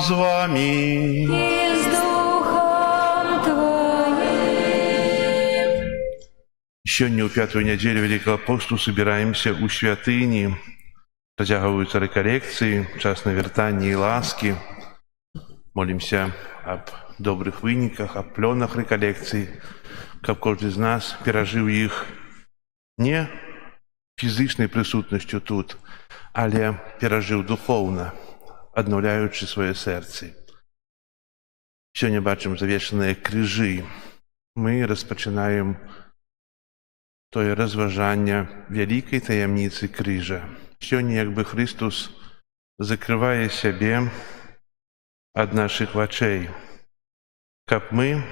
з вами. И с Духом Твоим. Сегодня, в пятую неделю Великого посту, собираемся у святыни. Працягваюцца рэкалекцыі, час навяртання і ласкі. Молімся аб добрых выніках, аб плёнах рэкалекцый, каб кожны з нас перажыў іх не фізычнай прысутнасцю тут, але перажыў духоўна, аднаўляючы свае сэрцы. Сёння бачым завешаныя крыжы. Мы распачынаем тое разважанне вялікай таямніцы крыжа. Сёння як бы Христус закрывае сябе ад нашых вачэй, каб мы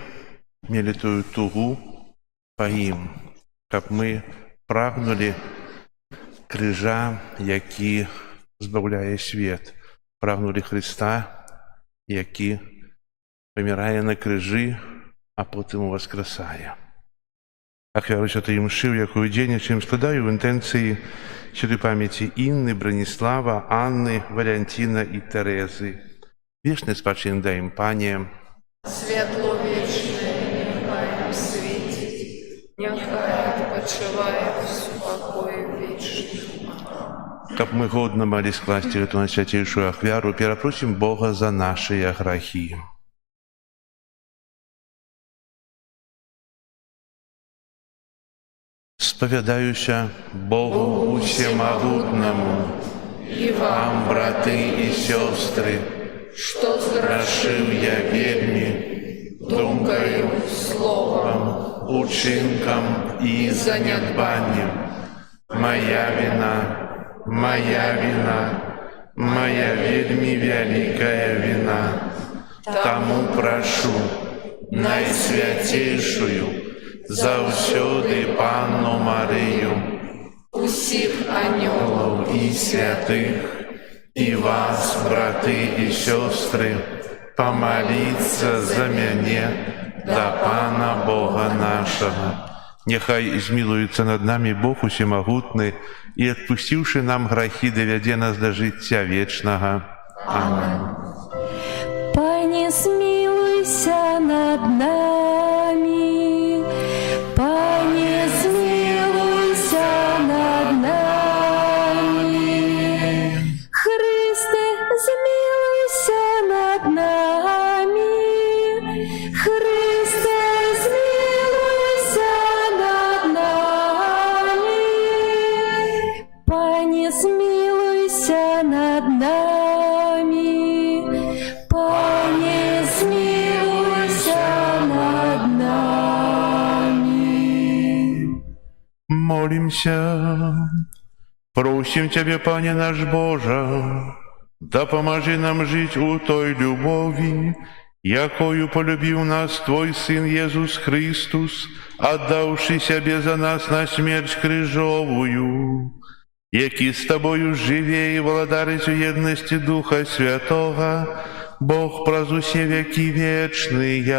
мелі тую тугу па ім, каб мы прагнулі крыжа, які збаўляе свет, прагнулі Христа, які памірае на крыжы, а потым уваскрасае. Ахвяру святой імшы, у якую дзейнічаем, складаю ў інтэнцыі святой памяці Інны, Браніслава, Анны, Валянціна і Тэрэзы. Вечны спачын дай ім, Пане. Святло вечное нехай им светить, нехай отпочивает в спокое вечном. Каб мы годна малі скласці гэту найсвяцейшую ахвяру, перапросім Бога за нашыя грахі. Спавядаюся Богу усемагутнаму И вам, браты і сёстры, что зграшыў я вельмі думкою, словом, учынкам і занядбаннем. Моя вина, моя вельмі вялікая вина. Таму прашу найсвяцейшую заўсёды Панну Марыю, усіх анёлов і святых, і вас, браты і сёстры, помоліться за мяне да Пана Бога нашага. Нехай змілуецца над намі Бог усемагутны і, адпусціўшы нам грахі, давядзе нас да жыцця вечнага. Амин. Пане, смилуйся над нами. Пане, смилуйся над нами. Христе, смилуйся над нами. Христе, смилуйся над нами. Пане, смилуйся над нами. Пане, смилуйся над нами. Молимся. Просим Тебя, Пане наш Боже, да поможи нам жить у той любови, якою полюбил нас Твой Сын Иисус Христос, отдавший себе за нас на смерть крыжовую, які с Тобою живе и владарить у едности Духа Святого, Бог праз усе веки вечные.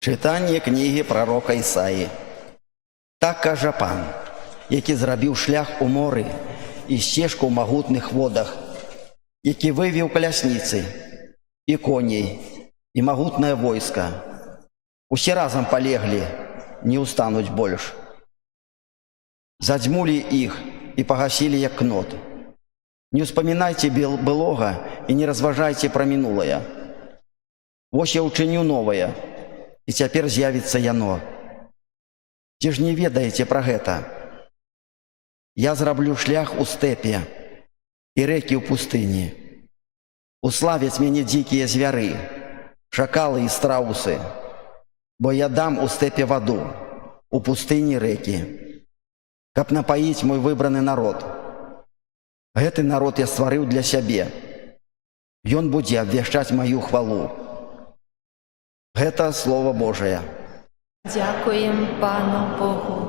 Читання книги пророка Ісаї. Так каже Пан, який зробив шлях у морі і стежку в могутних водах, який вивів колясниці і коней, і могутне войско. Усі разом полегли, не устануть больше. Задзьмулі их и погасили, як кнот. Не успоминайте былого и не разважайте про минулое. Вось я учиню новое, и теперь з'явится яно. Ці ж не ведаеце про гэта? Я зраблю шлях у степе и реки у пустыни. Уславяць мяне дикие звяры, шакалы и страусы, бо я дам у степе воду, у пустыни реки, каб напоить мой выбраны народ. Гэты народ я стварыў для сябе. Ён будзе абвяшчаць мою хвалу. Гэта Слово Божие. Дякуємо Пану Богу.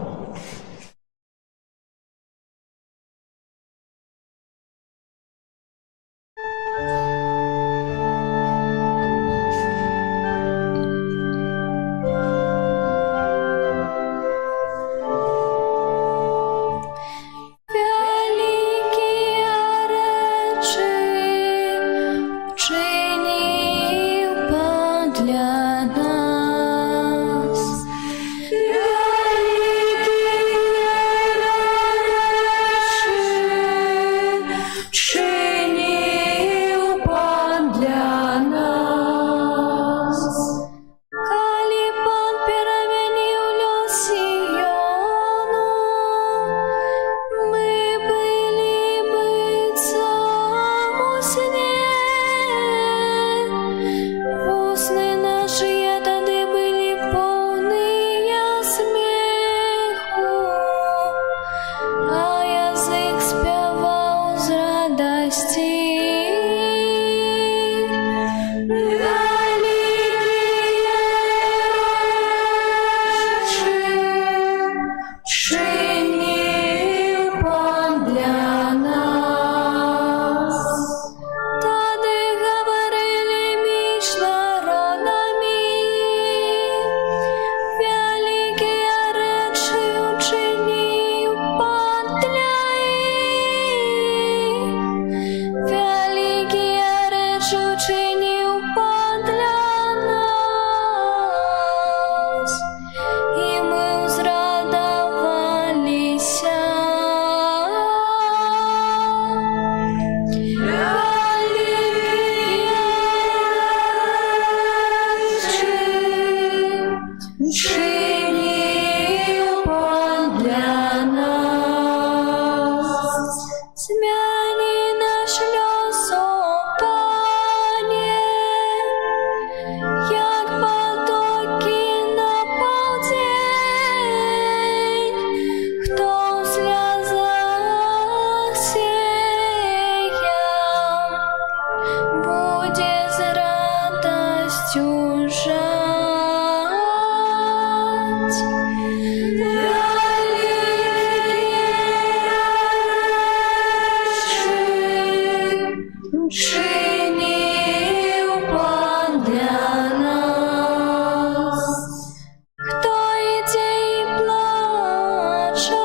Божа,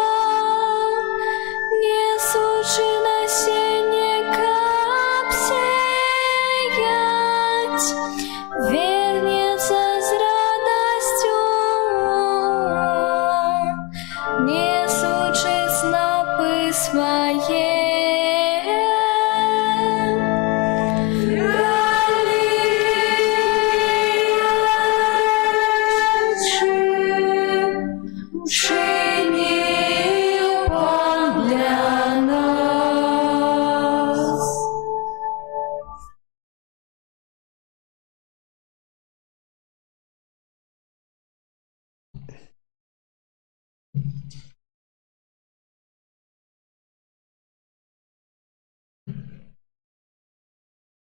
несучи насіння, каб сеять, вернется з радостю, несучи снопы своє. Учинил Пан для нас.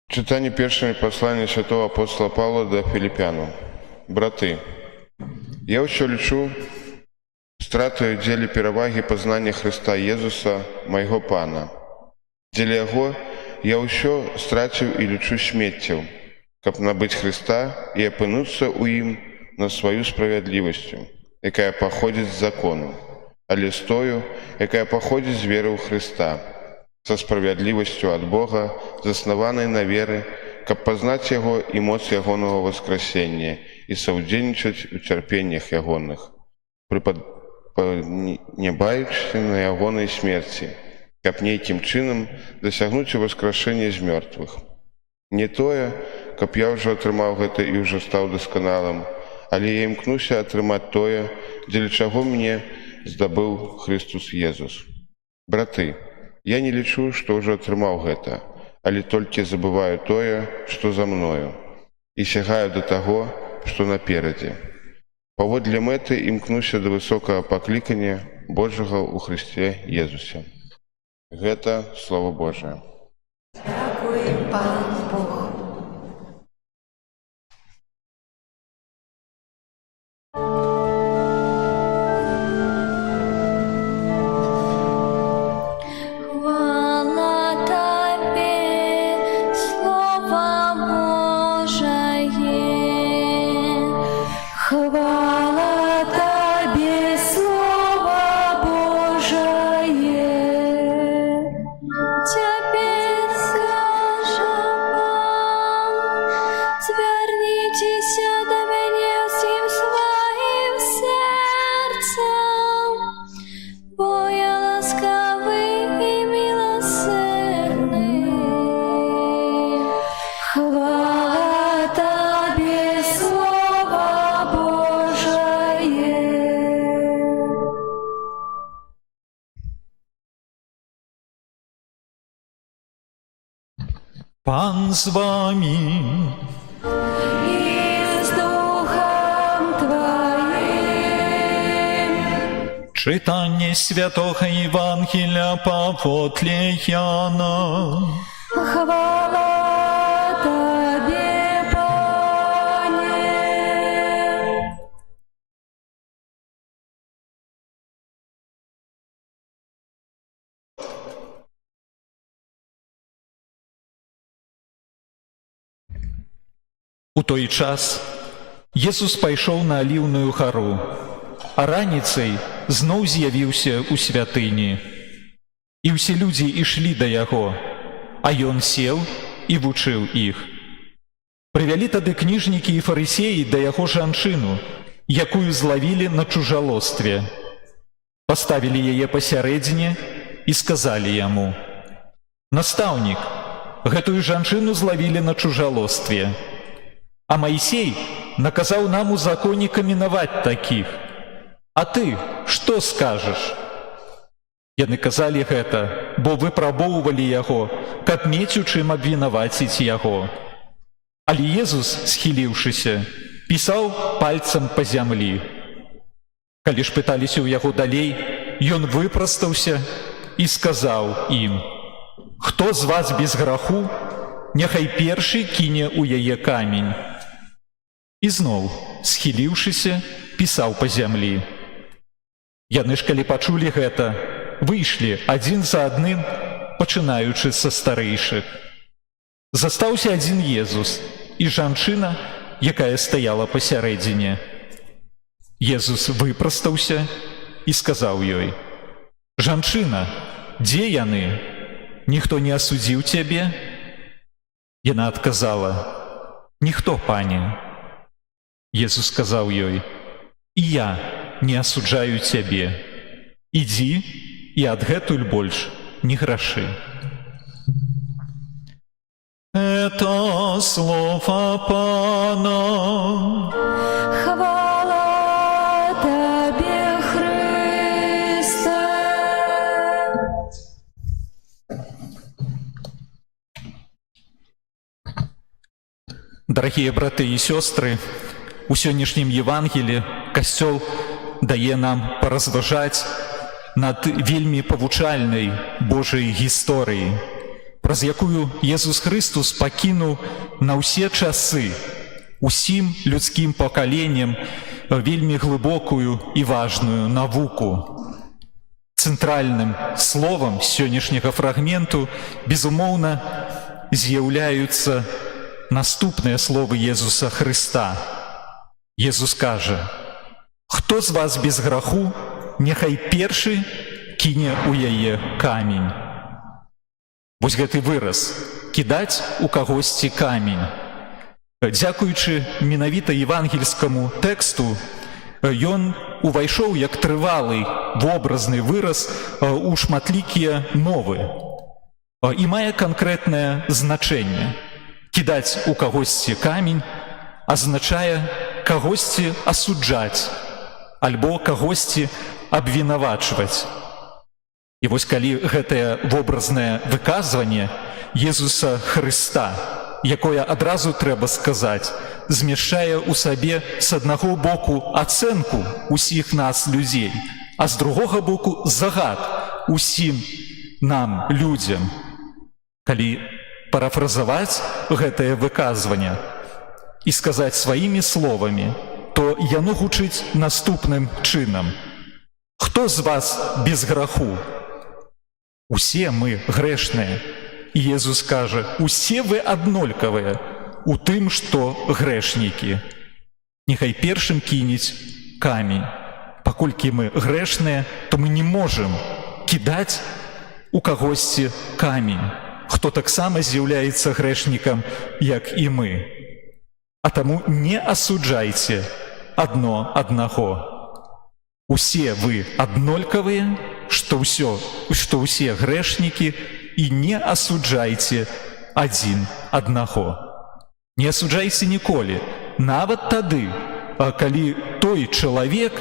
Читання першого послання святого апостола Павла до Филиппянам. Браты, я ўсё лічу стратою дзеля перавагі пазнання Христа Езуса, майго Пана. Дзеля Яго я ўсё страціў і лічу смеццяў, каб набыць Христа і апынуцца ў ім на сваю справядлівасцю, якая паходзіць з закону, але з тою, якая паходзіць з веры ў Христа, са справядлівасцю ад Бога, заснаванай на веры, каб пазнаць Яго і моц Ягонага воскресення і саўдзельнічаць у цярпеннях Ягоных, не баючыся на Ягонай смерці, каб нейкім чынам дасягнуць воскрешення з мёртвых. Не тое, каб я ўжо атрымаў гэта і ўжо стаў дасканалым, але я імкнуся атрымаць тое, дзеля чаго мне здабыў Христус Езус. Браты, я не лічу, што ўжо атрымаў гэта, але толькі забываю тое, што за мною, і сягаю да таго, што наперадзе. Паводле мэты імкнуся да высокага паклікання Божага ў Христе Езусе. Гэта Слово Божие. Дякую, Пан Бог. Хвала Тебе, Слово Божие. Хвала Тебе, Слово Божие. Теперь скажем вам, звернітеся до мене всім своїм серцем, бо я ласкавий і милосердний. Хвала Тобі, Слово Божие. Пан з вами. І з Духом Твоїм. Читання святого Євангелія паводле Яна. Хвала Тобі, Пане. У той час Jesús пайшоў на Аліўную гару, а раніцай зноў з'явіўся ў святыні. І ўсе людзі ішлі да яго, а ён сеў і вучыў іх. Прывялі тады кніжнікі і фарысеі да яго жанчыну, якую злавілі на чужалостве. Паставілі яе пасярэдзіне і сказалі яму: «Настаўнік, гэтую жанчыну злавілі на чужалостве. А Майсей наказаў нам у законе каменаваць такіх. А ты што скажаш?» Яны казалі гэта, бо выпрабоўвалі яго, каб мець у чым абвінаваціць яго. Але Езус, схіліўшыся, пісаў пальцам па зямлі. Калі ж пыталіся ў яго далей, ён выпрастаўся і сказаў ім: «Хто з вас без граху, няхай першы кіне ў яе камень». І зноў, схіліўшыся, пісаў па зямлі. Яны ж, калі пачулі гэта, выйшлі адзін за адным, пачынаючы са старэйшых. Застаўся адзін Езус і жанчына, якая стаяла пасярэдзіне. Езус выпрастаўся і сказаў ёй: «Жанчына, дзе яны? Ніхто не асудзіў цябе?» Яна адказала: «Ніхто, пані». Езус сказаў ёй: «І я не асуджаю цябе. Ідзі і адгэтуль больш не грашы». Это слово Пана. Хвала Тебе, Христе. Дорогие браты и сестры, у сённяшнім Евангелии Касцёл дае нам паразважаць над вельмі павучальнай Божай гісторыяй, праз якую Езус Христус пакінуў на ўсе часы усім людскім пакаленням вельмі глыбокую і важную навуку. Цэнтральным словам сённяшняга фрагменту, безумоўна, з'яўляюцца наступныя словы Езуса Христа. Езус кажа: «Хто з вас без граху, няхай першы кіне ў яе камень». Вось гэты выраз «кідаць у кагосьці камень». Дзякуючы менавіта евангельскаму тэксту, ён увайшоў як трывалы вобразны выраз у шматлікія мовы і мае канкрэтнае значэнне. Кідаць у кагосьці камень азначае кагосьці асуджаць альбо кагосьці абвінавачваць. І вось калі гэтае вобразнае выказванне Езуса Христа, якое адразу трэба сказаць, змяшчае ў сабе з аднаго боку ацэнку ўсіх нас людзей, а з другога боку загад усім нам, людзям. Калі парафразаваць гэтае выказванне і сказаць сваімі словамі, то яно гучыць наступным чынам: «Хто з вас без граху?» Усе мы грэшныя. І Езус кажа: «Усе вы аднолькавыя у тым, што грэшнікі. Няхай першым кінець камень. Паколькі мы грэшныя, то мы не можам кідаць у кагосьці камень, хто таксама з'яўляецца грэшнікам, як і мы. А таму не асуджайце адно аднаго. Усе вы аднолькавыя, што ўсе грэшнікі, і не асуджайце адзін аднаго». Не асуджайце ніколі, нават тады, калі той чалавек,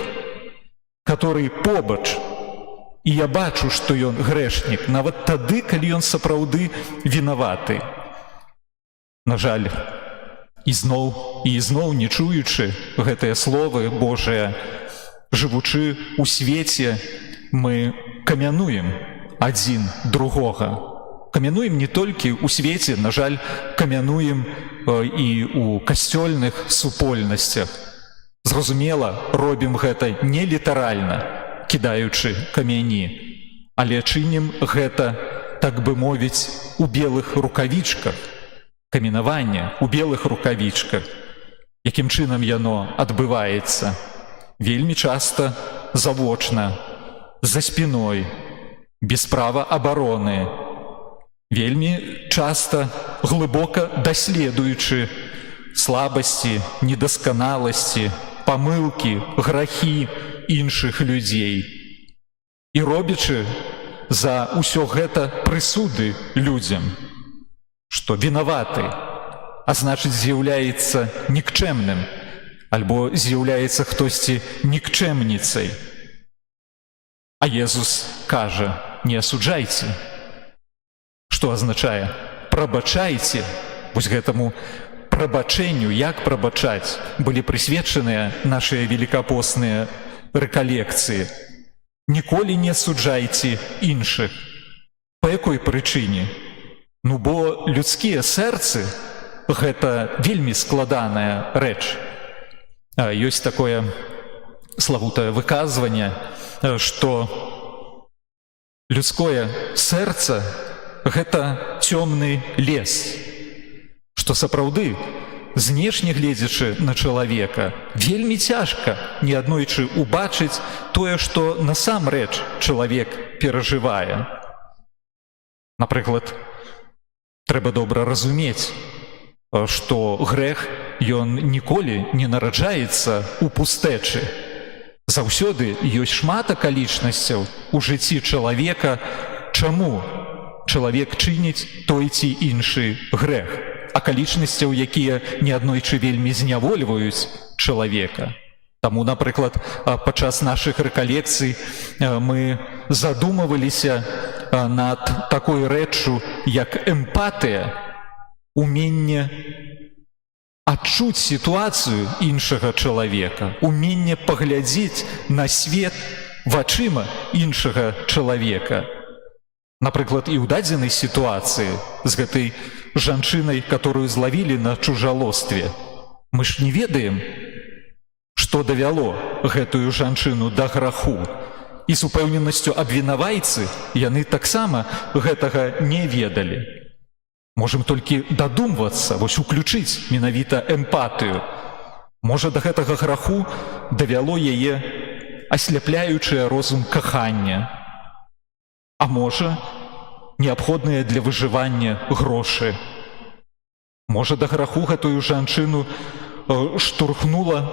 который побач, і я бачу, што ён грэшнік, нават тады, калі ён сапраўды вінаваты. На жаль, ізноў не чуючы гэтыя словы Божыя, жывучы ў свеце, мы камянуем адзін другога. Камянуем не толькі ў свеце, на жаль, камянуем і ў касцёльных супольнасцях. Зразумела, робім гэта не літаральна, кідаючы камяні, але чынім гэта, так бы мовіць, у белых рукавічках. Каменаванне у белых рукавічках. Якім чынам яно адбываецца? Вельмі часта завочна, за спіной, без права абароны. Вельмі часта глыбока даследуючы слабасці, недасканаласці, памылкі, грахі іншых людзей. І робячы за ўсё гэта прысуды людзям, што вінаваты, а значыць з'яўляецца нікчэмным, альбо з'яўляецца хтосьці нікчэмніцай. А Езус кажа: не асуджайце. Што азначае? Прабачайце. Вось гэтаму прабачэнню, як прабачаць, былі прысвечаныя нашыя велікапосныя рэкалекцыі. Ніколі не асуджайце іншых. Па якой прычыне? Ну, бо людскія сэрцы – гэта вельмі складаная рэч. Ёсць такое славутае выказванне, што людское сэрца – гэта цёмны лес. Што сапраўды, знешне гледзячы на чалавека, вельмі цяжка неаднойчы убачыць тое, што насамрэч чалавек перажывае. Напрыклад, трэба добра разумець, што грэх, ён ніколі не нараджаецца ў пустэчы. Заўсёды ёсць шмат акалічнасцяў у жыцці чалавека, чаму чалавек чыніць той ці іншы грэх. Акалічнасцяў, якія неаднойчы вельмі знявольваюць чалавека. Таму, напрыклад, падчас нашых рэкалекцый мы задумываліся над такой рэччу, як эмпатыя, уменне адчуць сітуацыю іншага чалавека, уменне паглядзець на свет вачыма іншага чалавека. Напрыклад, і ў дадзенай сітуацыі з гэтай жанчынай, которую злавілі на чужалостве, мы ж не ведаем, што давяло гэтую жанчыну да граху. І з упэўненасцю абвінавайцы яны таксама гэтага не ведалі. Можам толькі дадумвацца, вось уключыць менавіта эмпатыю. Можа, да гэтага граху давяло яе асляпляючае розум кахання. А можа, неабходныя для выжывання грошы. Можа, да граху гэтую жанчыну штурхнула,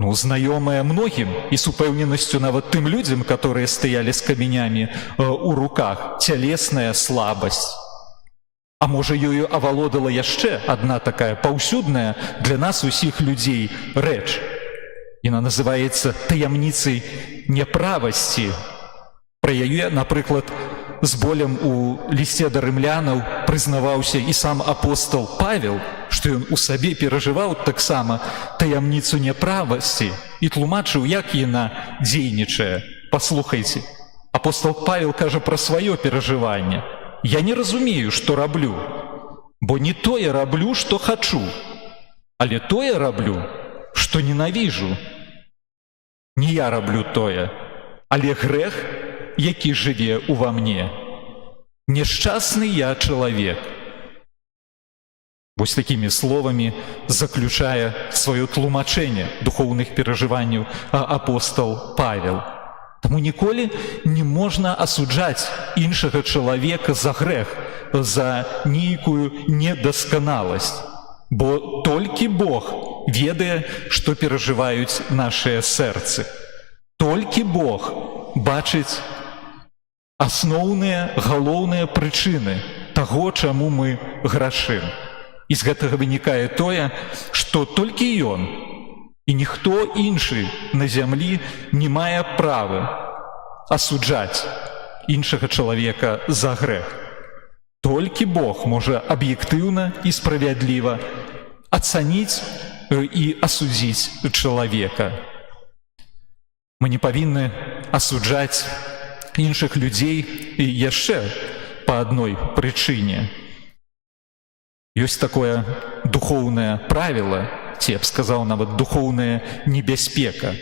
знаёмая многім і з упэўненасцю нават тым людзям, которые стаялі з каменямі у руках, цялесная слабасць. А можа, ёю авалодала яшчэ адна такая паўсюдная для нас усіх людзей рэч. Яна называецца таямніцай няправасці. Пра яе, напрыклад, з болем у лісце да рымлянаў прызнаваўся і сам апостол Павел, што ён у сабе перажываў таксама таямніцу няправасці і тлумачыў, як яна дзейнічае. Паслухайце, апостол Павел кажа пра сваё перажыванне. «Я не разумею, што раблю, бо не тое раблю, што хачу, але тое раблю, што ненавіжу. Не я раблю тое, але грэх, які жыве ўва мне. Няшчасны я чалавек». Вось такімі словамі заключае сваё тлумачэнне духоўных перажыванняў апостол Павел. Таму ніколі не можна асуджаць іншага чалавека за грэх, за нейкую недасканаласць, бо толькі Бог ведае, што перажываюць нашыя сэрцы. Толькі Бог бачыць асноўныя, галоўныя прычыны таго, чаму мы грашым. І з гэтага вынікае тое, што толькі Ён і ніхто іншы на зямлі не мае права асуджаць іншага чалавека за грэх. Толькі Бог можа аб'ектыўна і справядліва ацаніць і асудзіць чалавека. Мы не павінны асуджаць іншых людзей яшчэ па адной прычыне. Ёсць такое духоўнае правіла, ці, я б сказаў, нават духоўная небяспека.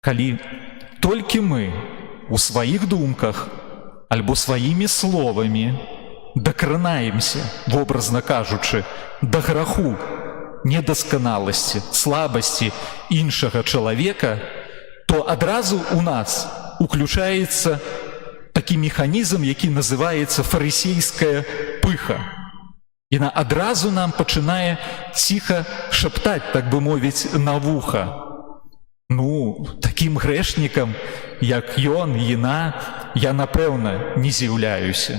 Калі толькі мы у сваіх думках альбо сваімі словамі дакранаемся, вобразна кажучы, да граху, недасканаласці, слабасці іншага чалавека, то адразу у нас уключаецца такі механізм, які называецца фарысейская пыха. Яна адразу нам пачынае ціха шаптаць, так бы мовіць, на вуха. Такім грэшнікам, як ён, яна, я, напэўна, не з'яўляюся.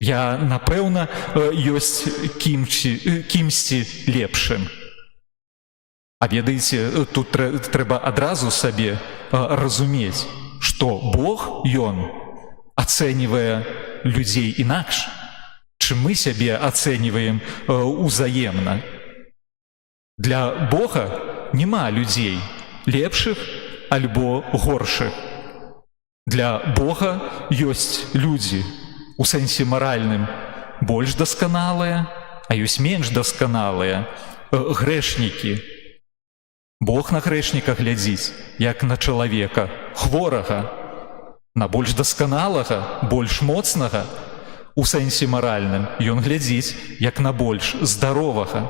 Я, напэўна, ёсць кімсьці лепшым. А ведаеце, тут трэба адразу сабе разумець, што Бог, ён, ацэньвае людзей інакш, чым мы сябе ацэньваем узаемна. Для Бога няма людзей лепшых альбо горшых. Для Бога ёсць людзі у сэнсе маральным больш дасканалыя, а ёсць менш дасканалыя, грэшнікі. Бог на грэшніка глядзіць, як на чалавека хворага, на больш дасканалага, больш моцнага, у сэнсе маральным ён глядзіць, як на больш здаровага.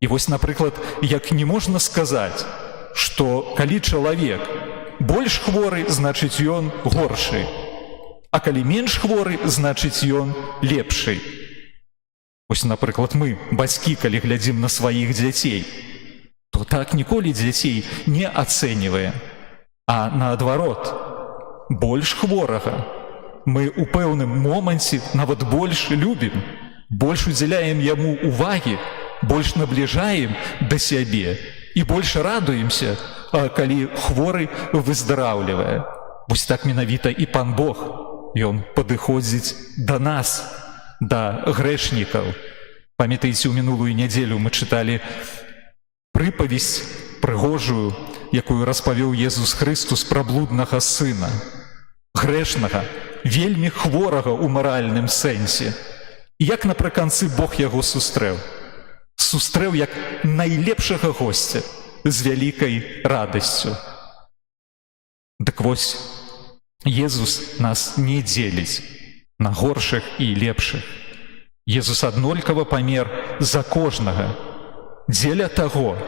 І вось, напрыклад, як не можна сказаць, што калі чалавек больш хворы, значыць ён горшы, а калі менш хворы, значыць ён лепшы. Вось, напрыклад, мы, бацькі, калі глядзім на сваіх дзяцей, то так ніколі дзяцей не ацэньвае, а наадварот, больш хворага мы ў пэўным моманце нават больш любім, больш удзяляем яму увагі, больш набліжаем да сябе і больш радуемся, калі хворы выздараўлівае. Вось так менавіта і Пан Бог, ён падыходзіць да нас, да грэшнікаў. Памятаеце, у мінулую нядзелю мы чыталі прыпавесць прыгожую, якую распавёў Езус Хрыстус пра блуднага сына, грэшнага, вельмі хворага ў маральным сэнсе. І як напрыканцы Бог яго сустрэў? Сустрэў як найлепшага госця з вялікай радасцю. Дык вось, Езус нас не дзеліць на горшых і лепшых. Езус аднолькава памер за кожнага, дзеля таго,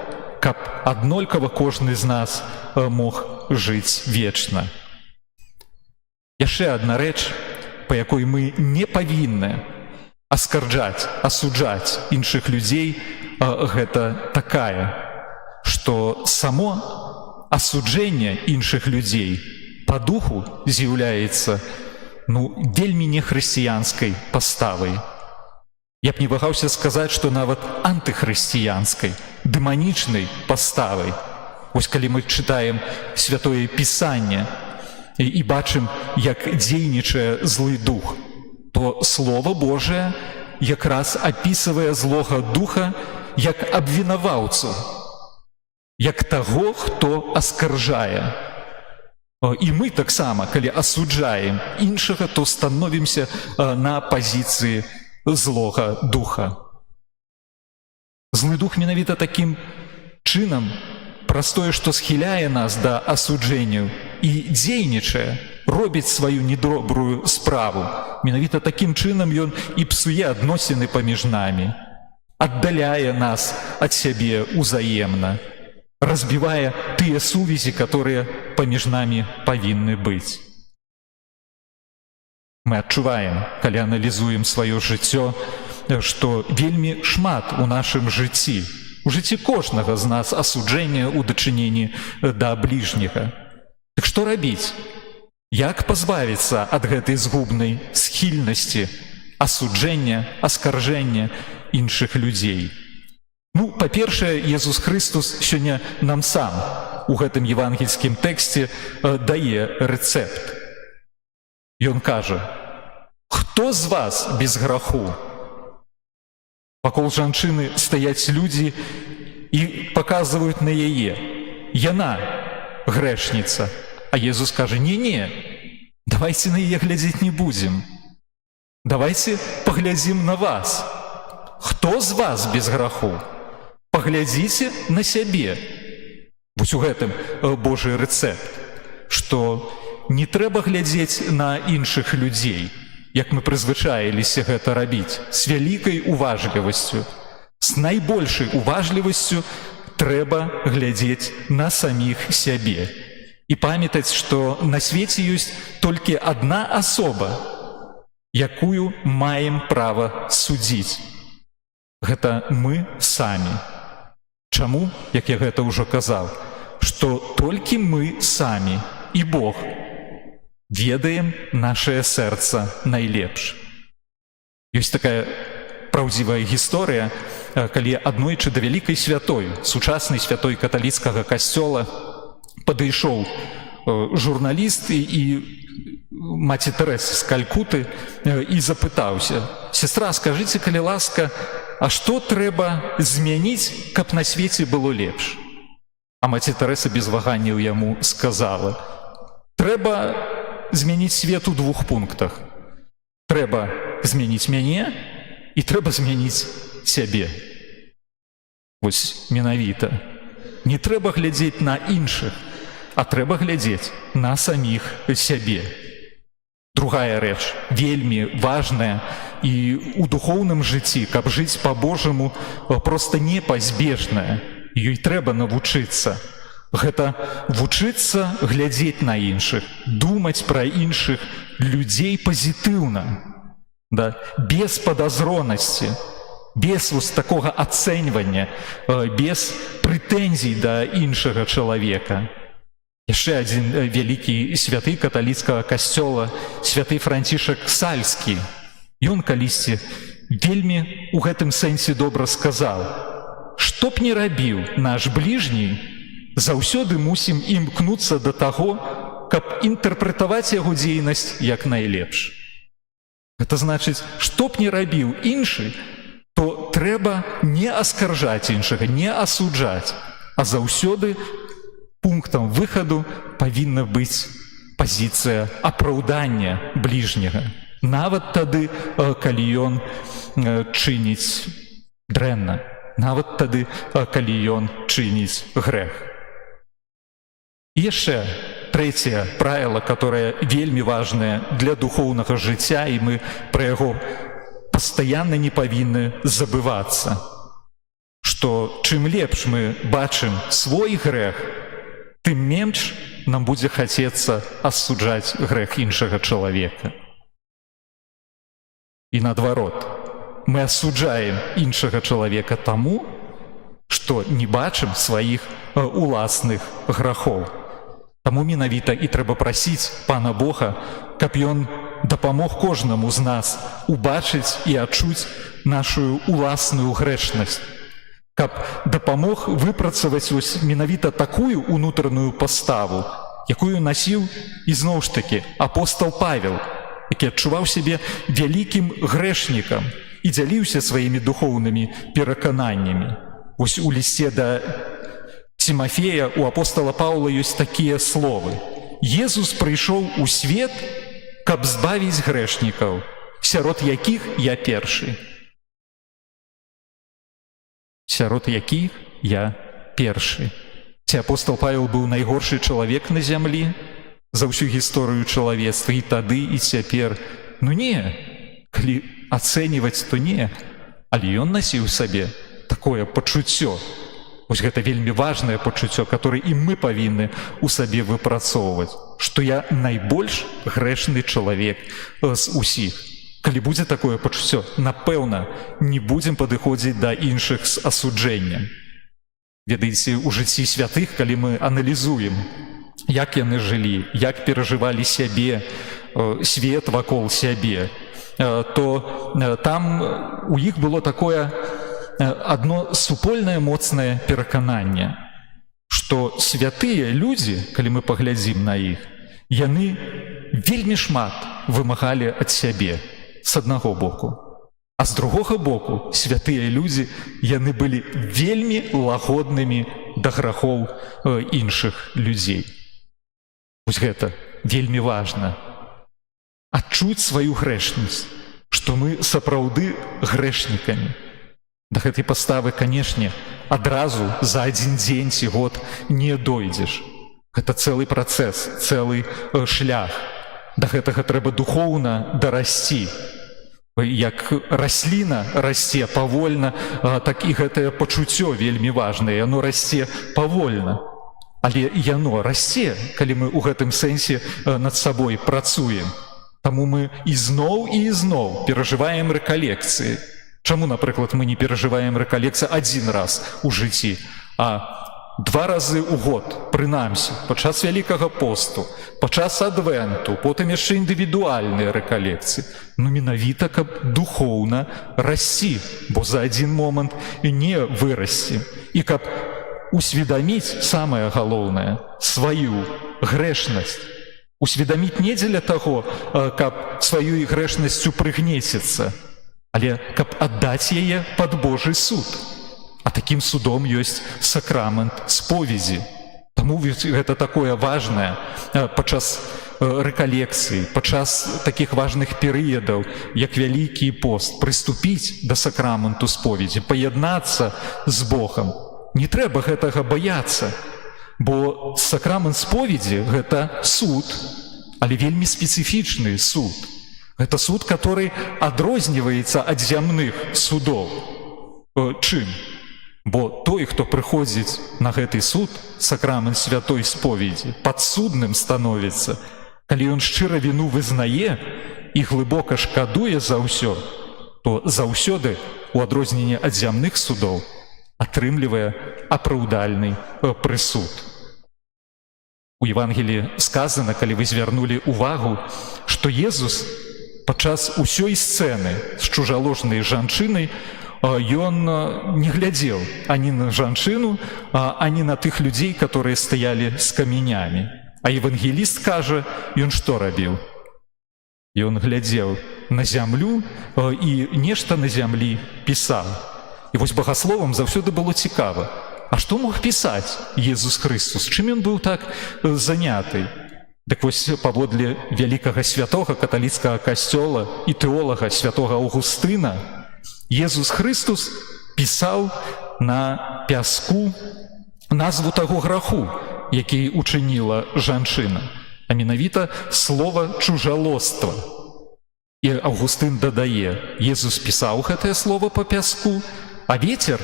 каб аднолькава кожны з нас мог жыць вечна. Яшчэ адна рэч, па якой мы не павінны аскарджаць, асуджаць іншых людзей, гэта такая, што само асуджэнне іншых людзей па духу з'яўляецца вельмі нехрысціянскай паставай. Я б не вагаўся сказаць, што нават антыхрысціянскай, дэманічнай паставай. Вось калі мы чытаем Святое Пісанне і бачым, як дзейнічае злы дух, то Слова Божае якраз апісвае злога духа як абвінаваўцу, як таго, хто аскаржае. І мы таксама, калі асуджаем іншага, то становімся на пазіцыі злога духа. Злы дух менавіта такім чынам, праз тое, што схіляе нас да асуджэнняў і дзейнічае, робіць сваю недобрую справу. Менавіта такім чынам ён і псуе адносіны паміж намі, аддаляе нас ад сябе ўзаемна, разбівае тыя сувязі, которые паміж намі павінны быць. Мы адчуваем, калі аналізуем сваё жыццё, што вельмі шмат у нашым жыцці, у жыцці кожнага з нас асуджэння ў дачыненні да бліжняга. Так што рабіць? Як пазбавіцца ад гэтай згубнай схільнасці, асуджэння, аскаржэння іншых людзей? Па-першае, Езус Хрыстус сёння нам сам у гэтым евангельскім тэксце дае рэцэпт. Ён кажа: «Хто з вас без граху?» Вакол жанчыны стаяць людзі і паказваюць на яе. Яна грэшніца. А Езус кажа: «Не-не, давайце на яе глядзець не будзем. Давайце паглядзім на вас. Хто з вас без граху? Паглядзіце на сябе». Вось у гэтым Божы рэцэпт, што не трэба глядзець на іншых людзей, як мы прызвычаіліся гэта рабіць, з вялікай уважлівасцю. З найбольшай уважлівасцю трэба глядзець на саміх сябе і памятаць, што на свеце ёсць толькі адна асоба, якую маем права судзіць. Гэта мы самі. Чаму, як я гэта ўжо казаў, што толькі мы самі і Бог ведаем нашае сэрца найлепш. Ёсць такая праўдзівая гісторыя, калі аднойчы да вялікай святой, сучаснай святой каталіцкага касцёла падышоў журналіст і маці Тэрэсы з Калькуты і запытаўся: «Сестра, скажыце, калі ласка, а што трэба змяніць, каб на свеце было лепш?» А маці Тэрэса без ваганняў яму сказала: «Трэба змяніць свет у 2 пунктах. Трэба змяніць мяне і трэба змяніць сябе». Вось менавіта. Не трэба глядзець на іншых, а трэба глядзець на саміх сябе. Другая рэч, вельмі важная і ў духоўным жыцці, каб жыць па-божаму, проста непазбежная. Ёй трэба навучыцца. Гэта вучыцца глядзець на іншых, думаць пра іншых людзей пазітыўна, да? Без падазронасці, без вось такога ацэньвання, без прэтэнзій да іншага чалавека. Яшчэ адзін вялікі святы каталіцкага касцёла, святы Францішак Сальскі. Ён калісьці вельмі ў гэтым сэнсе добра сказаў: што б не рабіў наш бліжні, заўсёды мусім імкнуцца да таго, каб інтэрпрэтаваць яго дзейнасць як найлепш. Гэта значыць, што б не рабіў іншы, то трэба не аскаржаць іншага, не асуджаць, а заўсёды пунктам выхаду павінна быць пазіцыя апраўдання бліжняга. Нават тады, калі ён чыніць дрэнна, нават тады, калі ён чыніць грэх. І яшчэ трэцяе правіла, которое вельмі важнае для духоўнага жыцця, і мы пра яго пастаянна не павінны забывацца, што чым лепш мы бачым свой грэх, тым менш нам будзе хацецца асуджаць грэх іншага чалавека. І наадварот, мы асуджаем іншага чалавека таму, што не бачым сваіх уласных грахоў. Таму менавіта і трэба прасіць Пана Бога, каб Ён дапамог кожнаму з нас убачыць і адчуць нашу уласную грэшнасць, каб дапамог выпрацаваць вось менавіта такую унутраную паставу, якую насіў ізноў ж такі апостал Павел, які адчуваў сябе вялікім грэшнікам і дзяліўся сваімі духоўнымі перакананнямі. Вось у лісце да Тимофея у апостола Паўла ёсць такія словы: «Езус прыйшоў у свет, каб збавіць грэшнікаў, сярод якіх я першы». Сярод якіх я першы. Ці апостол Павел быў найгоршы чалавек на зямлі за ўсю гісторыю чалавецтва і тады, і цяпер? Ну не, калі ацэньваць, то не, але ён насіў сабе такое пачуццё. Вось гэта вельмі важнае пачуццё, которое і мы павінны ў сабе выпрацоўваць, што я найбольш грэшны чалавек з усіх. Калі будзе такое пачуццё, напэўна, не будзем падыходзіць да іншых з асуджэннем. Ведаеце, у жыцці святых, калі мы аналізуем, як яны жылі, як перажывалі сябе, свет вакол сябе, то там у іх было такое адно супольнае моцнае перакананне, што святыя людзі, калі мы паглядзім на іх, яны вельмі шмат вымагалі ад сябе з аднаго боку, а з другога боку святыя людзі, яны былі вельмі лагоднымі да грахоў іншых людзей. Вось гэта вельмі важна. Адчуць сваю грэшнасць, што мы сапраўды грэшнікамі. Да гэтай паставы, канешне, адразу за адзін дзень ці год не дойдзеш. Гэта цэлы працэс, цэлы шлях. Да гэтага трэба духоўна дарасці. Як расліна расце павольна, так і гэтае пачуццё вельмі важнае, яно расце павольна. Але яно расце, калі мы ў гэтым сэнсе над сабой працуем. Таму мы ізноў перажываем рэкалекцыі. Чаму, напрыклад, мы не перажываем рэкалекцыі адзін раз у жыцці, а 2 разы ў год, прынамсі, падчас Вялікага посту, падчас адвенту, потым яшчэ індывідуальныя рэкалекцыі. Ну, менавіта, каб духоўна расці, бо за адзін момант не вырасці. І каб усведаміць, самае галоўнае, сваю грэшнасць. Усведаміць не дзеля таго, каб сваёй грэшнасцю прыгнеціцца, але каб аддаць яе пад Божы суд. А такім судом ёсць сакрамент споведзі. Таму гэта такое важнае падчас рэкалекцыі, падчас такіх важных перыядаў, як Вялікі пост, прыступіць да сакраменту споведзі, паяднацца з Богам. Не трэба гэтага баяцца, бо сакрамент споведзі – гэта суд. але вельмі спецыфічны суд. Гэта суд, который адрозніваецца ад зямных судоў. Чым? Бо той, хто прыходзіць на гэты суд, сакрамент святой споведзі, падсудным становіцца, калі ён шчыра віну вызнае і глыбока шкадуе за ўсё, то заўсёды, у адрозненне ад зямных судоў, атрымлівае апраўдальны прысуд. У Евангеліі сказана, калі вы звярнулі увагу, што Езус падчас усёй сцэны з чужаложнай жанчынай ён не глядзеў ані на жанчыну, ані на тых людзей, которые стаялі з камянямі. А евангеліст кажа, ён што рабіў? Ён глядзеў на зямлю і нешта на зямлі пісаў. І вось багасловам заўсёды было цікава, а што мог пісаць Езус Хрыстус? Чым ён быў так заняты? Дык вось паводле вялікага святога каталіцкага касцёла і тэолага святога Аўгустына, Езус Хрыстус пісаў на пяску назву таго граху, які учыніла жанчына, а менавіта слова чужалоства. І Аўгустын дадае, Езус пісаў гэтае слово па пяску, а вецер,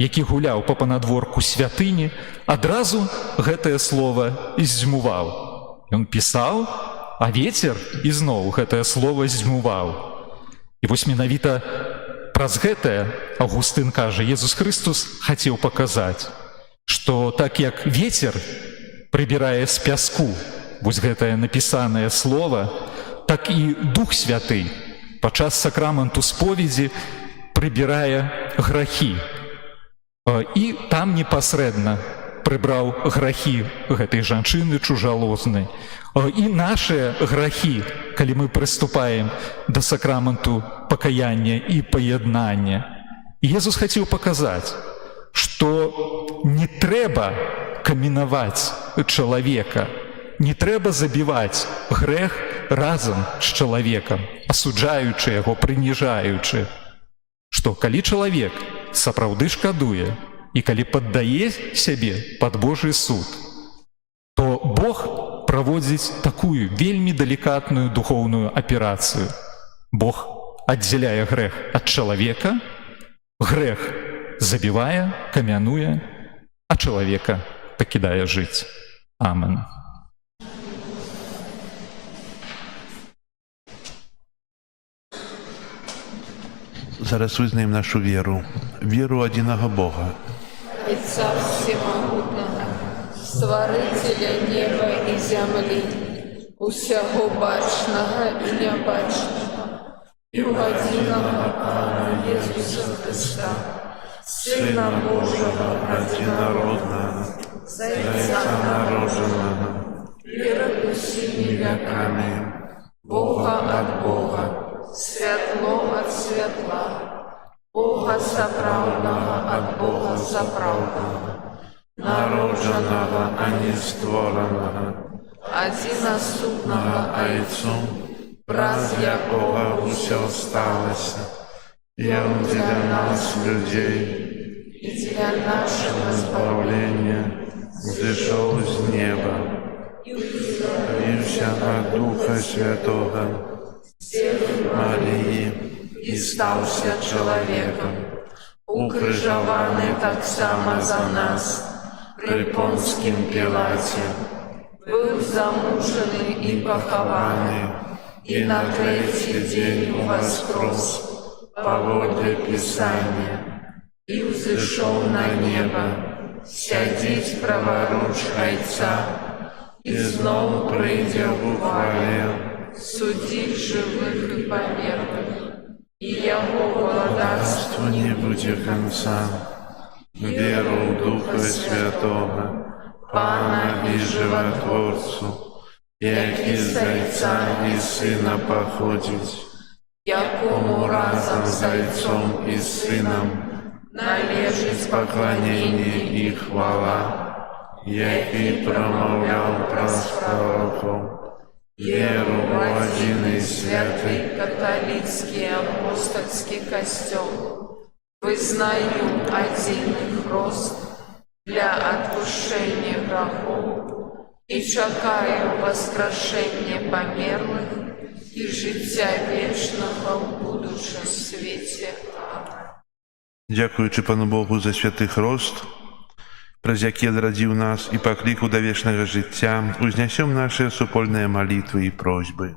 які гуляў па панадворку святыні, адразу гэтае слово здзьмуваў. Ён пісаў, а вецер ізноў гэтае слово здзьмуваў. І вось менавіта праз гэтае Аўгустын кажа, Езус Хрыстус хацеў паказаць, што так як вецер прыбірае з пяску вось гэтае напісанае слово, так і Дух Святы падчас сакраменту споведзі прыбірае грахі. І там непасрэдна прыбраў грахі гэтай жанчыны чужалознай. І нашыя грахі, калі мы прыступаем да сакраменту пакаяння і паяднання. Езус хацеў паказаць, што не трэба каменаваць чалавека, не трэба забіваць грэх разам з чалавекам, асуджаючы яго, прыніжаючы. Што калі чалавек сапраўды шкадуе, і калі паддае сябе пад Божий суд, то Бог праводзіць такую вельмі далікатную духоўную аперацыю. Бог аддзяляе грэх ад чалавека, грэх забівае, камянуе, а чалавека пакідае жыць. Амен. Зараз вызнаем нашу веру, веру адзінага Бога. Отца Всемогутного, Створителя неба и земли, усяго бачного и небачного, и у одиного Пана Иисуса Христа, Сына Божьего одинородного, Зайца народженого, перед усими веками, Бога от Бога, светло от светла, Бога соправдного от Бога соправдного, народженого, а не створенного, одиносудного Отцу, праз якого все сталося, и Он для нас, людей, и для нашего избавления взошел с неба, явился от Духа Святого, Марии, и стался человеком, укрыжованный так само за нас, при Понским Пилате, был замученный и похованный, и на третий день воскрес, поводле Писания, и взошел на небо, сядить праворуч Отца, и снова придя в хвале, судить живых и померлых, и Его владарству Не будет конца. Веру в Духа Святого, Пана и Животворцу, як із Зайця і Сина походить, якому разом з Зайцом і Сином належить поклонение и хвала, який промовляв про пророков, веру в один и святый, католический апостольский костел, вызнаю один хрост для отпущения грехов, і чекаю воскрешення померлих і життя вічного в будущем світі. Дякуючи Пану Богу за святий хрост, през який родив нас і покликав до вічного життя, узнесем наші супольні молитви і просьби.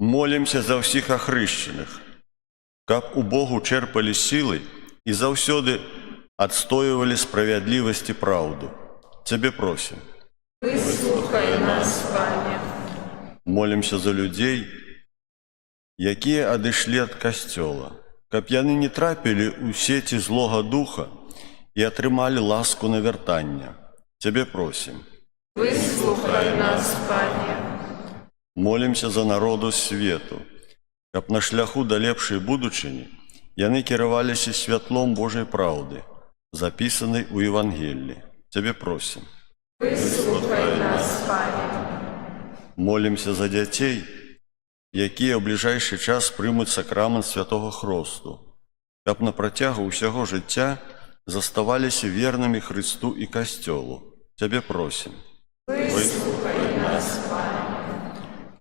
Молімся за всіх охрещених, каб у Богу черпали силы и заўсёды отстоювали справедливость и правду. Тебе просим. Вислухай нас, Пане. Молимся за людей, якія адышлі ад касцёла, каб яны не трапілі ў сеці злога духа і атрымалі ласку навяртання. Тебе просим. Вислухай нас, Пане. Молимся за народу свету, каб на шляху да лепшай будучыні яны кіраваліся святлом Божай праўды, запісанай у Евангеллі. Тебе просим. Вислухай нас, Пане. Молимся за дзяцей, якія ў бліжэйшы час прымуць сакрамент святого хросту, каб на працягу ўсяго жыцця заставаліся вернымі Христу і касцёлу. Тебе просим. Вислухай нас, Пане.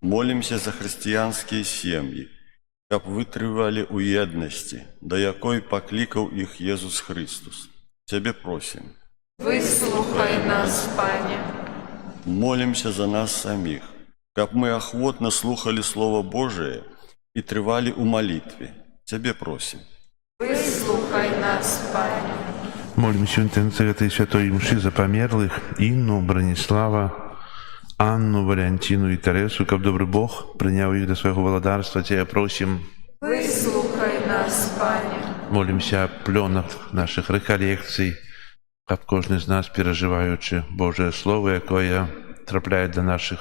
Молимся за хрысціянскія сем'і, каб вытрывалі ў еднасці, да якой паклікаў іх Езус Христус. Тебе просим. Вислухай нас, Пане. Молимся за нас самих, каб мы охотно слухали Слово Божие и трывали у молитве. Тебе просим. Вислухай нас, Пане. Молимся в інтенції этой святой мши за померлих Інну, Бронислава, Анну, Валентину і Тересу, каб добрий Бог прийняв їх до свого володарства. Тебе просим. Вислухай нас, Пане. Молимся о пленах наших реколекцій, каб кожен з нас, переживаючи Божє Слово, яке трапляє до наших,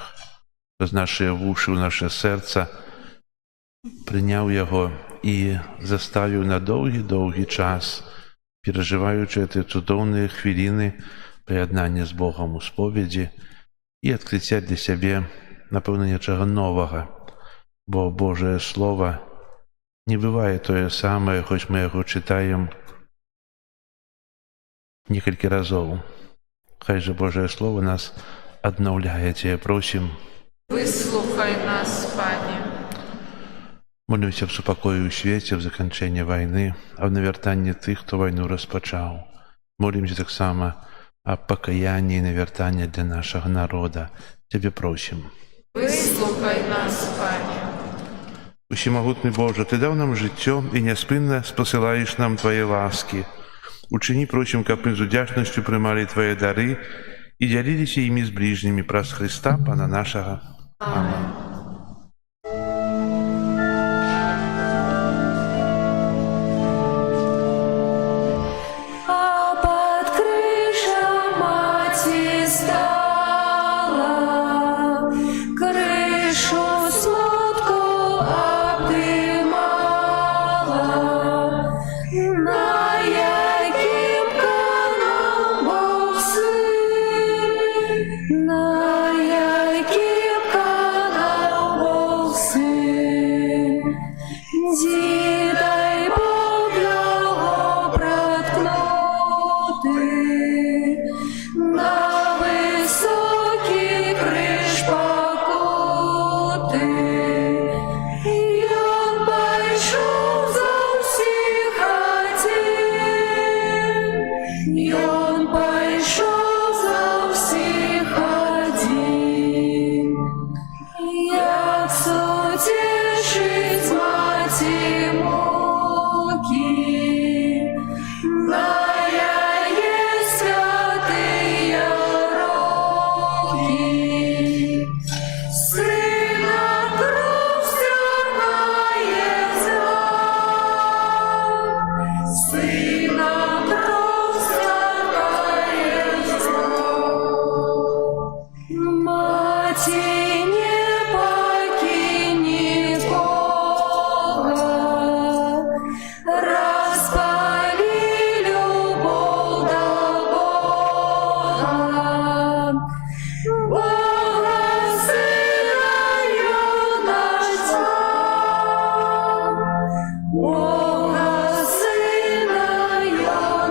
з нашої вуші, в наше серце, прийняв його і заставив на довгий-довгий час, переживаючи ці чудовні хвилини поєднання з Богом у сповіді і відкриття для себе, напевно, нічого нового, бо Боже Слово не буває те саме, хоч ми його читаємо несколько разів. Хай же Боже Слово нас обновляє. Тебе просим. Вислухай нас, Пане. Молимся в супокою у світі, в закінченні війни, а в навертанні тих, хто війну розпочав. Молимся так само о покаянні і навертанні для нашого народу. Тебе просим. Вислухай нас, Пане. Усемогутний Боже, Ти дав нам життя і неспинно посилаєш нам Твої ласки. Учини, просим, каб ми з удячністю приймали Твої дари і ділилися ими з ближніми праз Христа, Пана нашого. Амінь. А под крышей мати стала, крышу сладко обдымала, на яким канал Бог сын, на яким канал Бог сын. Дідай Бог його проткнути, на високий криш покути. Ён пайшов за всіх один, ён пайшов за всіх один. Як сутішить маті муки, Маряє святия руки, Сина кров стягає зрак, Сина кров стягає зрак. Маті не покинь нікого, розпали любов до Бога, Бога Сина юності, Бога Сина юності.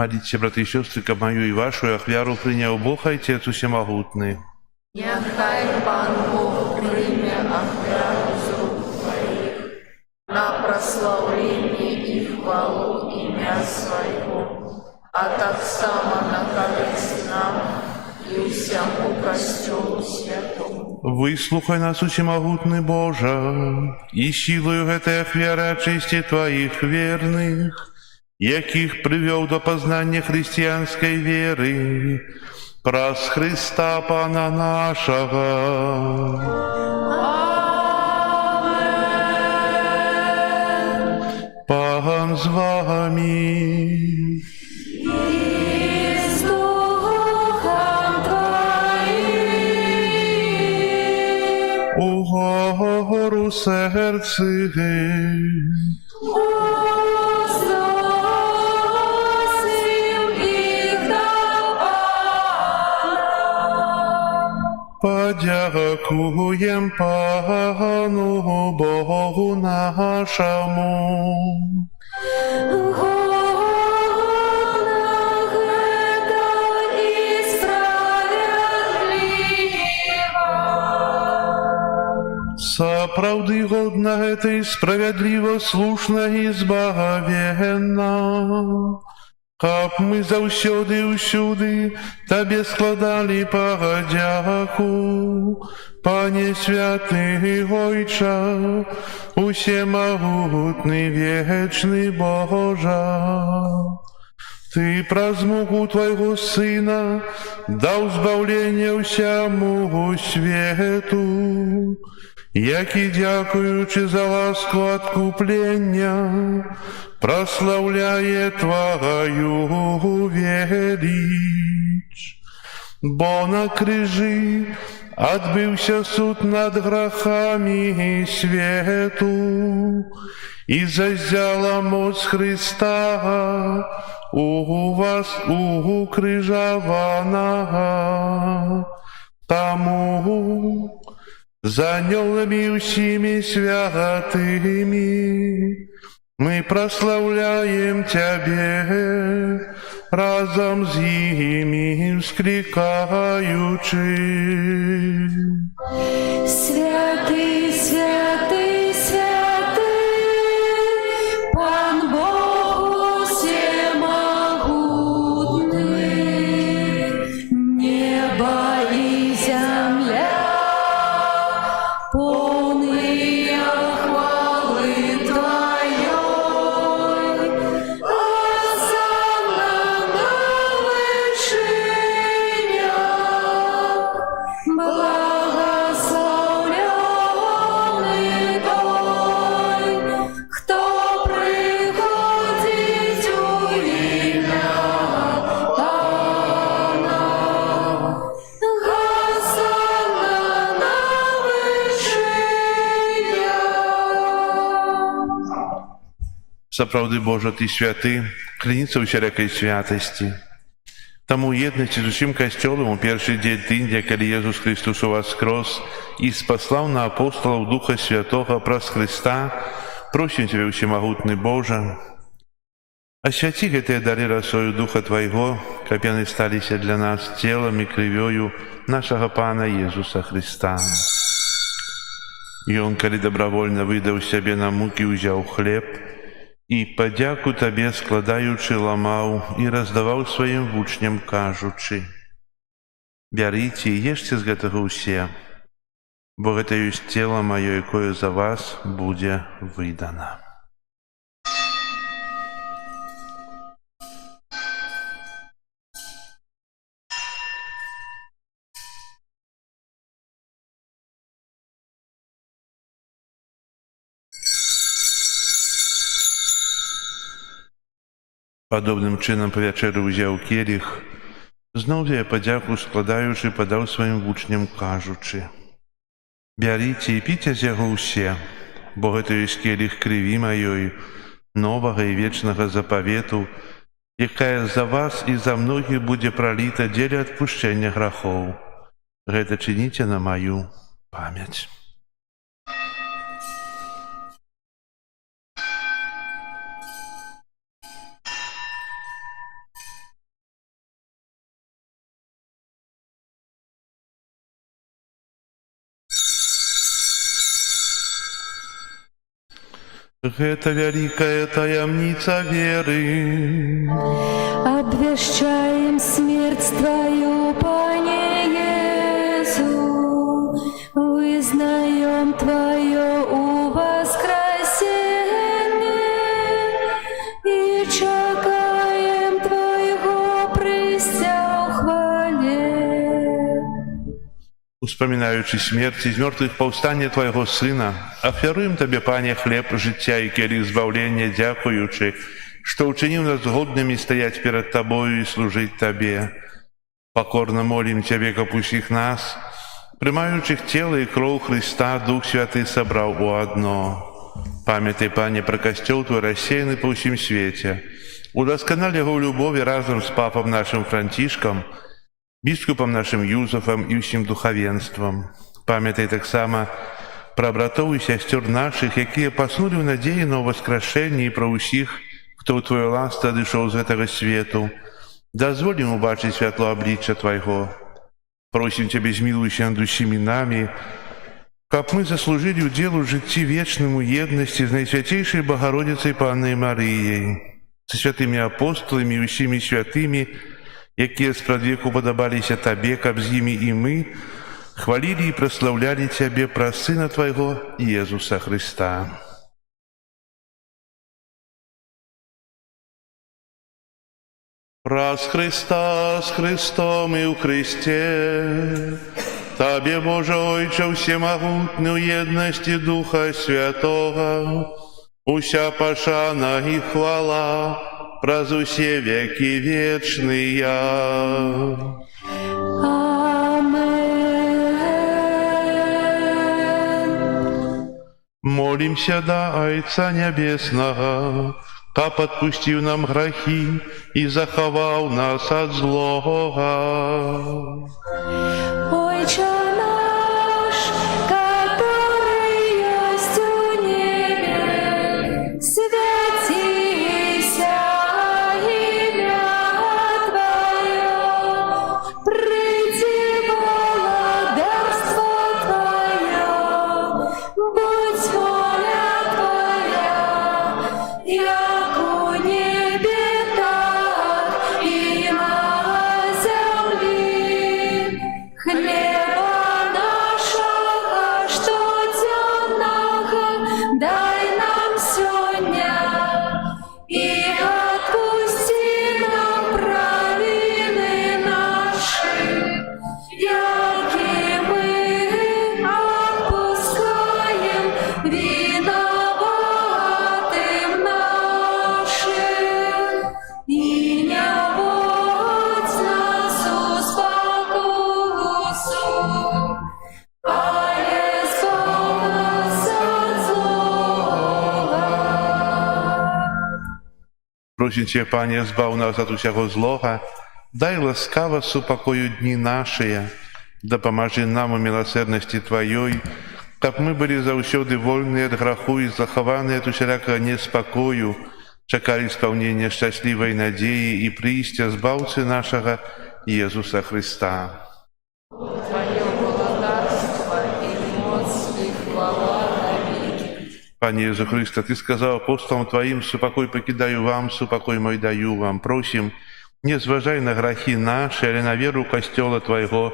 Моліться, брати і сестри, каб мою і вашу ахвяру прийняв Бог Отець Усемогутний. Нехай Пан Бог прийме ахвяру з рук Твоїх на прославлення і хвалу ім'я Свого, а так само на користь нам і всьому костюлу святому. Выслухай нас, Усемогутный Боже, и силою этой ахвяры очисти Твоих верных, яких привел до познания христианской веры, праз Христа Пана нашего. Пан з вами. І з Духом Твоїм. Угору серці. Подякуєм Пану Богу нашому. Сапраўды годна гэта і справядліва, слушна і збагавенна. Каб мы заўсёды і ўсюды Табе складалі падзяку, Пане святы Ойча, усемагутны вечны Божа. Ты праз муку Твайго Сына даў збаўленне ўсяму свету, які, дзякуючы за ласку адкуплення, прославляє Твою велич. Бо на крижі адбыўся суд над грахами свету, і зазяла моц Христа у вас укрыжаванага. Таму за анёлами усіми святыми мы прославляем Тебе, разом з ими вскликаючи. Святий, святий, святий, Пан Бог всемогутний, небо і земля, полные хвалы Твоей. Осанна на вышинях, благословленный той, кто приходит у имя Пана. Осанна на вышинях. Сапраўды, Божа, Ты святы, кляніцца ўсялякай святасці. Таму єднасці з усім касцёлам у першы дзень тыдня, калі Езус Христос уваскрос і спаслаў на апостолаў Духа Святога праз Христа, просім Цябе, усемагутны Божа, асвяці гэтыя дары расою Духа Твайго, каб яны сталіся для нас целам і крывёю нашага Пана Езуса Христа. Ён, калі добравольна выдаў сябе на мукі, узяў хлеб і падзяку Табе складаючы ламаў і раздаваў сваім вучням, кажучы: «Бярыце і ешце з гэтага ўсе, бо гэта ёсць цела маё, якое за вас будзе выдана». Падобным чынам па вячэры ўзяў келіх, зноў я падзяку складаючы, падаў сваім вучням, кажучы: «Бярыце і піце з яго ўсе, бо гэта ёсць келіх крыві маёй, новага і вечнага запавету, якая за вас і за многіх будзе праліта дзеля адпушчэння грахоў. Гэта чыніце на маю памяць». Гэта вялікая таямніца веры. Обвещаем смерть Твою, Пане Иису, вызнаем Твое воскресение и чекаем Твоего прийстя в хвале. Успоминаючи смерть из мертвых повстання Твоего Сына, оферуем Тебе, Пане, хлеб життя и келих збавлення, дякуючи, что учинил нас годными стоять перед Тобою и служить Тебе. Покорно молим Тебе, как усіх нас, приймаючих тело и кров Христа, Дух Святый собрал у одно. Памятай, Пане, про костел Твой рассеянный по всем свете. Удосконали его в любови разом с папом нашим Франтишком, біскупом нашим Юзефом і всім духовенством. Пам'ятай так само про братов і сестер наших, які поснули в надії на воскрешення, і про усіх, хто у Твою ласку одійшов з этого світу. Дозволь їм убачити світло обличчя Твоего. Просим Тебе, змилуйся над усіми нами, как мы заслужили уделу в житті вечному єдності з Найсвятейшей Богородицей Панною Марією, со святими апостолами і усіми святими, якія спрадвеку подобаліся Табе, каб з імі і ми хвалили і прославляли Тебе про Сына Твоего Иисуса Христа. Раз Христа с Христом и у Христе, Тебе, Боже Ойче, всемогутный, у єдності Духа Святого, уся пошана и хвала, праз усе веки вечные. Амен. Молимся до Отца Небесного, как отпустил нам грехи и заховал нас от злого. Отче наш, который есть у небе, святися имя Твое, приди благодарство Твое, будь воля Твоя, як у небе, так и на земле. Хлеба нашего штоденного дай нам сегодня, и отпусти нам провины наши, яки мы отпускаем виноватым нашим. И не вводь нас в спокусу, а избавь нас от злого. Просим Тебя, Пане, збав нас от усякого злого, дай ласкаво супокою дни наши, да поможи нам у милосердности Твоей, как мы были заусёды вольны от греху и захованы от усякого неспокою, чекали исполнения счастливой надеи и приистя збавцы нашего Иисуса Христа. Твое благодарство и моц и хвала навеки. Пане Иисус Христе, Ты сказал апостолам Твоим: «Супокой покидаю вам, супокой мой даю вам». Просим, не зважай на грехи наши, але на веру костела Твоего,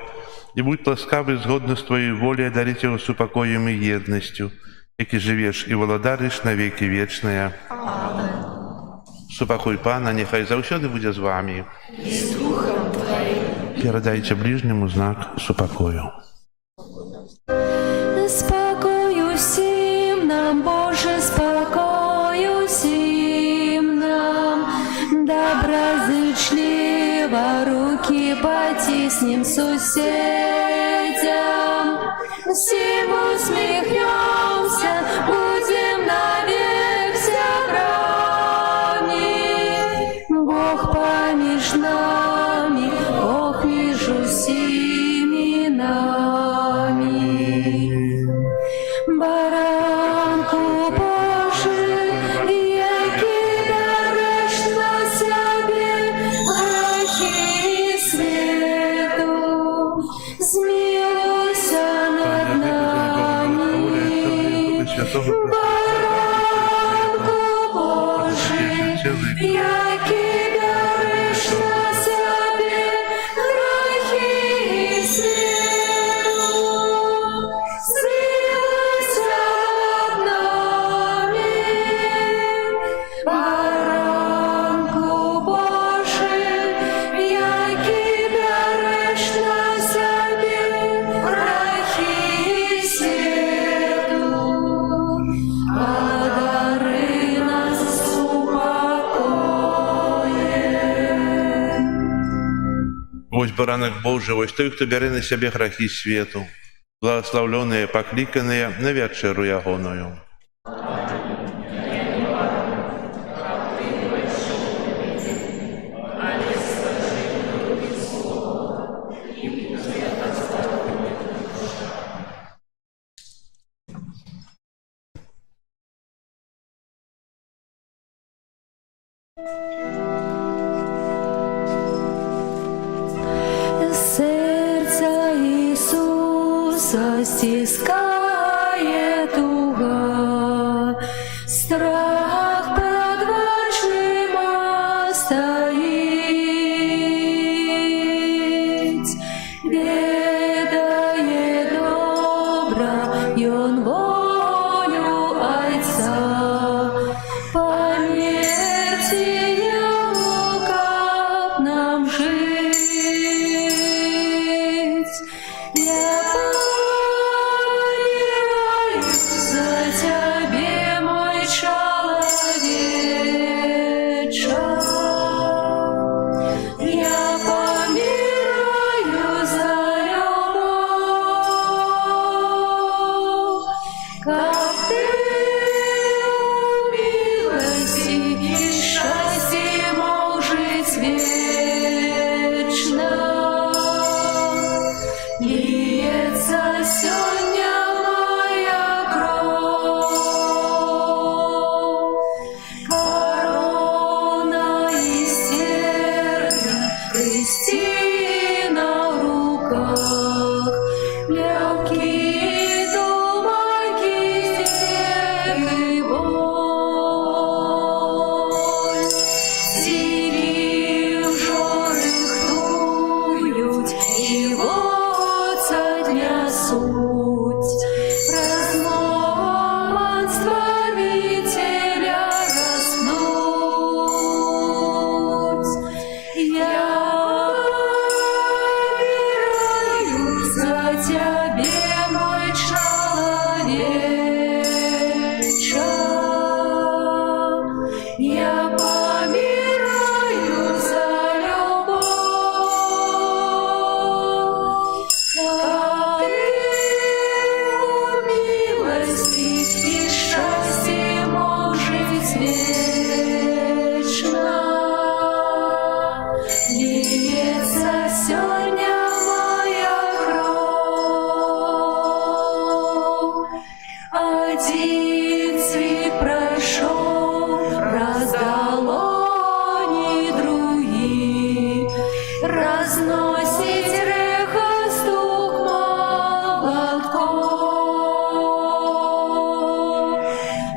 и будь ласкавый згодно с Твоей волей дарить его супокоем и едностью, яки живешь и владариш на веки вечные. Амен. Супокой Пана, нехай завсёды буде з вами. И с Духом Твоим. Передайте ближнему знак супокою. Спокою всім нам, Боже, спокою всім нам, доброзичливо руки потиснем сусідям, всім усміхнемся, будем навек сябрами. Бог поміж нами, Бог між усіми нами. Баранку Божий, який дариш на себе грехи світу, змилуйся над нами. Баранку Ось баранок Божий, ось той, хто бере на себе грехи світу. Благословленные, покликанные на вечеру ягоною. Серця Ісуса стискає туга, страх перед очима стоїть, ведає добра й он волю Отця, померти Ему, как нам жить. Я помираю за Тебе, мой человече. Я помираю за любовь, как Ты в милости и счастье мог жить вечно. Льется сегодня моя кровь, корона из терна, Христина в руках, легкие туманки, снег и боль. Сирі в жорих тують, і воца дня суть. Размовам Створителя распнуть. Я помираю за Тебе, мой человече. Я помираю за любовь, как Ты в милости и счастье мог жить вечно. Льется сегодня моя кровь. Один цвет прошел, раздолони другие, разносит эхо стук молотков.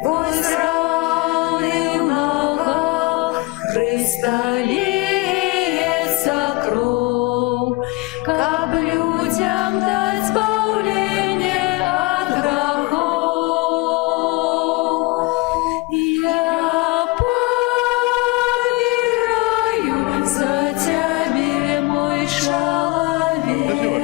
Пусть раны в ногах Христа льется кровь, как людям дать избавление от грехов. Я помираю за Тебе, мой человече.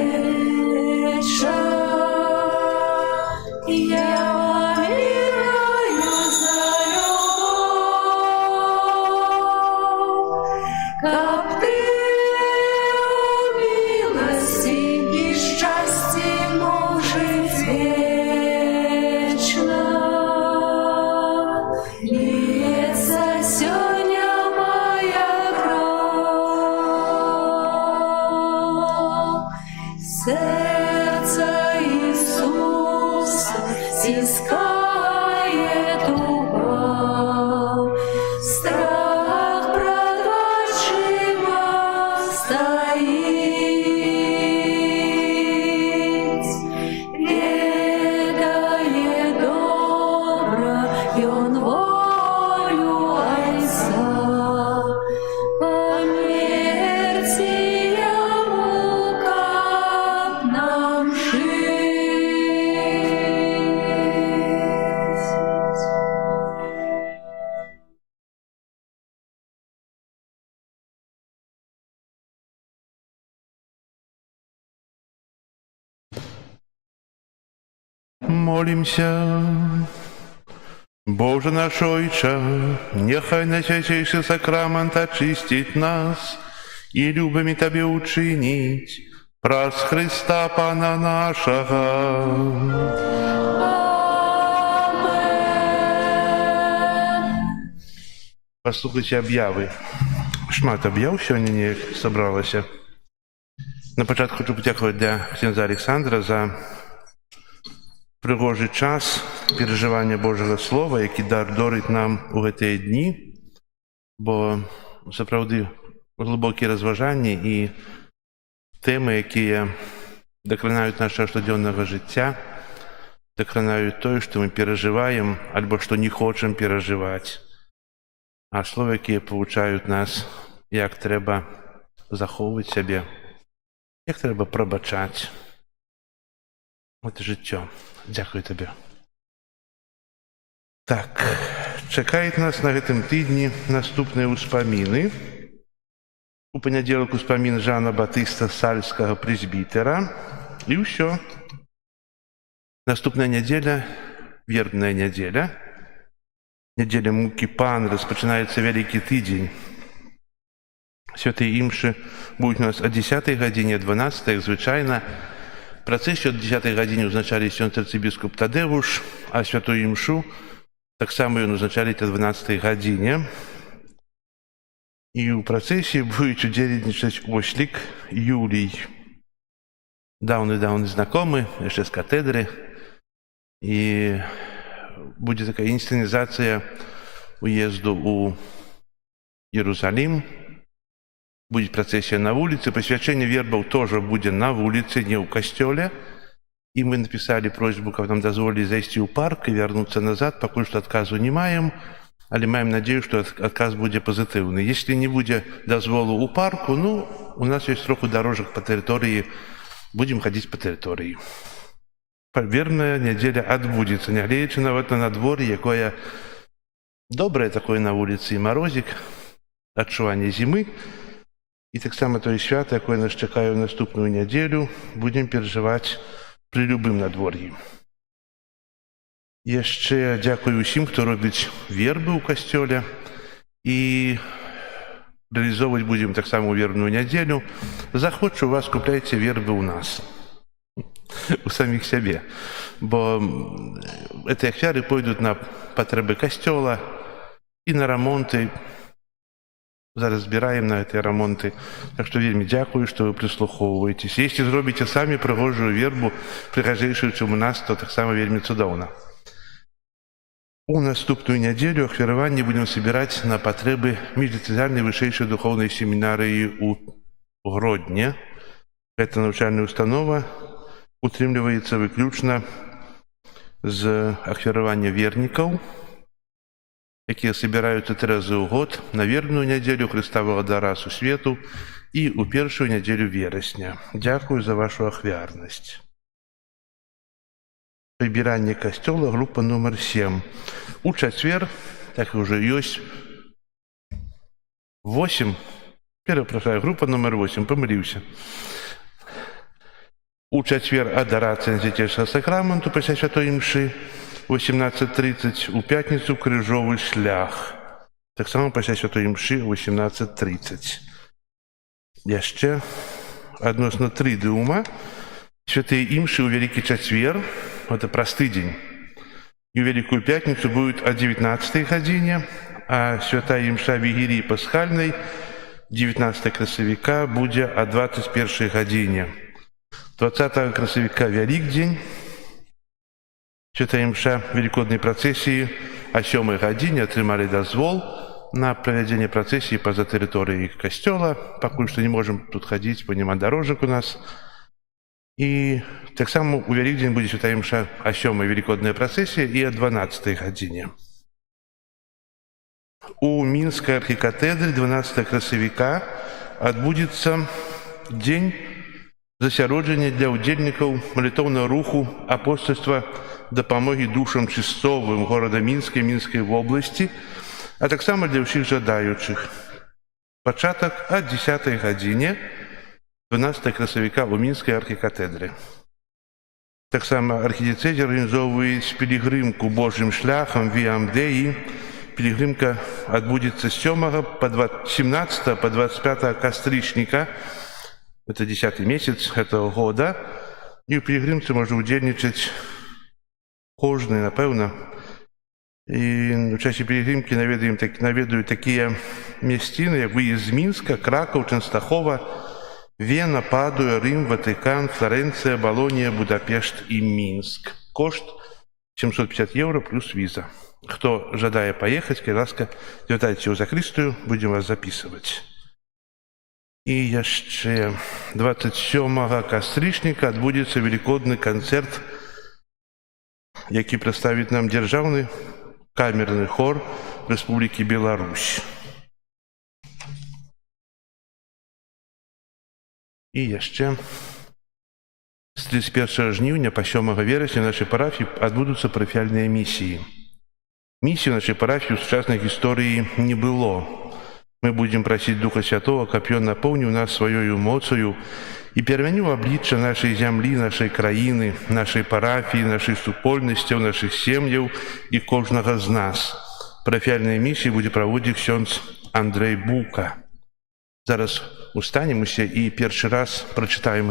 Я помираю за любовь, как Ты в милости и счастье мог жить вечно. Льется сегодня моя кровь. Сердце Иисуса стискает туга, страх пред очима стоит, ведає добра й он волю Отця, померти Ему, как нам жить. Молимся. Боже наш Ойче, нехай найсвятейший сакрамент очистить нас і любими Тебе учинить, праз Христа Пана нашого. Послухайте об'яви. Шмат об'яв сьогодні не зібралося. На початку хочу подякувати для князя Олександра за пригожий час переживання Божого Слова, який дарить нам у ці дні, бо справді глибокі розважання і теми, які докранають нашого щоденного життя, докранають те, що ми переживаємо, або що не хочемо переживати. А слова, які poučають нас, як треба заховувати себе, як треба пробачати. Це життя. Дякую тобі. Так, чекають нас на цьому тижні наступні успоміни. У понеділок успомін Жана Батиста Сальського презбітера. І все. Наступна неділя, вербна неділя. Неділя муки Пан, розпочинається Великий тиждень. Святі імші будуть у нас о 10 годині, о 12, як звичайно. Процесі о 10 годині узначалися арцибіскуп Тадеуш, а святу імшу так само він узначалить о 12 годині. І у процесі буде удельничать ослик Юлій. Давно знайомий, ще з катедри. І буде така інсценізація уїзду у Єрусалим. Будет процессия на улице. Посвящение вербов тоже будет на улице, не у костеле. И мы написали просьбу, как нам дозволили зайти у парк и вернуться назад. Пока что отказу не маем, але маем надею, что отказ будет позитивный. Если не будет дозволу у парку, ну, у нас есть трохи дорожек по территории. Будем ходить по территории. Верная неделя отбудется. Не глядячи на это надворье, якое доброе такое на улице и морозик, отчувание зимы. І так само той свято, яке нас чекає в наступну неділю, будемо переживати при любим надвор'ї. Я ще дякую всім, хто робить верби у костьолі. І реалізовувати будемо так само у вербну неділю. Захочу вас, купляйте верби у нас. У самих себе. Бо ці ахвяри пойдуть на потреби костьола і на ремонти. Зараз збираємо на ці ремонти. Так що вельми дякую, що ви прислуховуєтесь. Якщо зробите самі пригожу вербу, пригожейшу, чим у нас, то так само вельми чудовно. У наступну неділю ахвярування будемо збирати на потреби Міждисциплінарної вищої духовної семінарії у Гродні. Ця навчальна установа утримується виключно з ахвярування вірників, які збираються 3 рази у год на вербну неділю Христового дара Сусвіту і у першу неділю вересня. Дякую за вашу ахвярність. Прибирання костьола, група номер 7. У четвер, так уже есть 8, перепрошую, група номер 8, помилився. У четвер адорація Святейшего Сакраменту після Святої Мши, 18:30, у п'ятницю крижовий шлях. Так само після Святої Мши, 18:30. Я ще відносно Тридиума. Святые имши у Великий Четвер, это простый день, и у Великую Пятницу будет о 19 године, а Святая Имша Вигилии Пасхальной 19 красовика будет о 21 године. 20 красовика Великдень, Святая Имша Великодной процессии о 7 године отримали дозвол на проведение процессии поза территорией костела, пока что не можем тут ходить, бо нема дорожек у нас. І так само у Великдень буде Святая Мша о 7-й Великодная процесія і о 12-й годині. У Мінській архікатедрі 12 красовика відбудеться день засяродження для удельників молитовного руху апостольства допомоги душам чистовим города Мінська і Мінської області, а так само для всіх жадаючих. Початок о 10-й годині 12 красовика у Мінській архікатедрі. Так само архідієцезія організовує пілігримку Божим шляхом Віам Деї пилигримка отбудется с 17 по 25 кастрычника, это 10 месяц этого года, и у пилигримцы можно удзельнічаць кожны, напэўна. І у часе пілігрымкі наведаю такія мясціны, як выезд з Мінска, Кракаў, Чэнстахова, Вена, Падуя, Рым, Ватыкан, Флоренція, Балонія, Будапешт і Мінск. Кошт 750 евро плюс віза. Хто жадае паехаць, калі ласка, звяртайце ў закрыстую, будзем вас запісваць. І яшчэ 27 кастрычніка адбудзецца велікодны канцэрт, які прадставіць нам дзяржаўны камерны хор Рэспублікі Беларусь. І яшчэ з 31 жніўня па 7 верасня ў нашай парафіі адбудуцца парафіяльныя місіі. Місій у нашай парафіі ў сучаснай гісторыі не было. Мы будзем прасіць Духа Святого, каб Ён напоўніў нас сваёю моцаю і перамяніў аблічча нашай зямлі, нашай краіны, нашай парафіі, нашай супольнасцяў, нашых сем'яў і кожнага з нас. Парафіяльныя місіі будзе праводзіць ксёндз Андрэй Бука. Зараз устанем усе і першы раз прачытаем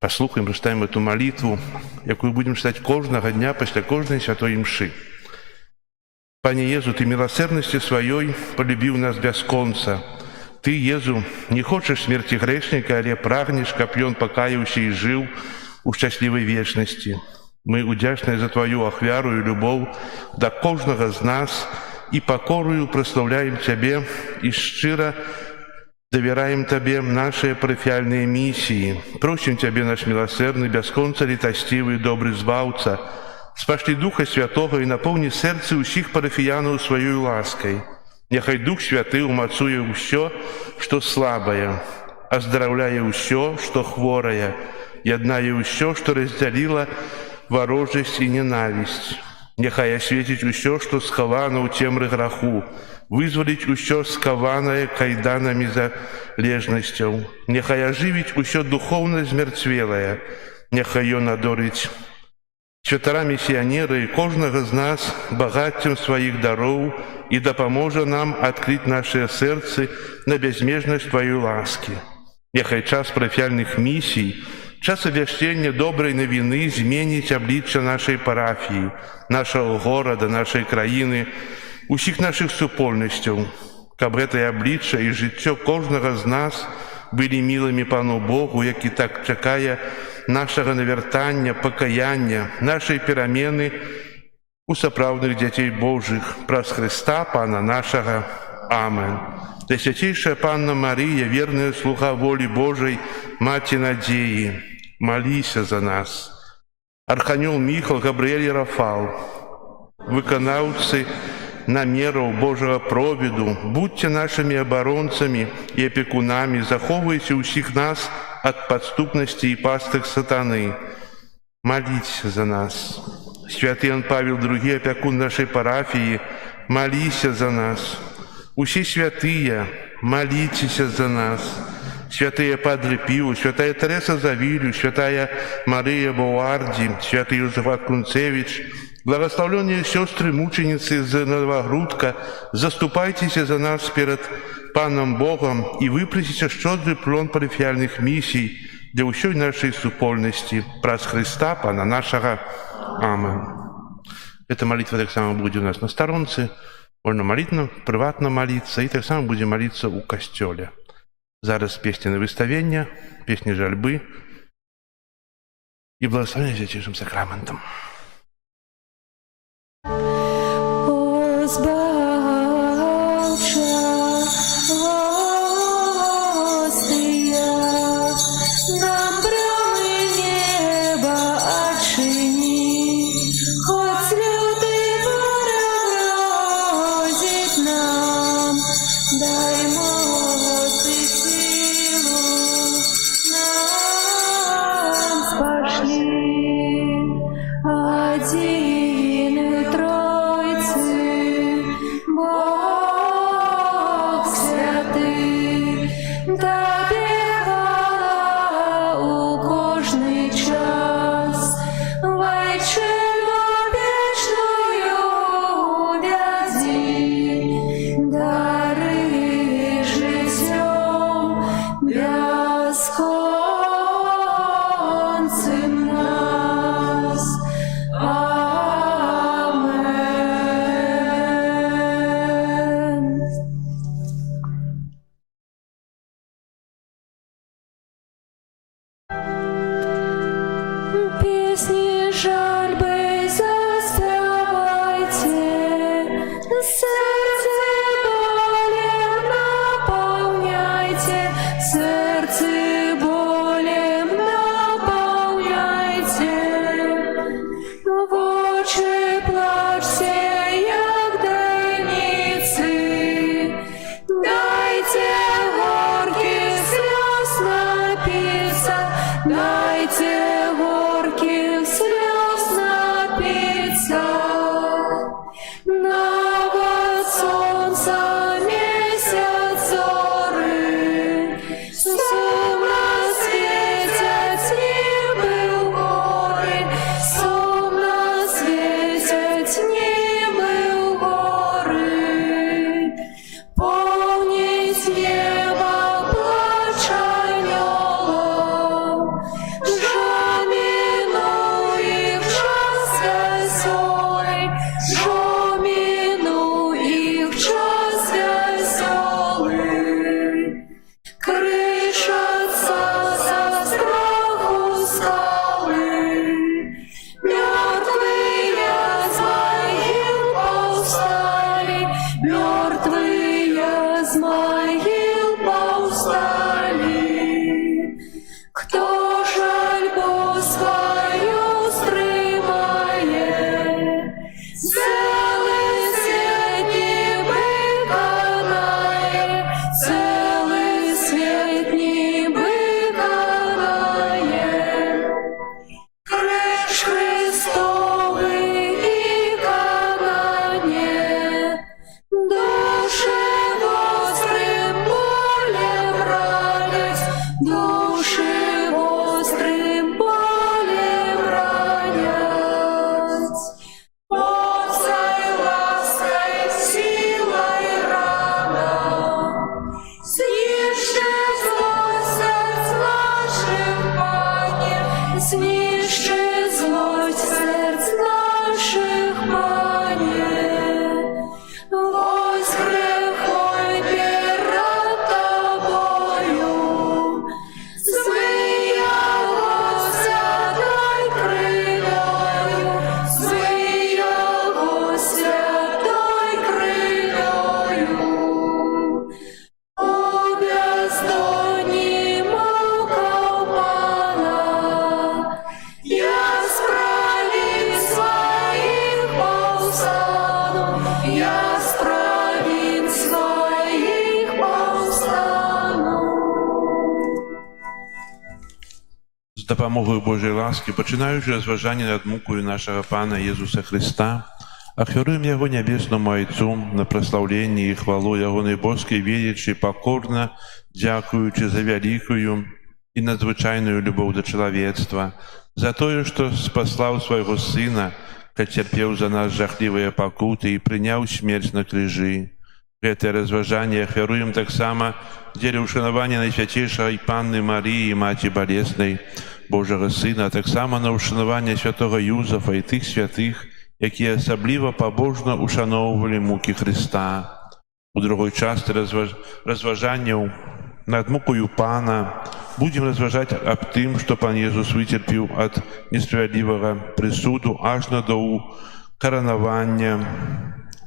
прачытаем эту малітву, якую будзем чытаць кожнага дня пасля кожнай святой імшы. Пане Езу, Ты милосердностью Своей полюбил нас бясконца. Ты, Езу, не хочешь смерти грешника, але прагнешь, каб ён покаяўся и жил у счастливой вечности. Мы удячны за Твою ахвяру и любовь до кожнага з нас и покорою прославляем Тебе и шчыра доверяем Тебе наши парафіяльные миссии. Просим Тебе, наш милосердный, бясконца літасцівы, добрый збаўца, спашли Духа Святого и наполни сердце усіх парафіянаў сваёй ласкай. Няхай Дух Святы умацуе ўсё, што слабае, аздараўляе ўсё, што хворае, яднае ўсё, што раздзяліла варожасць і ненавісць. Няхай асветіць усё, што схавана ў цемры граху, вызваліць усё скаванае кайданамі залежнасцяў. Няхай ажывіць усё духоўна змярцвелае, няхай Ён адорыць святара місіянера і кожнага з нас багаццем сваіх дароў і дапаможа нам адкрыць нашыя сэрцы на бязмежнасць Тваёй ласкі. Няхай час парафіяльных місій, час абвяшчэння добрай навіны зменіць аблічча нашай парафіі, нашага горада, нашай краіны, усіх нашых супольнасцяў, каб гэтае аблічча і жыццё кожнага з нас былі мілымі Пану Богу, які так чакае нашага навяртання, пакаяння, нашай перамены у сапраўдных дзяцей Божых праз Хрыста, Пана нашага. Амен. Пресвятейшая Панна Мария, верная слуга воли Божией, Мати надеи, молися за нас. Архангел Михаил, Габриэль и Рафал, выканаўцы намераў Божьего провіду, будьте нашими оборонцами и опекунами, заховывайте усіх нас от подступности и пастых сатаны. Молитесь за нас. Святый Иоанн Павел II, опекун нашей парафии, молися за нас. Усе святые, молитесь за нас. Святые Падре Пиу, святая Тереса Завилю, святая Мария Боуарди, святый Иосиф Кунцевич, благословленные сестры-мученицы из Новогрудка, заступайтесь за нас перед Паном Богом и выпросите щедрый плон парафіяльных миссий для усей нашей супольности. Праз Христа, Пана нашего. Амен. Эта молитва так само будет у нас на сторонце. Можно молитвенно, приватно молиться, и так само будем молиться у костёля. Зараз песни на выставление, песни жальбы и благословение Святейшим Сакраментом. Пошли. вясконцем нас. Амен. Песни жальбы заспевайте, сердце болем наполняйте, сердце болем наполняйте. В очи плачьте, як деницы, дайте горьких слез напиться, дайте горьких слез напиться. На солнца месяц зоры, сумно светят небы горы, сумно светят небы горы. Полнить небо плач анёлов, жамину их час веселый, жамину их час веселый. Крышатся со страху скалы, мертвые с могил повстали, мертвые с могил повстали. Кто жальбу свою стримает, целый свет небы канает, целый свет небы канает. Крыш Христовый и канание, души острым болем ранять, души острым болем ранять. Отцай лаской, силой рано, снижи злость сердц наших, Пане, снижи злость сердц наших, Пане. Вось грехой перед Тобою, Святого святой крылою, Святого святой крылою. У бездонні мукав Пана, я справі своїх повстану, я справі своїх повстану. З допомогою Божої ласки, починаючи розважання над мукою нашого Пана Ісуса Христа, ахвяруємо Його небесному Отцу на прославлення і хвалу Його небоській вірячи, покорно дякуючи за великую і надзвичайную любов до чоловічства, за те, що спаслав свого Сина, який терпів за нас жахливі покути і прийняв смерть на крижі. Гэта разважанне ахвяруем таксама дзеля ўшанавання Найсвяцейшай Панны Марыі, Маці Балеснай, Божага Сына, а таксама на ўшанаванне святого Юзафа і тых святых, якія асабліва пабожна ушаноўвалі мукі Хрыста. У другой частцы разважанняў над мукою Пана будзем разважаць аб тым, што Пан Езус выцерпеў ад несправядлівага прысуду аж на до каранавання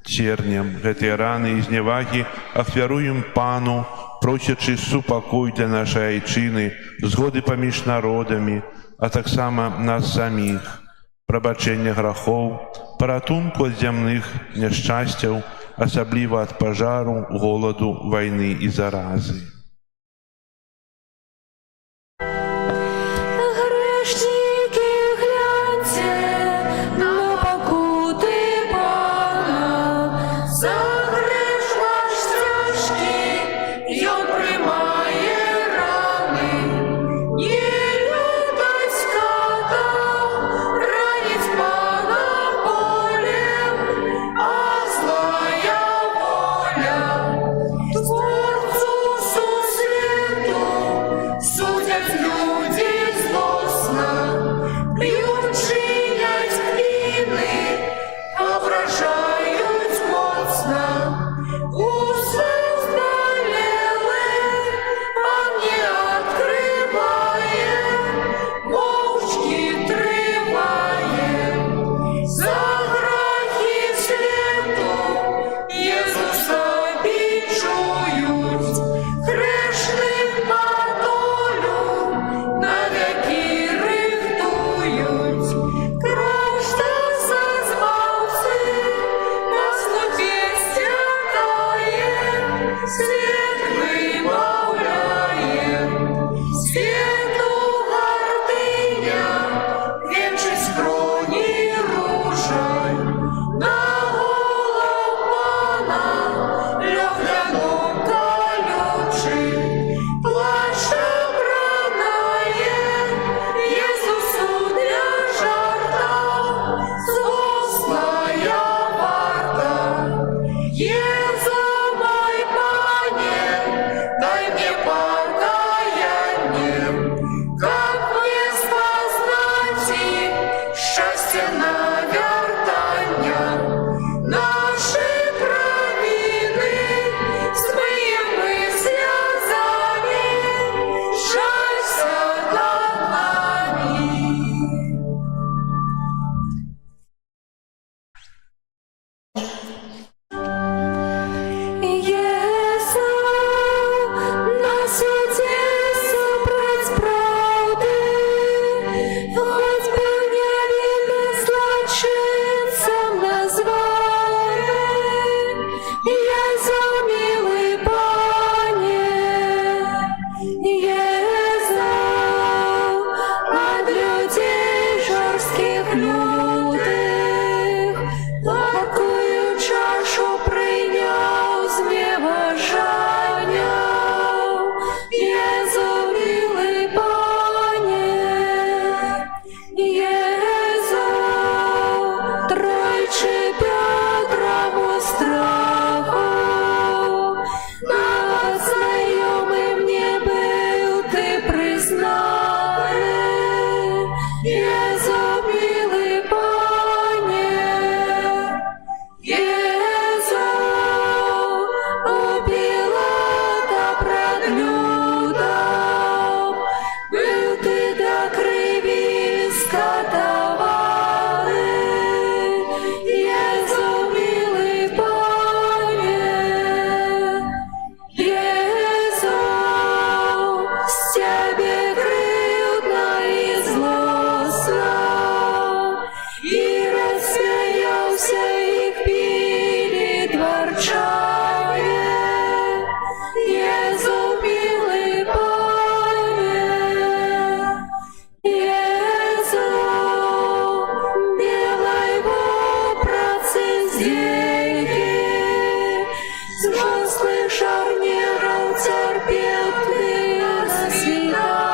цернем. Гэтыя раны і зневагі ахвяруем Пану, просячы супакой для нашай айчыны, згоды паміж народамі, а таксама нас саміх, прабачэння грахоў, паратунку ад зямных няшчасцяў, асабліва ад пажару, голаду, вайны і заразы. Грешники, гляньте на покуты Пана, за грех ваш тяжкий, он приймає рани, не лютость скота, ранить Пана болем, а злая воля Творцу Єзу, от людей жорстких лютих, лакую чашу прийняв зневажання. Єзу, милий Пане, Єзу, тройче Петрову страху, навод знайомий мне был, ты признали. Єзу, милий Пане, Єзу, у Пилата пред людом, был ты до крови скатованы. Єзу, милий Пане, Єзу, з тебе кривдно і злостно, і розсміявся, їх пили дворчане. Єзу, милий Пане, Єзу, білой вопросы здійки, з жорстких шарнірів терпів ти на світах.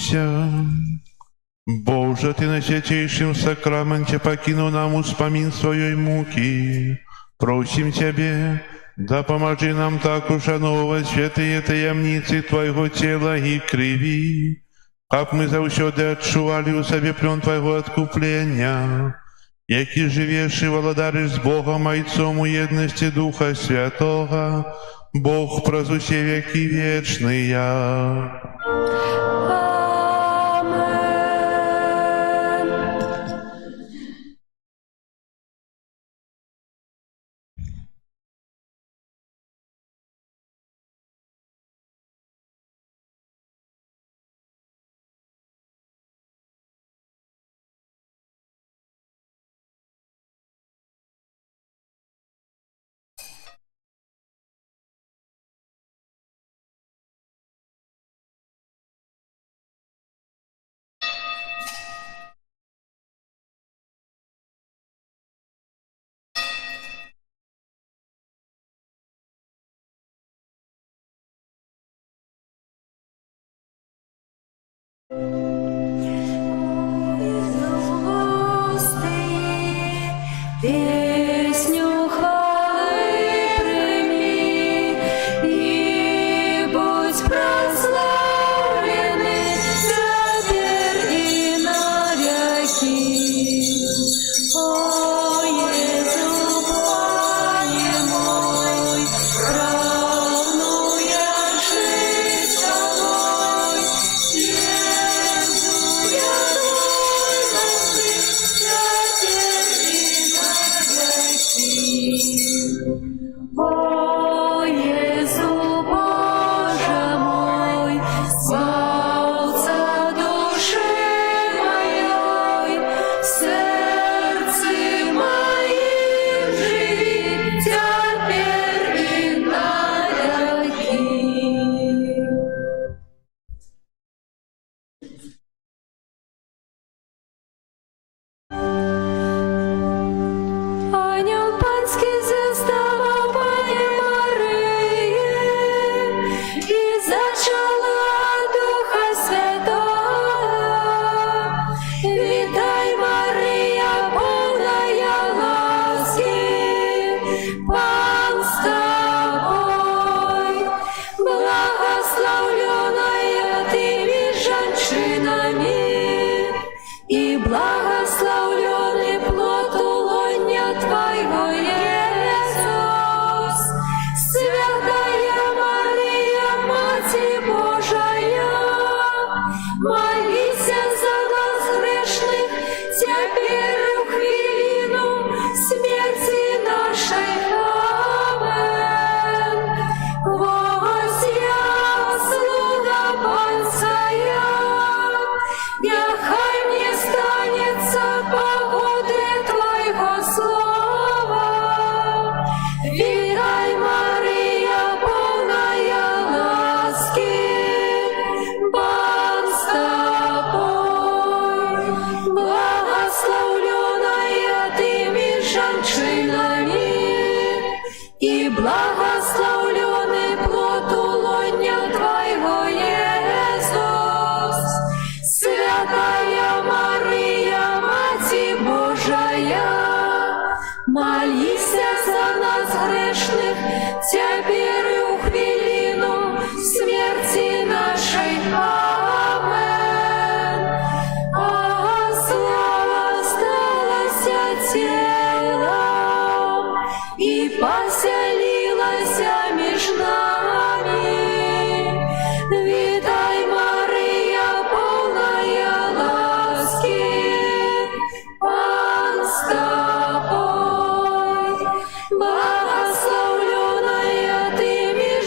помолимся. Боже, Ты на святейшем сакраменте покинул нам успомин своей муки. Просим Тебе, да поможи нам так ушановывать святые таямницы Твоего тела и крови, как мы завсёды отчували у себе плен Твоего откупления, які живеш и володариш с Богом Отцом у едности Духа Святого, Бог праз усе веки вечные. Песню хвалы прими, и будь прославлены теперь и навеки. О, Иисус, Пане мой, правну я жить тобой. Иисус, я твой, теперь и О, Иисус, Боже мой, солнце души моей, в сердце моим живи теперь и навеки. Ангел панський застава Пані Марії, і зачала Духа Святого. Вітай, Марія, повная ласки, Пан з тобой. Благословленная ты меж женщинами, и благословленный плод лоня Твоего, Иисус. Святая Мария, Мати Божия, молись за нас грешных, теперь в хвилину смерти нашей. Амен. Вося, слуга Панцая, нехай мне станется погоды Твоего слова. Вітай, Марія, повная ласки, Пан з тобой. Благословленная ты меж женщинами, и благословленный плод лоня Твоего, Иисус. Святая Мария, Мати Божия, молись за нас грешных, теперь в хвилину смерти нашей. Амен. А слава сталася телом и поселилась меж нами. Вітай, Марія, повная ласки, Пан з тобой. Благословленная ты меж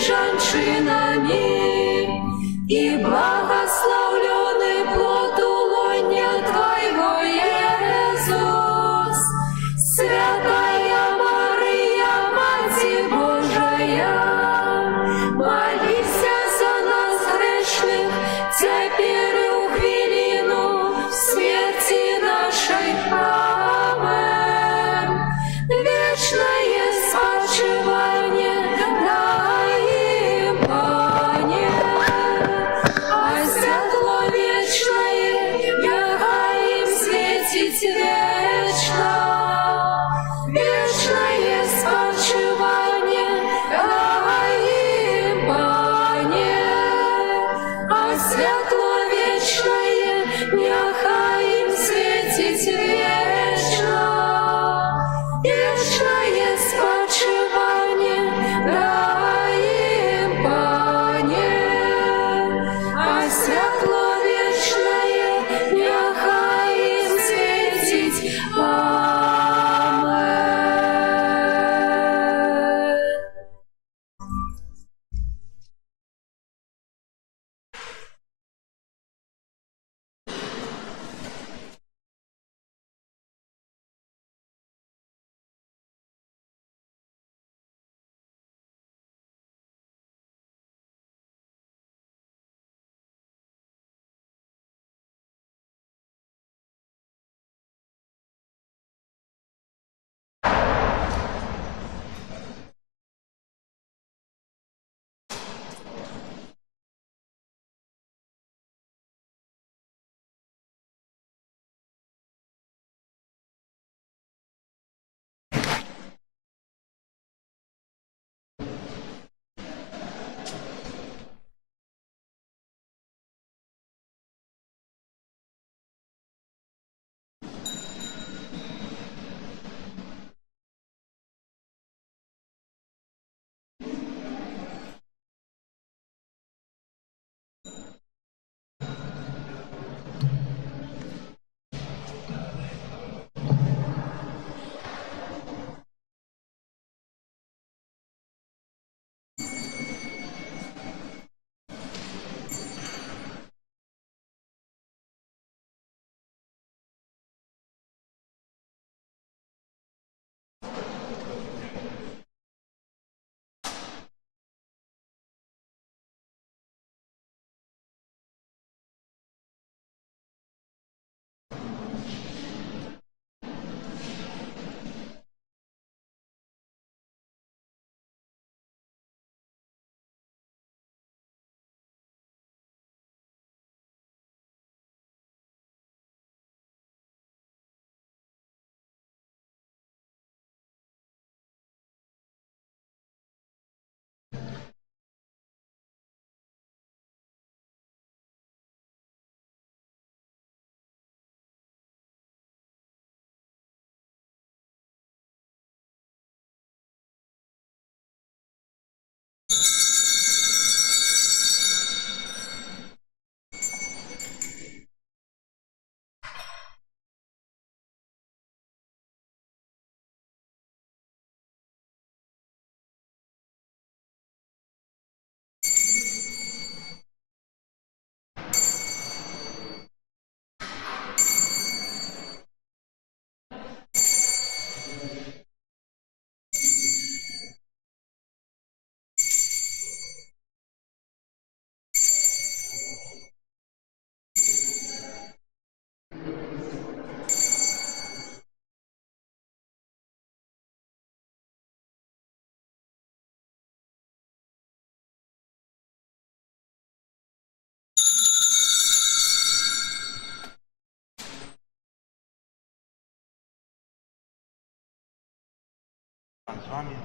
вами.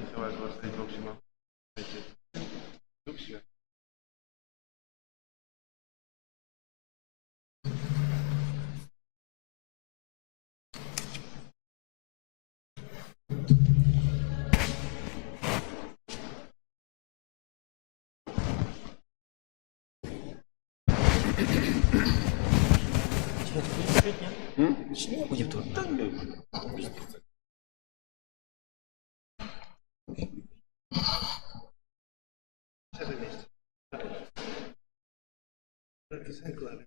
Нехай вас благословить Бог Всемогущий, Отец, Дух Святой. Будем тут. Сядь вместе. Это Сан-Клаве.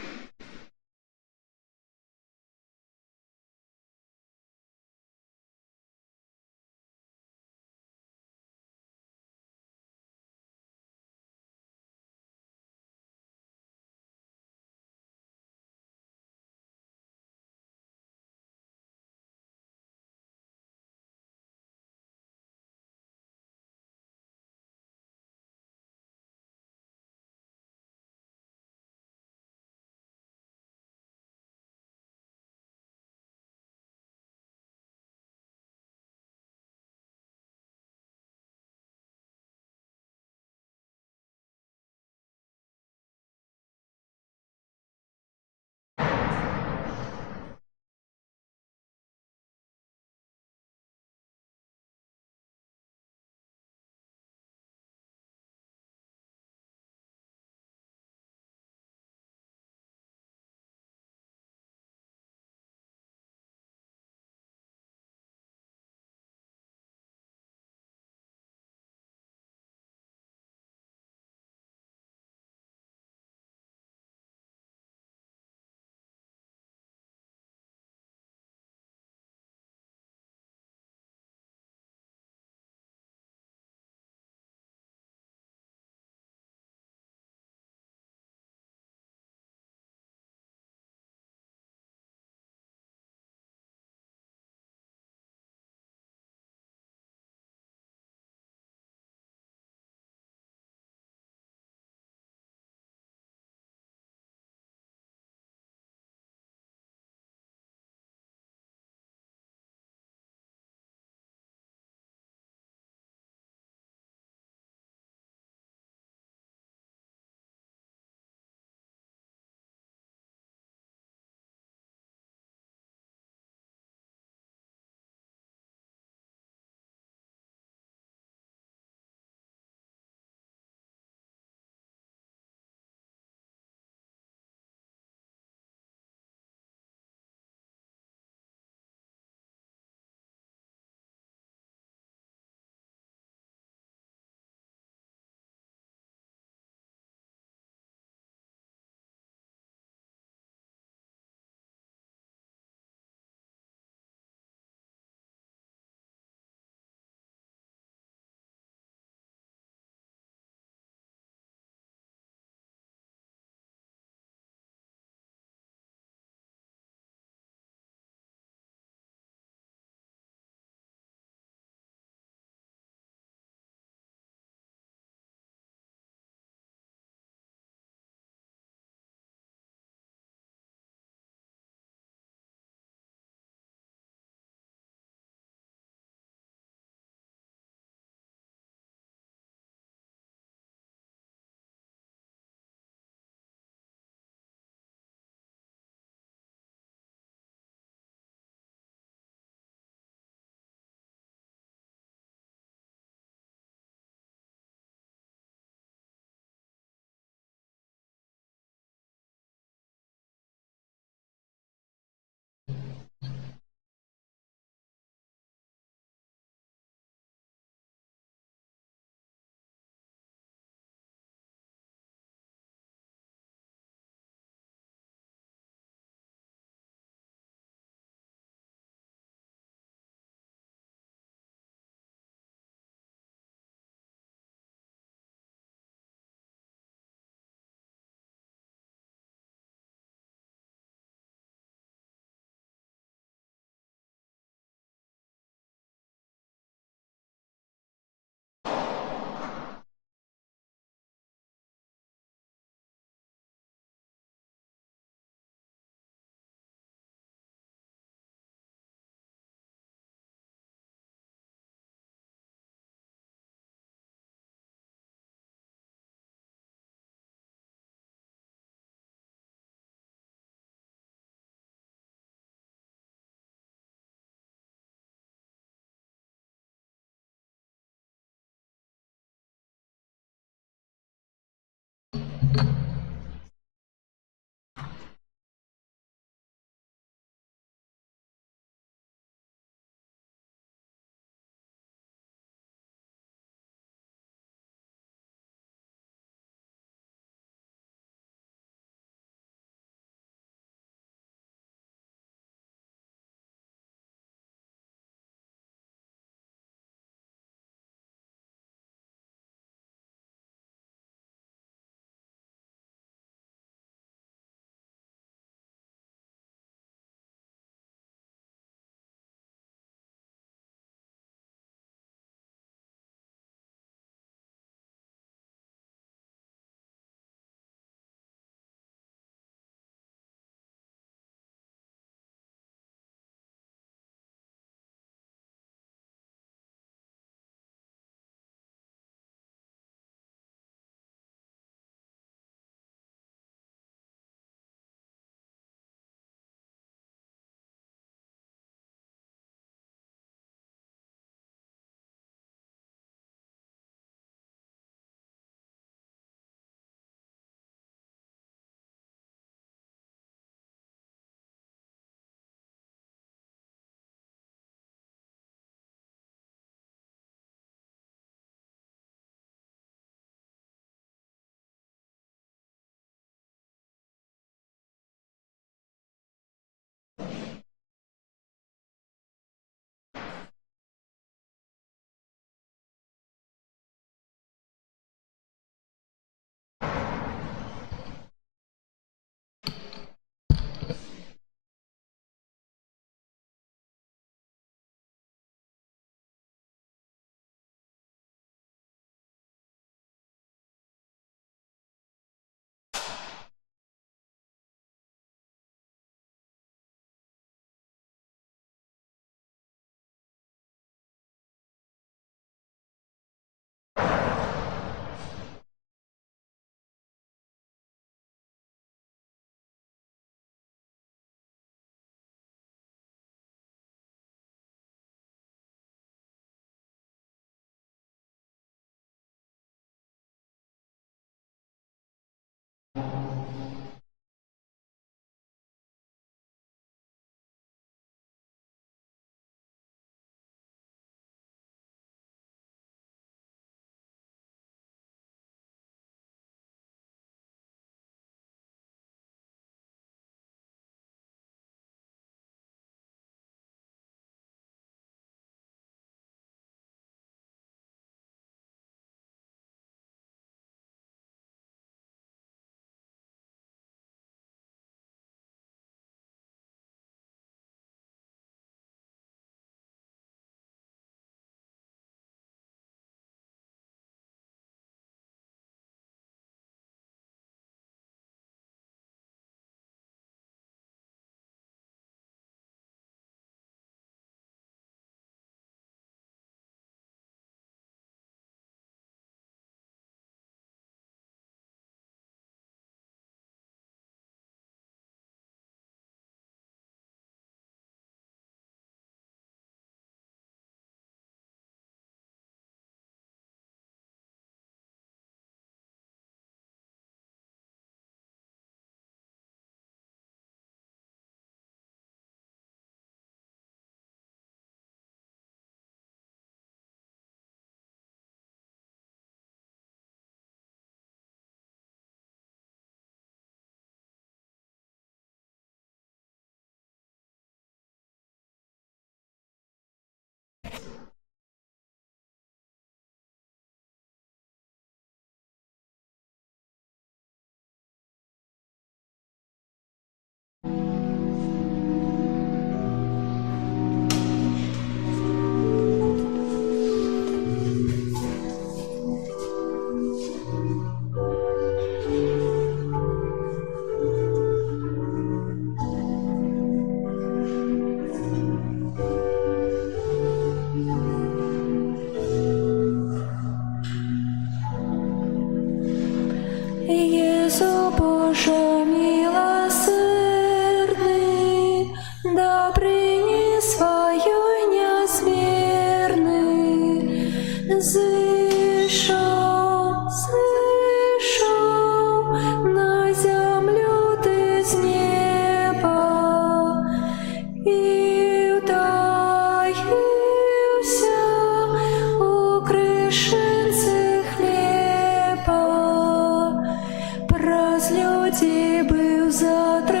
суді був затриманий,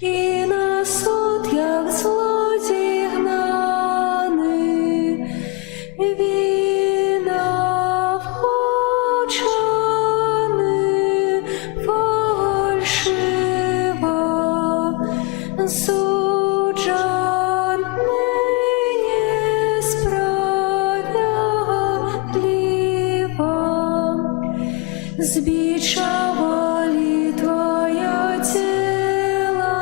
і на суд, як злодій гнаний. Він навчений фальшиво, суджений несправедливо. Збічавали твоє тіло,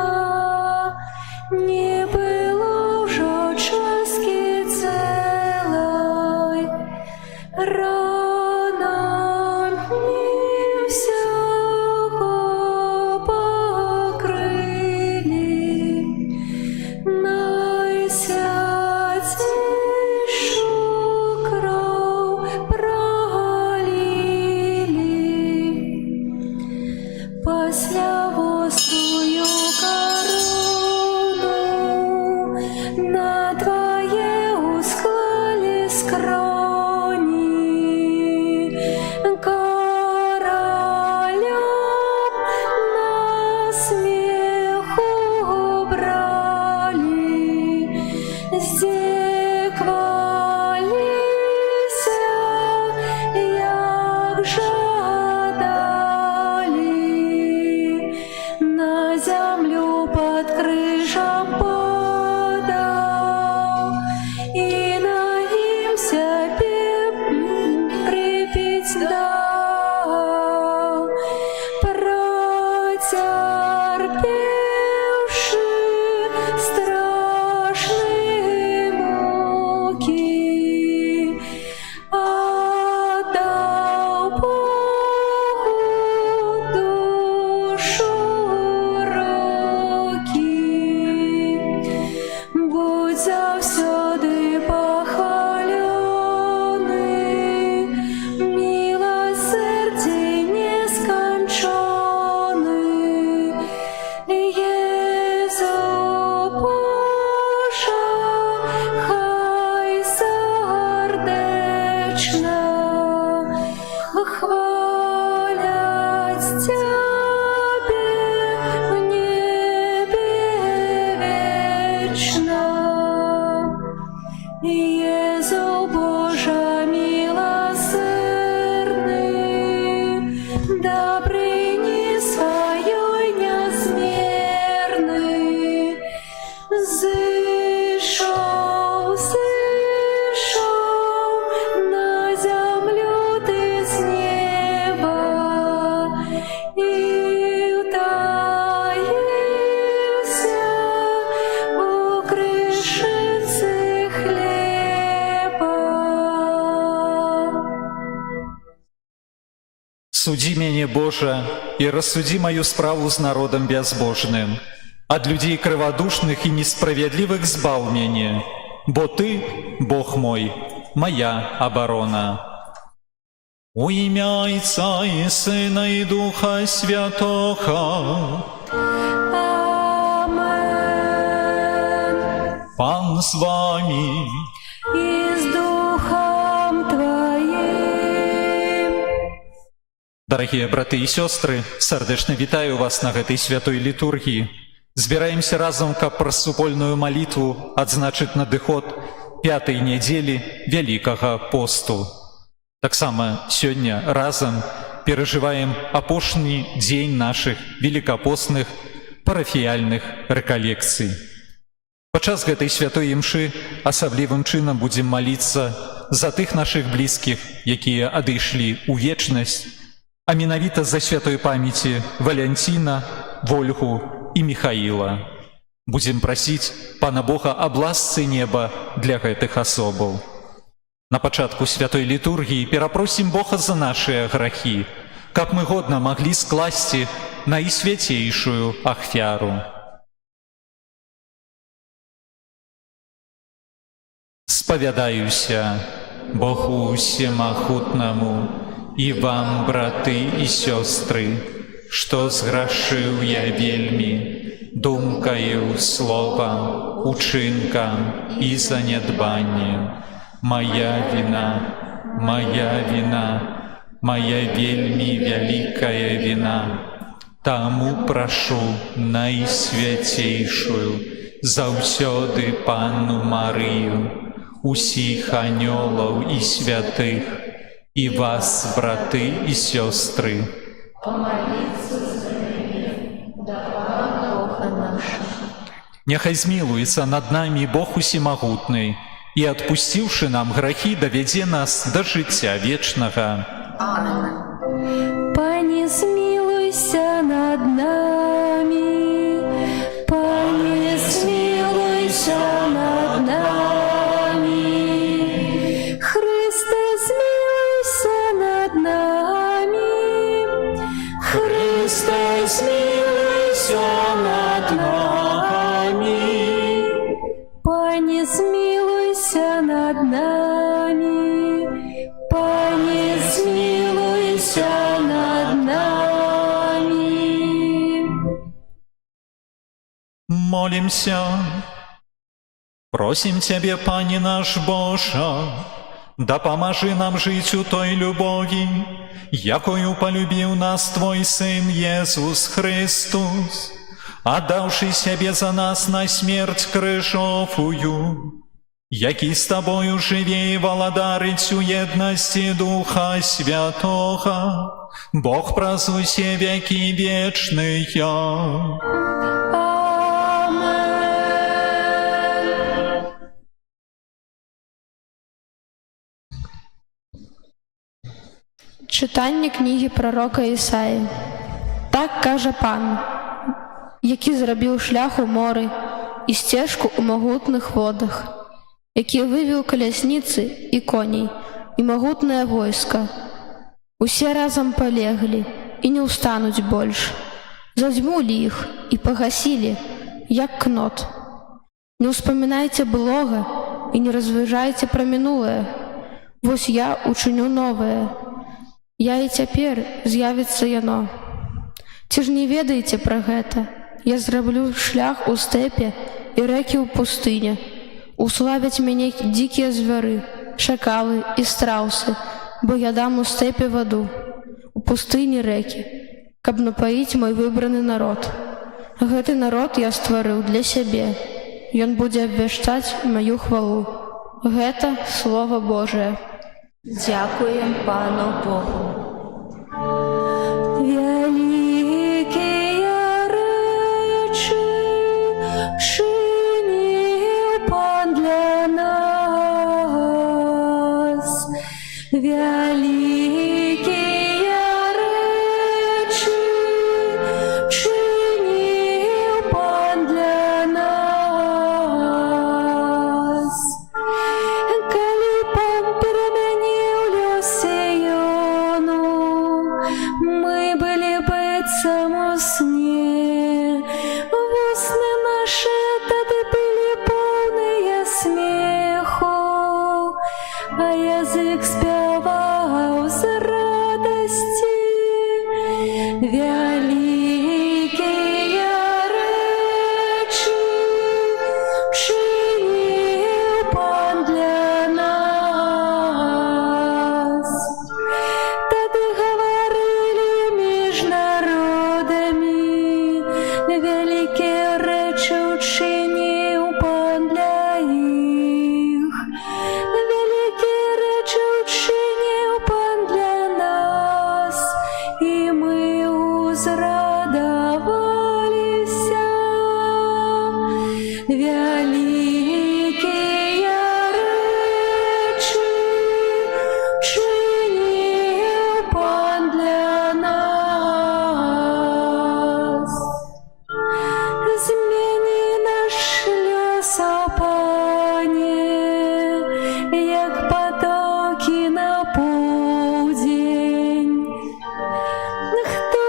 не було вже частки целой. Ранами всього покрили, найсвятейшу кров пролили. Після вострую корону на твоє усклали скроні. Королем на смеху брали, здеквалися, як жадали. На землю под крыжом падал, и наимся припить дал, протерпевши страшные муки, отдал Богу душу руки. Будь завсёды похваленный, милосердие несконченный. Езу Божа, хай сердечно хвалять Тебе в небе вечно. Езу Божа милосердный, добрыни своей неизмерной. Зышел на землю ты с неба и утаился у крышицы хлеба. Суди меня, Боже, и рассуди мою справу с народом безбожным. От людей кроводушных и несправедливых сбав меня, бо Ты, Бог мой, моя оборона. У ім'я Отця і Сина і Духа Святого, Амен. Пан з вами. И с Духом Твоим. Дорогие браты и сестры, сердечно вітаю вас на гэтай святой літургії. Збираемся разом, каб праз супольную малітву адзначыць надыход 5-й нядзелі Вялікага посту. Таксама сёння разам перажываем апошні дзень нашых великапостных парафіяльных рэкалекцый. Падчас гэтай святой імшы асаблівым чынам будзем маліцца за тых нашых блізкіх, якія адышлі ў вечнасць, а менавіта за святой памяці Валянціна, Вольгу і Михаіла. Будзем прасіць Пана Бога аб ласцы неба для гэтых асобаў. На пачатку святой літургіі перапросім Бога за нашыя грахі, каб мы годна маглі скласці найсвяцейшую ахвяру. Спавядаюся Богу Всемагутнаму і вам, браты і сёстры, што зграшыў я вельмі думкаю, словам, учынкам і занядбаннем. Моя вина, моя вельми вялікая вина. Таму прашу найсвяцейшую, заўсёды Панну Марыю, усіх анёлаў і святых, і вас, браты і сёстры, Бога наша. няхай змілуецца над намі Бог усімагутны, і, адпусціўшы нам грахі, давядзе нас да жыцця вечнага. Пане, змилуйся над нами, Пане, змилуйся над нами, Христе, змилуйся над нами, Христе, змилуйся над нами, Пане, змилуйся над нами, Пане, змилуйся над нами. Молимся. Просім Цябе, Пане наш Божа, дапамажы нам жыць у той любові, якою полюбіў нас Твой Сын Езус Христус, аддаўшы сябе за нас на смерць крыжовую, які з Табою жыве і валадарыць у еднасці Духа Святога, Бог праз усе векі вечныя. Читання книги пророка Ісаї. Так каже Пан, який зробив шлях у морі і стежку у могутних водах, який вивів колесниці і коней, і могутне войско. Усе разом полегли і не устануть больше. Задьмули їх і погасили, як кнот. Не успоминайте былого і не розважайте про минулое. Вось я учиню новое. Я і цяпер з'явіцца яно. Ці ж не ведаеце пра гэта? Я зраблю шлях у стэпе і рэкі ў пустыне. Уславяць мяне дзікія звяры, шакалы і страусы, бо я дам у стэпе ваду, у пустыні рэкі, каб напаіць мой выбраны народ. Гэты народ я стварыў для сябе. Ён будзе абвяшчаць маю хвалу. Гэта Слова Божае. Дякуємо Пану Богу. Великие речи чинил Пан для нас. Великие речи чинил Пан для нас. Коли Пан переменил Сиону, мы были быцем у сне. Весны наши тады были полные смеху, а язык спевал з радости. Великие речи чинил Пан для нас. Тады говорили між народами, великие речи учинил Пан для их. Великие речи учинил Пан для нас, и мы узрадовалися. Великие речи чинил Пан для нас. Зміни наш лес, о Пане, як потоки на полдень. Хто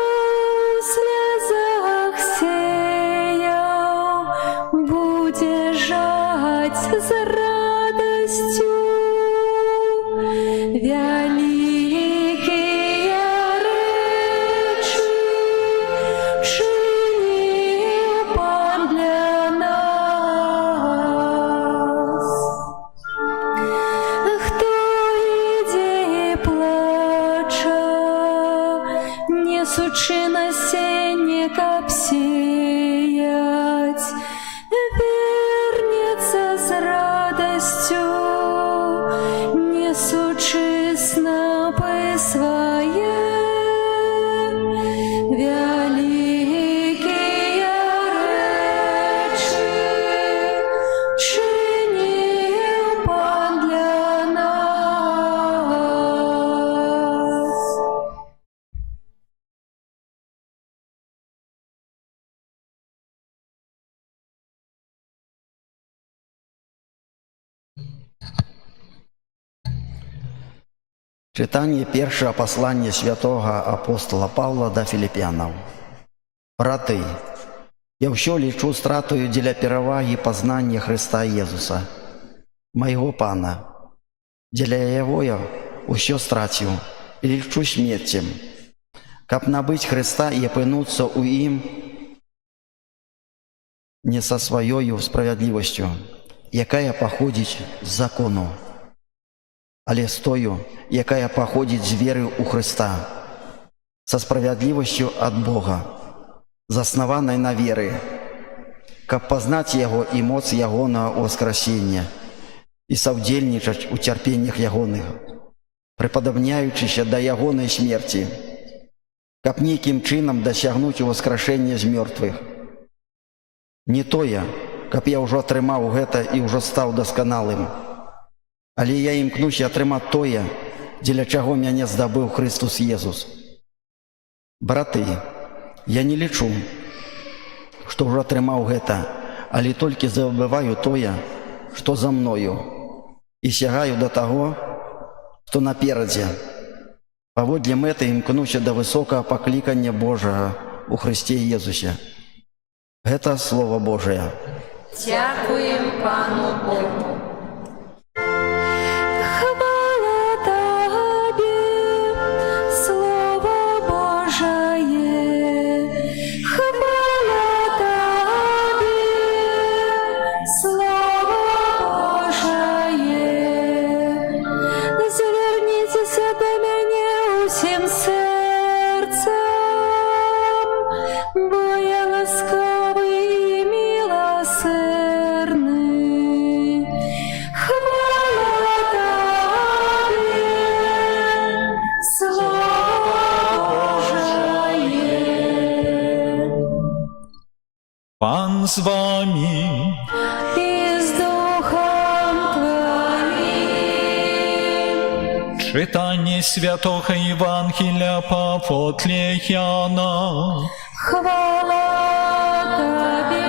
несучи насенне, каб сеять, вернется с радостью, несучи снопы свои. Великие речи чинил Пан для нас. Читание первого послания святого апостола Павла до Филиппянов. Браты, я ўсё лічу стратою дзеля перавагі пазнання Христа Езуса, майго Пана. Дзеля Яго я ўсё страціў і лічу смерцем, каб набыць Христа і апынуцца ў ім не са сваёю справядлівасцю, якая паходзіць з закону, але з тою, якая паходзіць з веры ў Хрыста, са справядлівасцю ад Бога, заснаванай на веры, каб пазнаць Яго і моц Ягонага ўваскрасення і саўдзельнічаць у цярпеннях Ягоных, прыпадабняючыся да Ягонай смерці, каб нейкім чынам дасягнуць уваскрашэння з мёртвых. Не тое, каб я ўжо атрымаў гэта і ўжо стаў дасканалым, але я імкнуся атрымаць тое, дзеля чаго мяне здабыў Христус Езус. Браты, я не лічу, што ўжо атрымаў гэта, але толькі забываю тое, што за мною, і сягаю да таго, што наперадзе. Паводле мэты імкнуся да высокага паклікання Божага у Христе Езусе. Гэта Слово Божие. Дякуємо Пану Богу. Хвала Тебе, Слово Божие. Хвала Тебе, Слово Божие. Зверніться до мене усім серцем, бо я ласкавий і милосердний. Хвала Тобі, Слово Божие. Пан з вами. І з Духом Твоїм. Читание Святого Евангелия по Павле Яна. Хвала Тобі,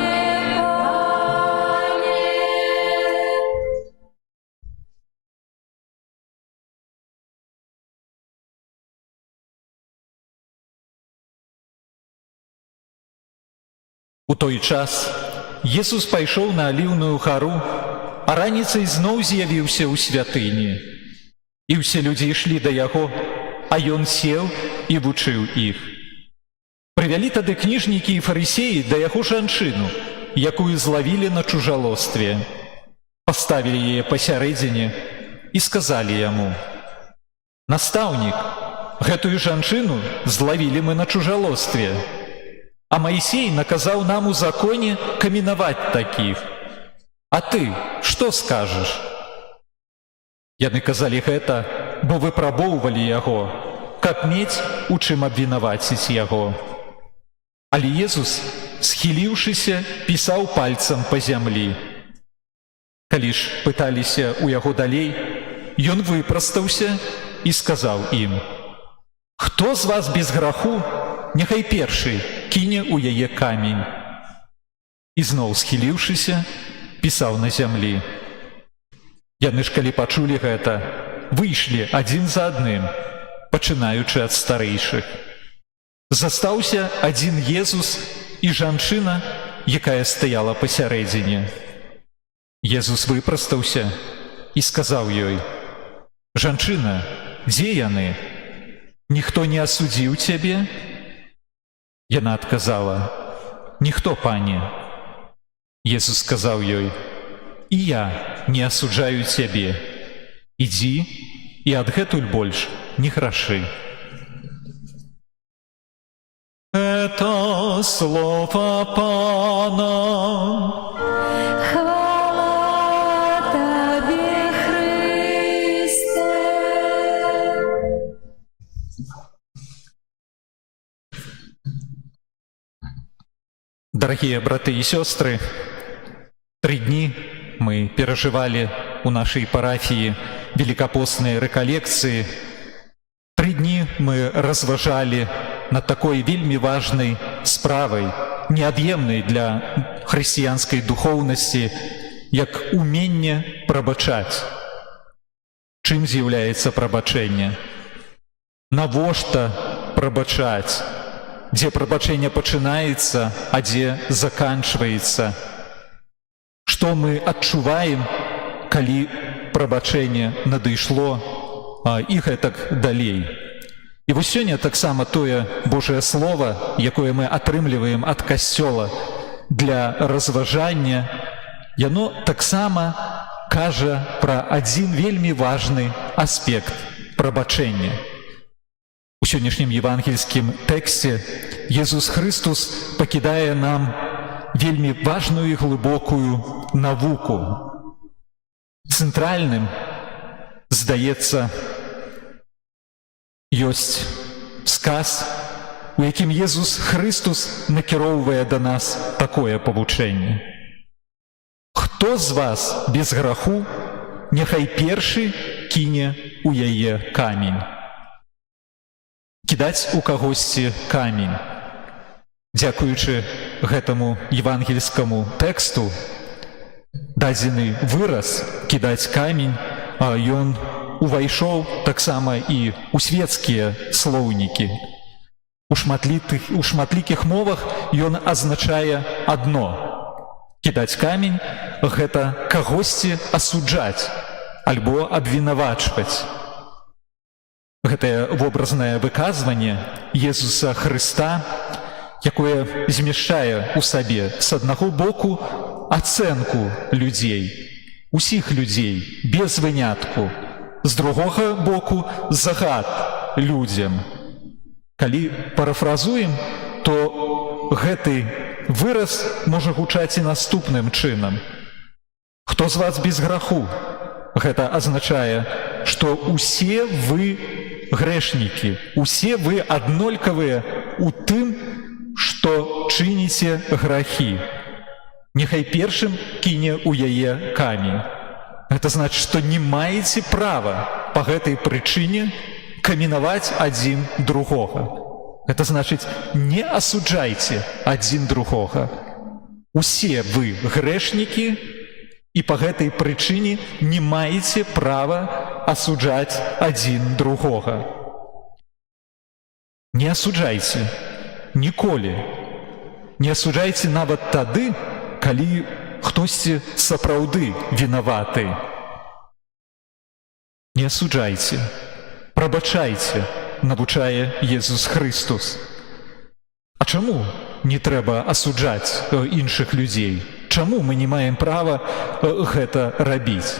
Пане. У той час Jesús пайшоў на Аліўную гару, а раніцай зноў з'явіўся ў святыні. І ўсе людзі ішлі да яго, а ён сеў і вучыў іх. Прывялі тады кніжнікі і фарысеі да яго жанчыну, якую злавілі на чужалостве. Паставілі яе пасярэдзіне і сказалі яму: «Настаўнік, гэтую жанчыну злавілі мы на чужалостве. А Маісей наказаў нам у законе каменаваць такіх. А ты што скажаш?» Яны казалі гэта, бо выпрабоўвалі яго, каб мець у чым абвінаваціць яго. Але Езус, схіліўшыся, пісаў пальцам па зямлі. Калі ж пыталіся ў яго далей, ён выпрастаўся і сказаў ім: «Хто з вас без граху, няхай першы кіне ў яе камень». І зноў схіліўшыся, пісаў на зямлі. Яны ж, калі пачулі гэта, выйшлі адзін за адным, пачынаючы ад старэйшых. Застаўся адзін Езус і жанчына, якая стаяла пасярэдзіне. Езус выпрастаўся і сказаў ёй: «Жанчына, дзе яны? Ніхто не асудзіў цябе?» Яна адказала: «Ніхто, пане». Езус сказаў ёй: «І я не асуджаю цябе. Ідзі і адгэтуль больш не грашы». слова Пана. Хвала Тобі, Христе. Дорогие браты и сестры, 3 дни мы переживали у нашей парафии великопостные реколлекции. 3 дні мы разважали над такой вельмі важной справой, неад'емнай для хрысціянскай духоўнасці, як уменне прабачаць. Чым з'яўляецца прабачэнне? Навошта прабачаць? Дзе прабачэнне пачынаецца, а дзе заканчваецца? Што мы адчуваем, калі прабачэнне надышло, і гэтак далей. І вось сёння таксама тое Божае Слово, якое мы атрымліваем ад Касцёла для разважання, яно таксама кажа пра адзін вельмі важны аспект прабачэння. У сённяшнім евангельскім тэксце Jesús Христос пакідае нам вельмі важную і глыбокую навуку. Цэнтральным, здаецца, ёсць сказ, у якім Jesús Христос накіроўвае да нас такое павучэнне. Хто з вас без граху, няхай першы кіне ў яе камень. Кідаць у кагосьці камень. Дзякуючы гэтаму евангельскаму тэксту дадзены выраз кідаць камень, ён увайшоў таксама і ў свецкія слоўнікі. У шматлікіх мовах ён азначае адно. Кідаць камень – гэта кагосьці асуджаць альбо абвінавачваць. Гэтае вобразнае выказванне Jesúsa Хрыста, якое змяшчае ў сабе з аднаго боку ацэнку людзей, усіх людзей, без вынятку, з другога боку загад людзям. Калі парафразуем, то гэты выраз можа гучаць і наступным чынам. Хто з вас без граху? Гэта азначае, што усе вы грэшнікі, усе вы аднолькавыя у тым, што чыніце грахі. Няхай першым кіне ў яе камень. Гэта значыць, што не маеце права па гэтай прычыне каменаваць адзін другога. Гэта значыць, не асуджайце адзін другога. Усе вы грэшнікі, і па гэтай прычыне не маеце права асуджаць адзін другога. Не асуджайце ніколі. Не асуджайце нават тады, калі хтосьці сапраўды вінаваты. Не асуджайце, прабачайце, навучае Jesús Христос. А чаму не трэба асуджаць іншых людзей? Чаму мы не маем права гэта рабіць?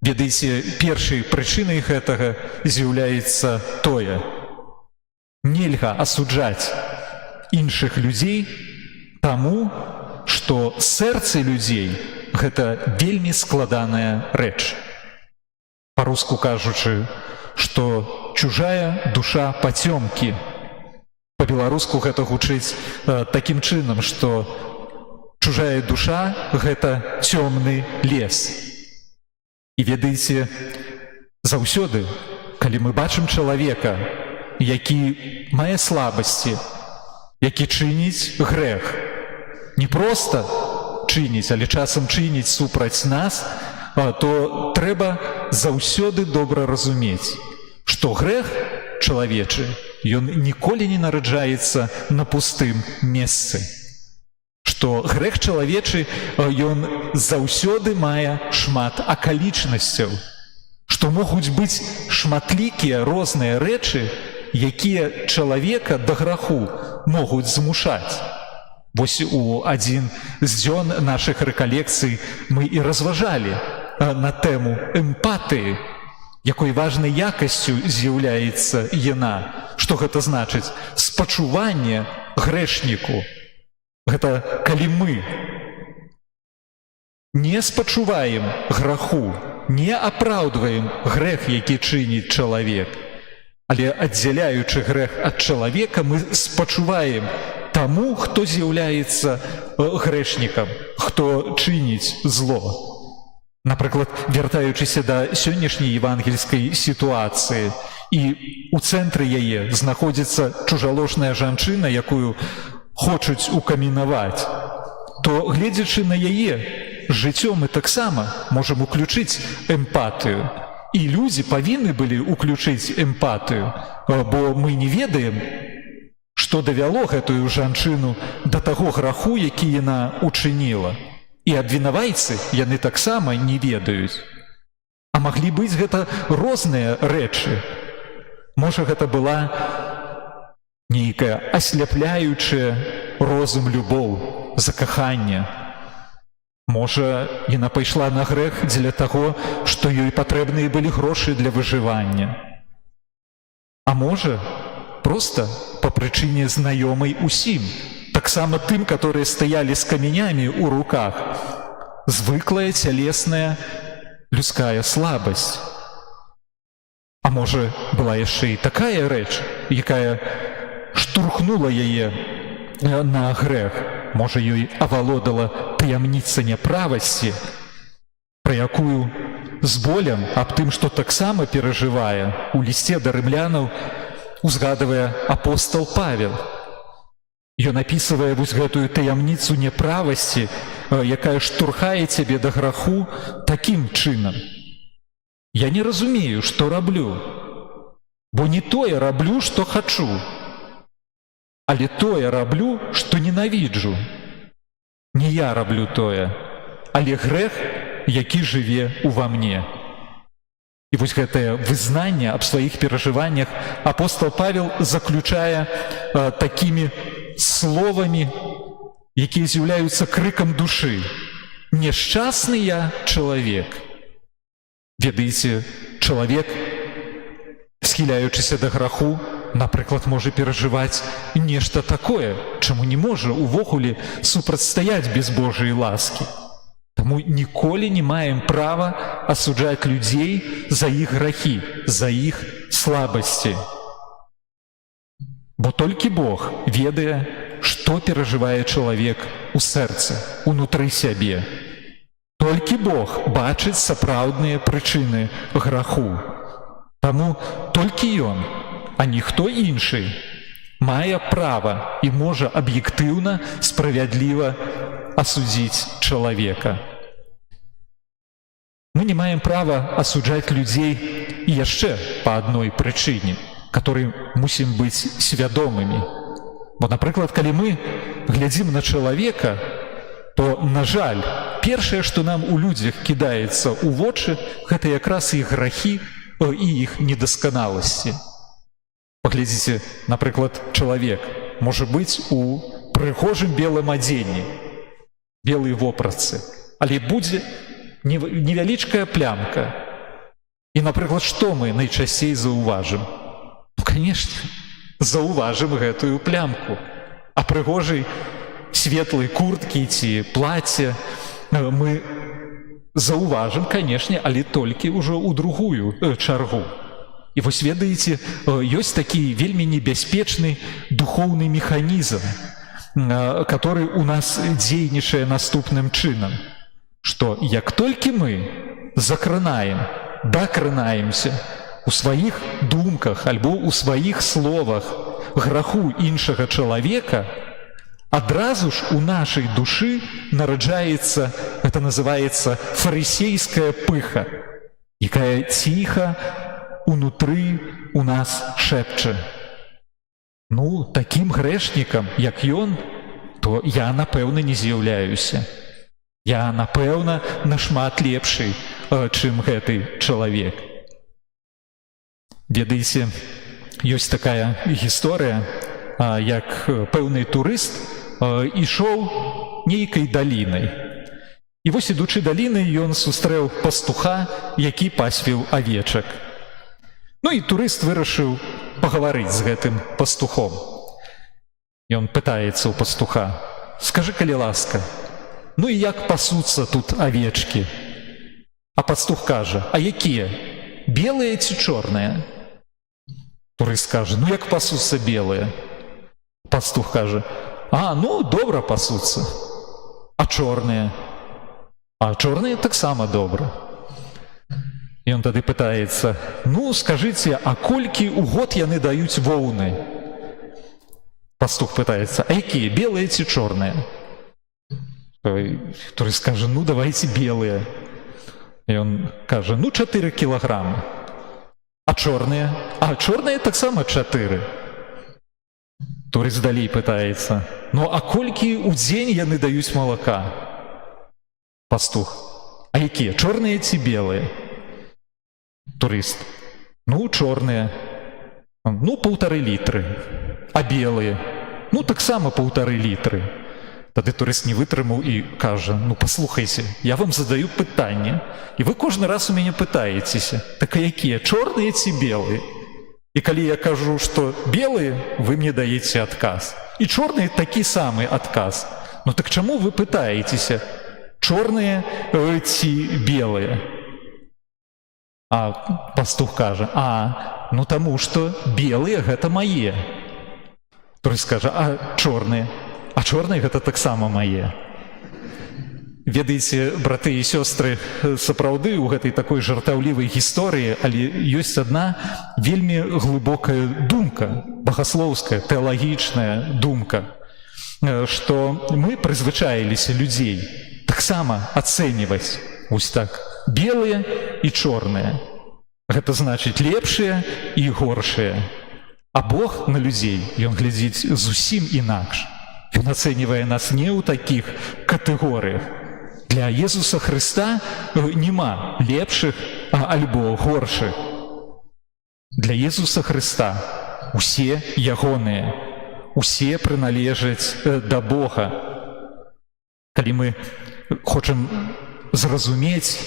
Ведаеце, першай прычынай гэтага з'яўляецца тое: нельга асуджаць іншых людзей таму, што сэрцы людзей – гэта вельмі складаная рэч. Па-руску кажучы, што чужая душа пацёмкі. Па-беларуску гэта гучыць такім чынам, што чужая душа – гэта цёмны лес. І ведаеце, заўсёды, калі мы бачым чалавека, які мае слабасці, які чыніць грэх, не проста чыніць, але часам чыніць супраць нас, то трэба заўсёды добра разумець, што грэх чалавечы, ён ніколі не нараджаецца на пустым месцы. Што грэх чалавечы, ён заўсёды мае шмат акалічнасцяў. Што могуць быць шматлікія розныя рэчы, якія чалавека да граху могуць змушаць. Вось у адзін з дзён нашых рэкалекцый мы і разважалі на тэму эмпатыі, якой важнай якасцю з'яўляецца яна. Што гэта значыць? Спачуванне грэшніку, Гэта калі мы не спачуваем граху, не апраўдваем грэх, які чыніць чалавек, але аддзяляючы грэх ад чалавека, мы спачуваем таму, хто з'яўляецца грэшнікам, хто чыніць зло. Напрыклад, вяртаючыся да сённяшняй евангельскай сітуацыі, і ў цэнтры яе знаходзіцца чужаложная жанчына, якую хочуць укамінаваць, то, гледзячы на яе, жыццё мы таксама можам уключыць эмпатыю. І людзі павінны былі уключыць эмпатыю, бо мы не ведаем, што давяло гэтую жанчыну да таго граху, які яна учыніла. І абвінавайцы яны таксама не ведаюць. А маглі быць гэта розныя рэчы. Можа, гэта была нейкая асляпляючая розум любоў, закаханне. Можа, яна пайшла на грэх дзеля таго, што ёй патрэбныя былі грошы для выжывання. А можа, проста па прычыне знаёмай усім, таксама тым, которые стаялі з камянямі ў руках, звыклая цялесная людская слабасць. А можа, была яшчэ і такая рэч, якая штурхнула яе на грэх. Можа, ёй авалодала таямніца няправасці, пра якую з болем аб тым, што таксама перажывае, у лісце да рымлянаў узгадывае апостол Павел. Ён апісвае вось гэтую таямніцу няправасці, якая штурхае цябе да граху такім чынам. Я не разумею, што раблю, бо не тое раблю, што хачу, але тое раблю, што ненавіджу. Не я раблю тое, але грэх, які жыве ува мне. І вось гэтае вызнанне аб сваіх перажываннях апостол Павел заключае такімі словамі, якія з'яўляюцца крыкам душы. Няшчасны я чалавек. Ведаеце, чалавек, схіляючыся да граху, напрыклад, можа перажываць нешта такое, чаму не можа увогуле супрацьстаяць без Божай ласкі. Таму ніколі не маем права асуджаць людзей за іх грахі, за іх слабасці. Бо толькі Бог ведае, што перажывае чалавек у сэрцы, унутры сябе. Толькі Бог бачыць сапраўдныя прычыны граху. Таму толькі Ён, а ніхто іншы, мае права і можа аб'ектыўна, справядліва асудзіць чалавека. Мы не маем права асуджаць людзей і яшчэ па адной прычыне, которой мусім быць свядомымі. Бо, напрыклад, калі мы глядзім на чалавека, то, на жаль, першае, што нам у людзях кідаецца ў вочы, гэта якраз іх грахі і іх недасканаласці. Паглядзіце, напрыклад, чалавек можа быць у прыгожым белым адзенні, белай вопратцы, але будзе невялічкая плямка. І, напрыклад, што мы найчасцей заўважым? Ну, канешне, заўважым гэтую плямку. А прыгожай светлай курткі ці плацце мы заўважым, канешне, але толькі ўжо ў другую чаргу. І вось, ведаеце, ёсць такі вельмі небяспечны духоўны механізм, который у нас дзейнічае наступным чынам, што як толькі мы закранаем, дакранаемся у сваіх думках альбо ў сваіх словах граху іншага чалавека, адразу ж у нашай душы нараджаецца, гэта называецца фарысейская пыха, якая ціха унутры у нас шэпча. Ну, такім грэшнікам, як ён, то я, напэўна, не з'яўляюся. Я, напэўна, нашмат лепшы, чым гэты чалавек. Ведаеце, ёсць такая гісторыя, як пэўны турыст ішоў нейкай далінай. І вось, ідучы далінай, ён сустрэў пастуха, які пасвіў авечак. Ну і турыст вырашыў пагаварыць з гэтым пастухом. Ён пытаецца ў пастуха: скажи, калі ласка, ну і як пасуцца тут авечкі? А пастух кажа, а якія? Белыя ці чорныя? Турыст кажа, ну як пасуцца белыя? Пастух кажа, а, ну добра пасуцца. А чорныя? А чорныя таксама добра. І ён тады пытаецца, ну скажыце, а колькі ў год яны даюць воўны? Пастух пытаецца, а якія, белыя ці чорныя? Турыст кажа, ну давайте белыя. І ён кажа, ну 4 кілаграмы. А чорныя? А чорныя таксама 4. Турыст далей пытаецца, ну а колькі ў дзень яны даюць малака? Пастух, а якія, чорныя ці белыя? Турыст, ну чорныя, ну 1,5 літры. А белые? Ну, таксама 1,5 літры. Тады турыст не вытрымаў і кажа, ну, паслухайце, я вам задаю пытанне, і вы кожны раз у мяне пытаецеся, так а якія, чорныя ці белыя? І калі я кажу, што белыя, вы мне даеце адказ. І чорныя такі самы адказ. Ну, так чаму вы пытаецеся, чорныя ці белыя? А пастух кажа, а, ну таму што белыя гэта мае. Турыст скажа, а чорныя? А чорныя гэта таксама мае. Ведаеце, браты і сёстры, сапраўды ў гэтай такой жартаўлівай гісторыі, але ёсць адна вельмі глыбокая думка, багаслоўская, тэалагічная думка, што мы прызвычаіліся людзей таксама ацэньваць вось так, белыя і чорныя. Гэта значыць лепшыя і горшыя. А Бог на людзей, ён глядзіць зусім інакш. Ён ацэньвае нас не ў такіх катэгорыях. Для Езуса Хрыста няма лепшых альбо горшых. Для Езуса Хрыста усе ягоныя, усе прыналежаць да Бога. Калі мы хочам зразумець,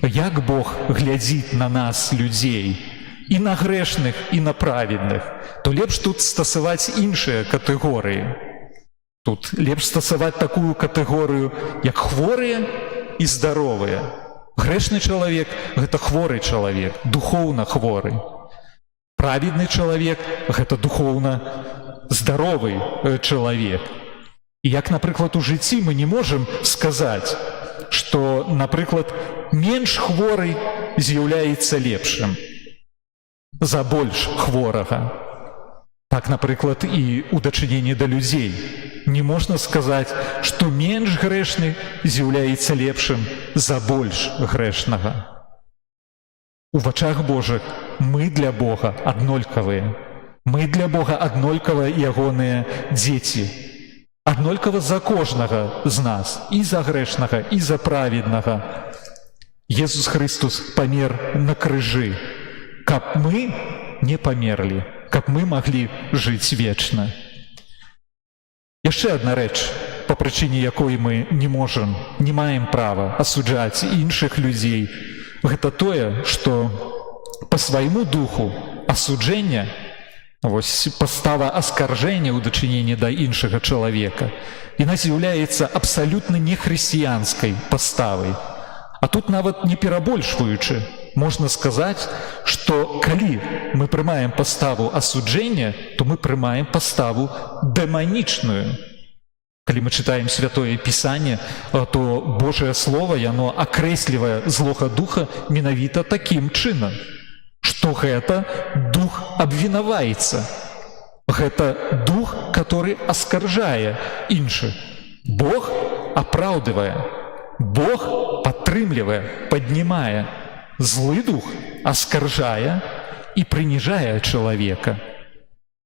як Бог глядзіць на нас, людзей, і на грэшных, і на праведных, то лепш тут стасаваць іншыя катэгорыі. Тут лепш стасаваць такую катэгорыю, як хворыя і здаровыя. Грэшны чалавек – гэта хворы чалавек, духоўна хворы. Праведны чалавек – гэта духоўна здаровы чалавек. І як, напрыклад, у жыцці мы не можам сказаць, што, напрыклад, менш хворы з'яўляецца лепшым за больш хворага. Так, напрыклад, і ў дачыненні да людзей. Не можна сказаць, што менш грэшны з'яўляецца лепшым за больш грэшнага. У вачах Божых мы для Бога аднолькавыя. Мы для Бога аднолькава ягоныя дзеці. Аднолькава за кожнага з нас, і за грэшнага, і за праведнага. Езус Христус памер на крыжы, каб мы не памерлі, каб мы маглі жыць вечна. Яшчэ адна рэч, па прычыне якой мы не можам, не маем права асуджаць іншых людзей, гэта тое, што па свайму духу асуджэння, вось пастава аскаржэння ў дачыненні да іншага чалавека, яна з'яўляецца абсалютна нехрысціянскай паставай. А тут нават не перабольшваючы, можна сказаць, што калі мы прымаем паставу асуджэння, то мы прымаем паставу дэманічную. Калі мы чытаем Святое Пісанне, то Божае Слово, яно акрэслівае злога духа менавіта такім чынам, што гэта дух абвінаваецца. Гэта дух, который аскаржае іншых. Бог апраўдывае, Бог падтрымлівае, паднімае. Злы дух аскаржае і прыніжае чалавека.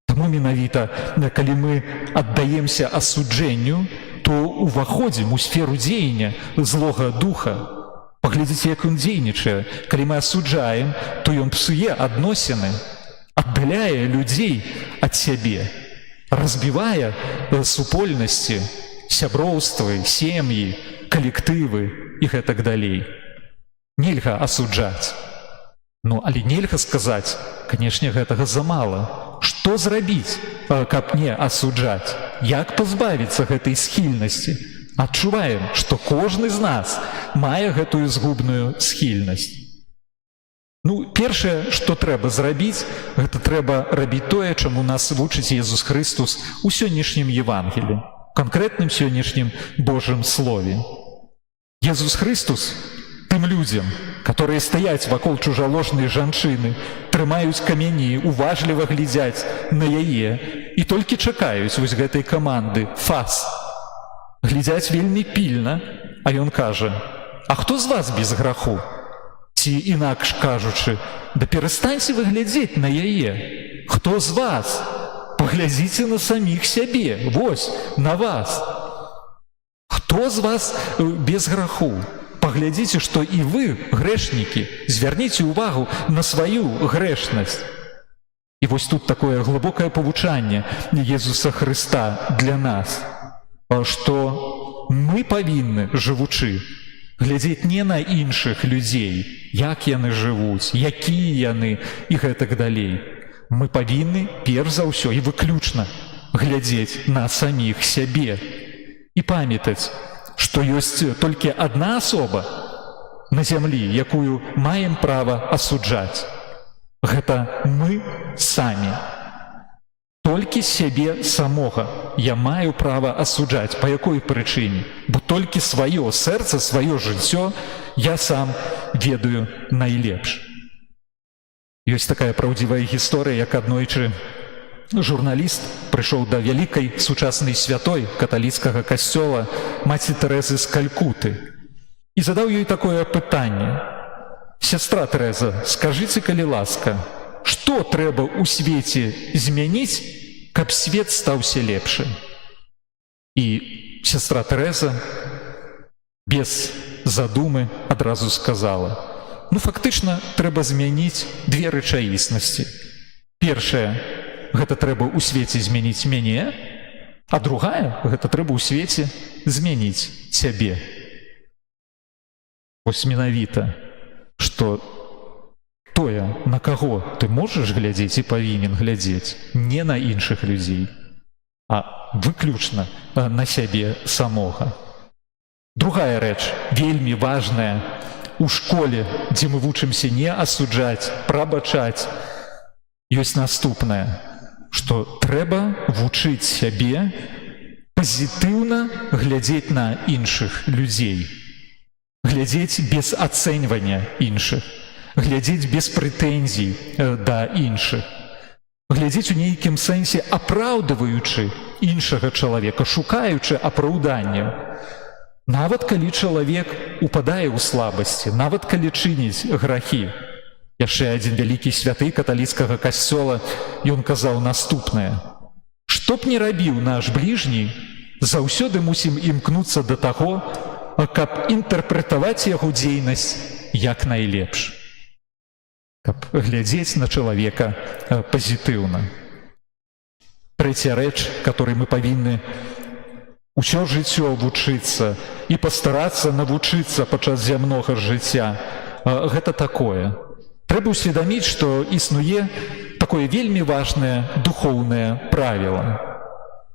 Таму менавіта, калі мы аддаемся асуджэнню, то уваходзім у сферу дзеяння злога духа. Паглядзіце, як ён дзейнічае. Калі мы асуджаем, то ён псуе адносіны, аддаляе людзей ад сябе, разбівае супольнасці, сяброўствы, сем'і, калектывы і гэтак далей. Нельга асуджаць. Ну, але нельга сказаць, канешне, гэтага замала. Што зрабіць, каб не асуджаць? Як пазбавіцца гэтай схільнасці? Адчуваем, што кожны з нас мае гэтую згубную схільнасць. Першае, што трэба зрабіць, гэта трэба рабіць тое, чаму нас вучыць Езус Христус у сённяшнім Евангелі, канкрэтным сённяшнім Божым Слове. Езус Христус тым людзям, которые стаяць вакол чужаложнай жанчыны, трымаюць камяні, уважліва глядзяць на яе і толькі чакаюць вось гэтай каманды «фас». Глядзяць вельмі пільна, а ён кажа: «А хто з вас без граху?» Ці інакш кажучы: «Да перастаньце вы глядзець на яе. Хто з вас? Паглядзіце на саміх сябе, вось, на вас. Хто з вас без граху? Паглядзіце, што і вы, грэшнікі, звярніце ўвагу на сваю грэшнасць». І вось тут такое глыбокае павучанне Езуса Хрыста для нас, што мы павінны, жывучы, глядзець не на іншых людзей, як яны жывуць, якія яны і гэтак далей. Мы павінны перш за ўсё і выключна глядзець на саміх сябе і памятаць, што ёсць толькі адна асоба на зямлі, якую маем права асуджаць. Гэта мы самі. Толькі сябе самога я маю права асуджаць. Па якой прычыне? Бо толькі сваё сэрца, сваё жыццё я сам ведаю найлепш. Ёсць такая праўдзівая гісторыя, як аднойчы журналіст прыйшоў да вялікай сучаснай святой каталіцкага касцёла маці Тэрэзы з Калькуты і задаў ёй такое пытанне: «Сястра Тэрэза, скажыце, калі ласка, што трэба ў свеце змяніць, каб свет стаўся лепшым?» І сястра Тэрэза без задумы адразу сказала: «Фактычна трэба змяніць две рэчаіснасці. Першае, гэта трэба ў свеце змяніць мяне, а другая, гэта трэба ў свеце змяніць цябе». Вось менавіта, што тое, на каго ты можаш глядзець і павінен глядзець, не на іншых людзей, а выключна на сябе самога. Другая рэч, вельмі важная, у школе, дзе мы вучымся не асуджаць, прабачаць, ёсць наступнае, што трэба вучыць сябе пазітыўна глядзець на іншых людзей, глядзець без ацэньвання іншых, глядзець без прэтэнзій да іншых, глядзець у нейкім сэнсе апраўдваючы іншага чалавека, шукаючы апраўданняў. Нават калі чалавек упадае ў слабасці, нават калі чыніць грахі. Яшчэ адзін вялікі святы каталіцкага касцёла, ён казаў наступнае: «Што б не рабіў наш бліжні, заўсёды мусім імкнуцца да таго, каб інтэрпрэтаваць яго дзейнасць як найлепш». Каб глядзець на чалавека пазітыўна. Трэцяя рэч, которой мы павінны усё жыццё вучыцца і пастарацца навучыцца падчас зямнога жыцця, гэта такое. Трэба ўсведаміць, што існуе такое вельмі важнае духоўнае правіла,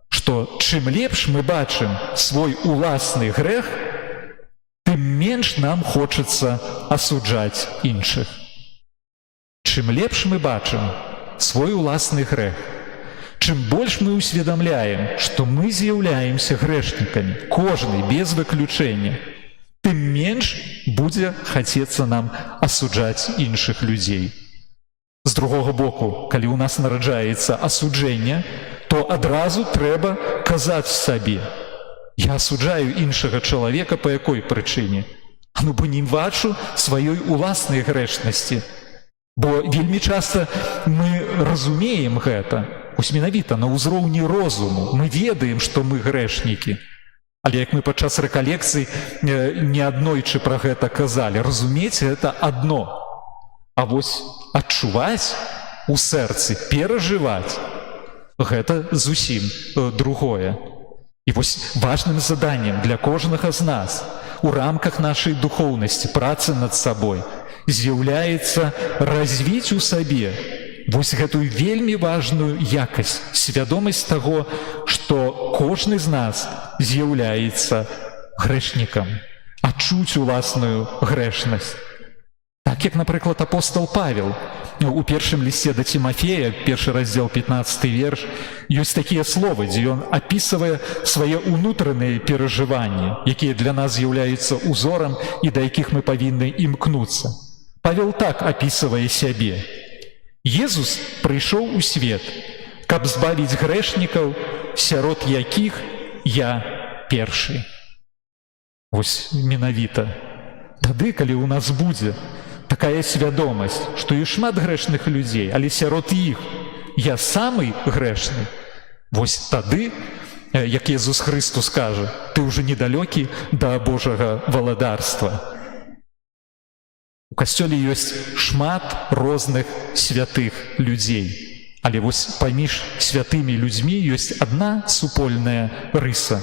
што чым лепш мы бачым свой уласны грэх, тым менш нам хочацца асуджаць іншых. Чым лепш мы бачым свой уласны грэх, чым больш мы ўсведамляем, што мы з'яўляемся грэшнікамі, кожны без выключэння, тым менш будзе хацецца нам асуджаць іншых людзей. З другога боку, калі ў нас нараджаецца асуджэнне, то адразу трэба казаць сабе: «Я асуджаю іншага чалавека па якой прычыне? Бо не бачу сваёй уласнай грэшнасці». Бо вельмі часта мы разумеем гэта, вось менавіта на ўзроўні розуму. Мы ведаем, што мы грэшнікі. Але як мы падчас рэкалекцый неаднойчы пра гэта казалі, разумець гэта адно. А вось адчуваць у сэрцы, перажываць — гэта зусім другое. І вось важным заданнем для кожнага з нас у рамках нашай духоўнасці, працы над сабой, з'яўляецца развіць у сабе вось гэтую вельмі важную якасць, свядомасць таго, што кожны з нас з'яўляецца грэшнікам, адчуць уласную грэшнасць. Так як, напрыклад, апостол Павел у першым лісце да Тимофея, першы раздзел 15 верш, ёсць такія словы, дзе ён апісвае свае ўнутраныя перажыванні, якія для нас з'яўляюцца узорам і да якіх мы павінны імкнуцца. Павел так апісвае сябе: «Езус прыйшоў у свет, каб збавіць грэшнікаў, сярод якіх я першы». Вось менавіта тады, калі ў нас будзе такая свядомасць, што і шмат грэшных людзей, але сярод іх я самы грэшны, вось тады, як Езус Христос кажа, ты ўжо недалёкі да Божага валадарства. У касцёле ёсць шмат розных святых людзей, але вось паміж святымі людзьмі ёсць адна супольная рыса,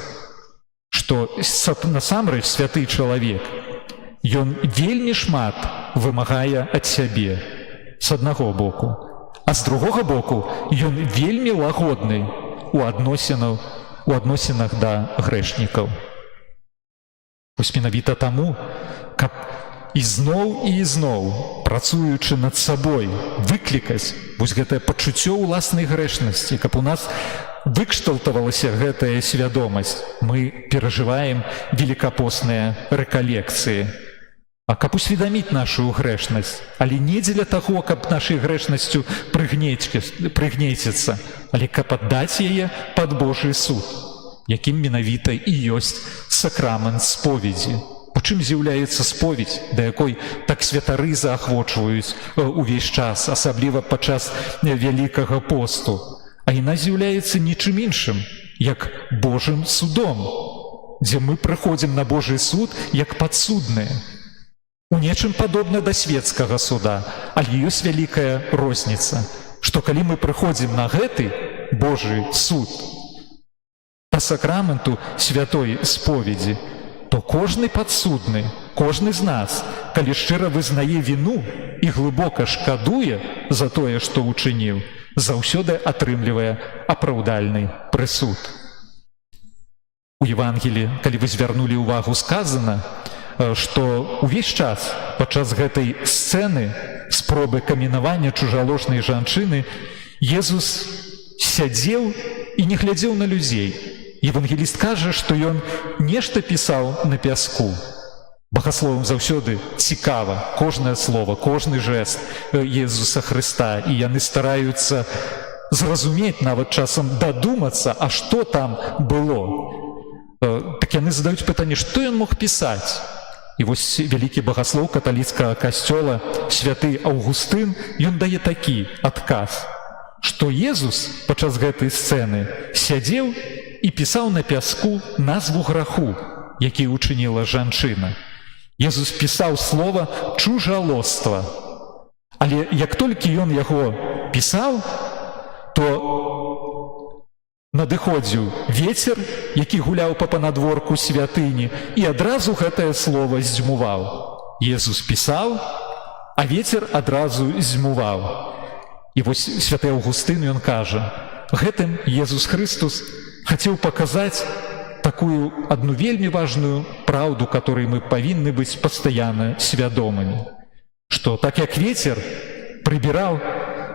што насамрэч святы чалавек, ён вельмі шмат вымагае ад сябе з аднаго боку, а з другога боку ён вельмі лагодны у адносінах да грэшнікаў. Вось менавіта таму, каб ізноў, працуючы над сабой, выклікаць вось гэтае пачуццё ўласнай грэшнасці, каб у нас выкшталтавалася гэтая свядомасць, мы перажываем велікапосныя рэкалекцыі. А каб усведаміць нашу грэшнасць, але не дзеля таго, каб нашай грэшнасцю прыгнеціцца, але каб аддаць яе пад Божий суд, якім менавіта і ёсць сакрамент споведзі. У чым з'яўляецца споведь, да якой так святары заахвочваюць увесь час, асабліва падчас Вялікага посту. А яна з'яўляецца нічым іншым, як Божым судом, дзе мы прыходзім на Божий суд як падсудныя. У нечым падобна да свецкага суда, але ёсць вялікая розніца, што калі мы прыходзім на гэты Божий суд па сакраменту святой споведзі, то кожны падсудны, кожны з нас, калі шчыра вызнае віну і глыбока шкадуе за тое, што ўчыніў, заўсёды атрымлівае апраўдальны прысуд. У Евангелі, калі вы звярнулі ўвагу, сказана, што ўвесь час падчас гэтай сцэны спробы каменавання чужаложнай жанчыны Езус сядзеў і не глядзеў на людзей. Евангеліст кажа, што ён нешта пісаў на пяску. Багасловам заўсёды цікава кожнае слово, кожны жэст Езуса Хрыста, і яны стараюцца зразумець, нават часам дадумацца, а што там было. Так яны задаюць пытанне, што ён мог пісаць. І вось вялікі багаслоў каталіцкага касцёла, святы Аўгустын, ён дае такі адказ, што Езус падчас гэтай сцэны сядзеў і пісаў на пяску назву граху, які учыніла жанчына. Езус пісаў слова чужалоства. Але як толькі ён яго пісаў, то надыходзіў вецер, які гуляў па панадворку святыні, і адразу гэтае слово здзьмуваў. Езус пісаў, а вецер адразу здзьмуваў. І вось святы Аўгустын, ён кажа, гэтым Езус Христос хацеў паказаць такую одну вельмі важную праўду, которой мы павінны быць пастаянна свядомымі, што так як ветер прыбіраў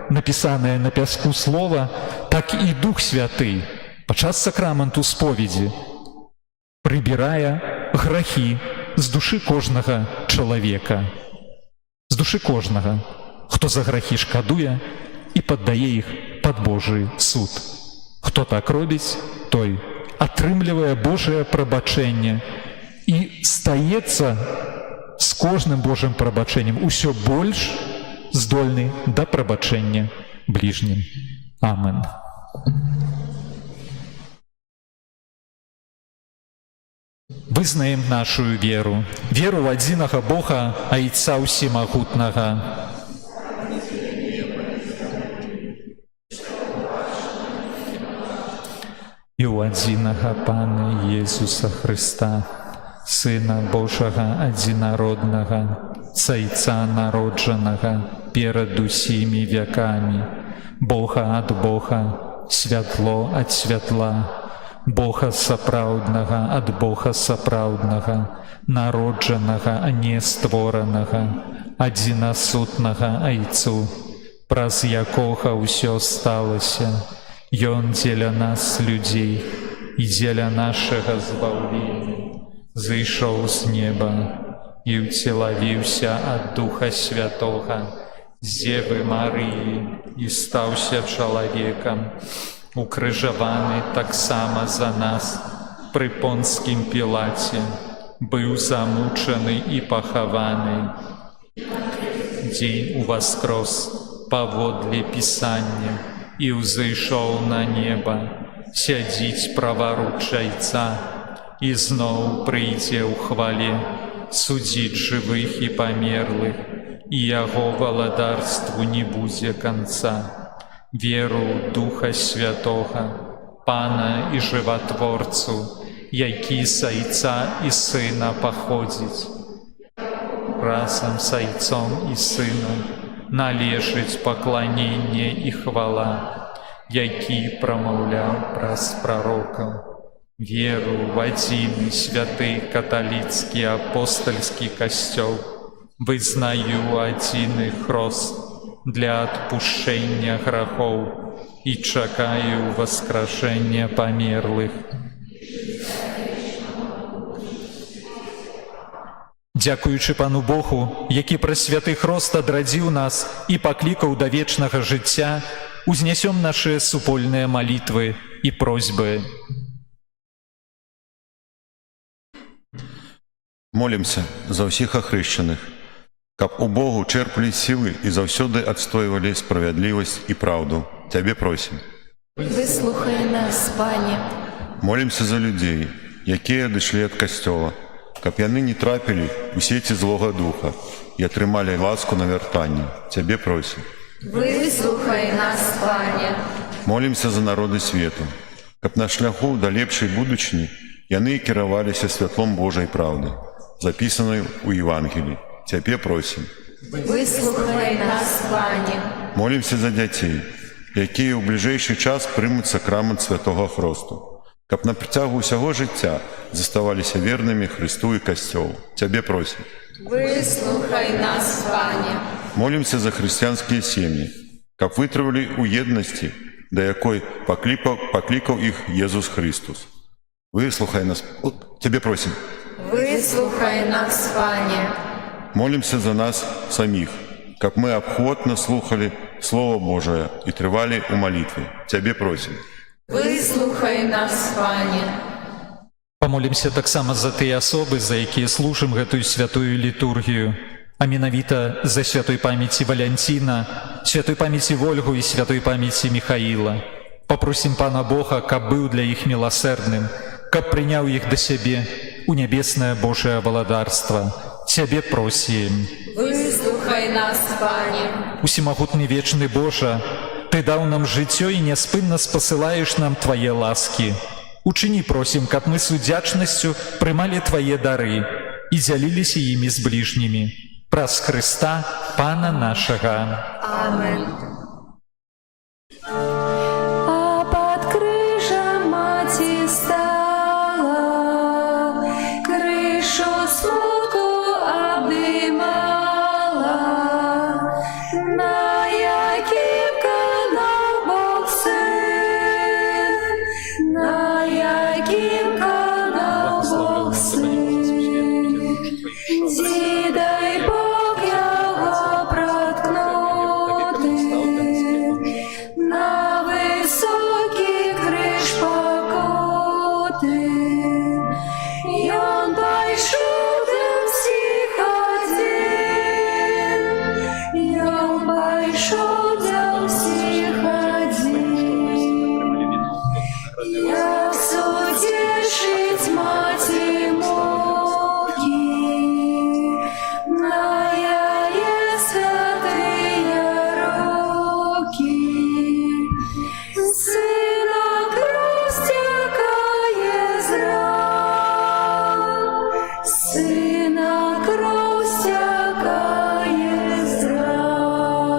напісанае на пяску слова, так і Дух Святы падчас сакраменту споведзі прыбірае грахі з душы кожнага чалавека, з душы кожнага, хто за грахі шкадуе і паддае іх пад Божий суд. Хто так робіць, той атрымлівае Божае прабачэнне і стаецца з кожным Божым прабачэннем усё больш здольны да прабачэння бліжнім. Амен. Вызнаем нашу веру, веру в адзінага Бога, Айца Усімагутнага. І ў адзінага Пана Езуса Хрыста, Сына Божага адзінароднага, Цайца народжанага, перад усімі вякамі. Бога ад Бога, святло ад святла, Бога сапраўднага ад Бога сапраўднага, народжанага, а не створанага, адзінасутнага Айцу, праз якога ўсё сталася. Ён дзеля нас, людзей, і дзеля нашага збаўлення зышоў з неба і ўцелавіўся ад Духа Святога з Дзевы Марыі і стаўся чалавекам, укрыжаваны таксама за нас пры Понскім Пілаце, быў замучаны і пахаваны. Дзень уваскрос паводле Пісання і ўзышоў на неба, сядзіць праворуч Айца і зноў прыйдзе ў хвале судзіць жывых і памерлых, і яго валадарству не будзе канца. Веру ў Духа Святога, Пана і Жыватворцу, які з Айца і Сына паходзіць. Разам з Айцом і Сынам належыць пакланенне і хвала, які прамаўляў праз прарокаў. Веру в адзіны святы каталіцкі апостальскі касцёл, вызнаю адзіны хрост для адпушчэння грахоў і чакаю васкрашэння памерлых. Дзякуючы Пану Богу, які праз святы хрост адрадзіў нас і паклікаў да вечнага жыцця, узнясём нашы супольныя малітвы і просьбы. Молімся за ўсіх ахрышчаных, каб у Богу чэрпалі сілы і заўсёды адстойвалі справядлівасць і праўду. Цябе просім. Выслухай нас, Пане. Молімся за людзей, якія адышлі ад касцёла, каб яны не трапілі ў сеці злога духа і атрымалі ласку на вяртанне. Цябе просім. Выслухай нас, Пане. Молімся за народы свету, каб на шляху да лепшай будучыні яны кіраваліся святлом Божай праўды, запісанай у Евангеліі. Цябе просім. Выслухай нас, Пане. Молімся за дзяцей, якія ў бліжэйшы час прымуць сакрамент святога хросту, каб на працягу ўсяго жыцця заставаліся вернымі Хрысту і Касцёлу. Цябе просім. Выслухай нас, Пане. Молімся за хрысціянскія сем'і, каб вытрывалі ў еднасці, да якой паклікаў іх Езус Христус. Выслухай нас. Цябе просім. Выслухай нас, Пане. Молімся за нас саміх, каб мы абходна слухалі Слово Божае і трывалі ў малітве. Цябе просім. Выслухай нас, Пане. Памолімся таксама за тыя асобы, за якія служым гэтую святую літургію, а менавіта за святой памяці Валянціна, святой памяці Вольгу і святой памяці Міхаіла. Папросім Пана Бога, каб быў для іх міласэрным, каб прыняў іх да сябе у нябеснае Божае валадарства. Цябе просім. Выслухай нас, Пане. Усімагутны вечны Божа, Ты даў нам жыццё і няспынна спасылаеш нам Твае ласкі. Учыні, просім, каб мы з удзячнасцю прымалі Твае дары і дзяліліся імі з бліжнімі. Праз Хрыста, Пана нашага. Амен. А под крыжем Маці стала, крышу смутку обдымала, на яким канал Бог Сын, на яким канал Бог Сын. Дай Бог його проткнути, на високий криш покоти. І он пойшов для всіх один, і он пойшов для всіх один. Як сутішить маті муки, на яє святые руки. Сина кров стякає з ран, сина кров стякає з ран.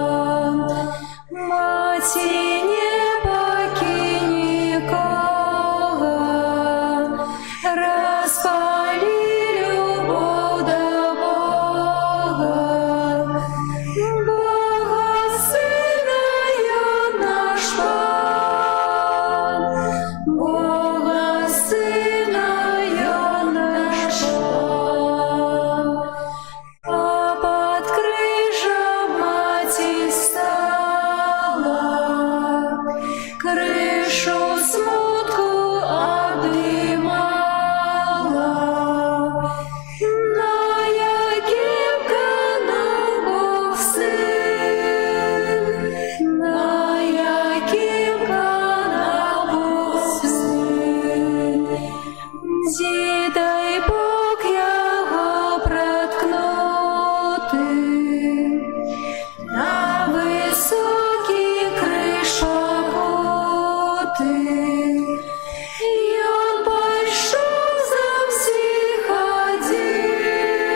Зідай Бог його проткнути, на високі кришоходи. І он пойшов за всіх один,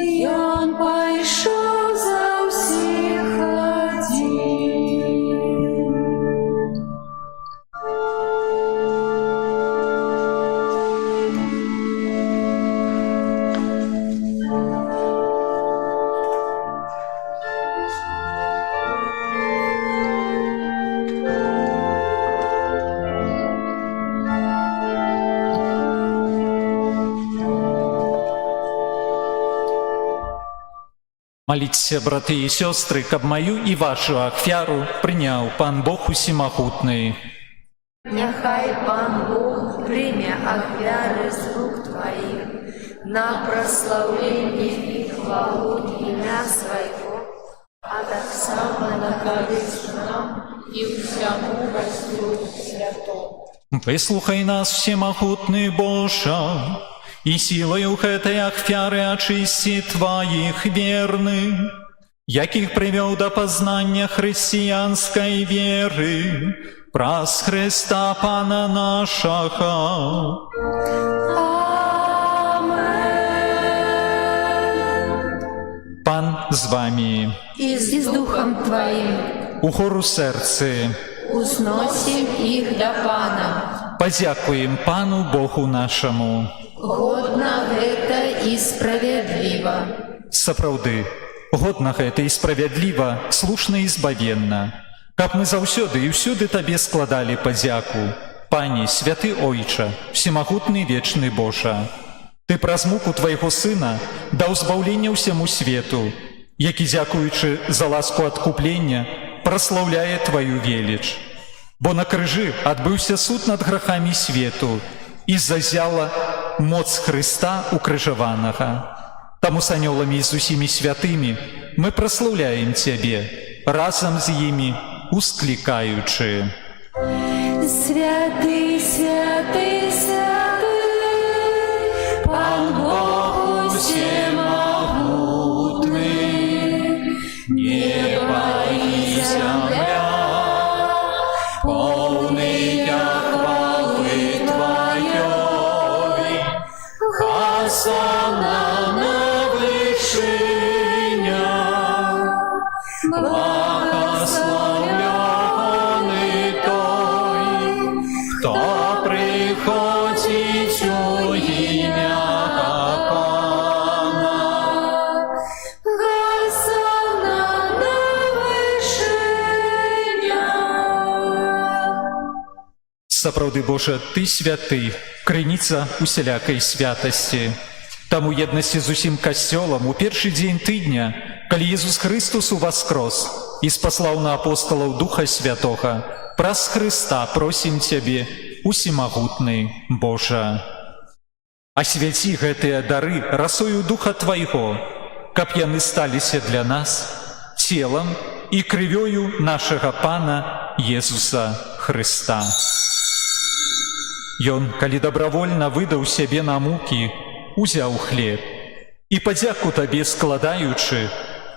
і он пойшов за всіх один. Моліться, брати і сестри, каб мою і вашу ахвяру прийняв пан Бог усімогутний. Нехай Пан Бог прийме ахвяри з рук Твоїх на прославлення і хвалу ім'я Своєго, а так само на користь нам і всьому Господу святому. Выслухай нас, всемогутный Боже, и силою этой ахвяры очисти Твоих верных, яких привел до познания христианской веры, праз Христа Пана нашего. Пан з вами. І з Духом Твоїм Ухору серце. узносим їх до Пана. Подякуем Пану Богу нашему. Годно гэта і справедливо. Сапраўды, годна гэта і справядліва, слушна і збавенна. Каб мы заўсёды і ўсюды Табе складалі падзяку. Пане, святы Ойча, всемагутны вечны Божа. Ты праз муку Твайго Сына даў збаўлення ўсяму свету, які, дзякуючы за ласку адкуплення, праслаўляе Тваю веліч. Бо на крыжы адбыўся суд над грахамі свету, і зазяла моц Хрыста укрыжаванага. Таму с анёламі і з усімі святымі мы праслаўляем Цябе, разам з імі усклікаючы. Святый, святый, святый, Пан Бог всемогутный, небо и земля, полные хвалы Твоей, Хосанна на вышинях, благословленный Той, кто приходит у имя Пана. Хосанна на вышинях. Сапраўды, Божа, Ты святы, крыніца усялякай святасці. Таму єднасці з усім касцёлам у першы дзень тыдня, калі Езус Христос уваскрос і спаслаў на апосталаў Духа Святога, праз Христа просім Цябе, усімагутны Божа. Асвяці гэтыя дары расою Духа Твайго, каб яны сталіся для нас целам і крывёю нашага Пана Езуса Христа. Ён, калі добравольна выдаў сябе на мукі, узяў хлеб і, падзяку Табе складаючы,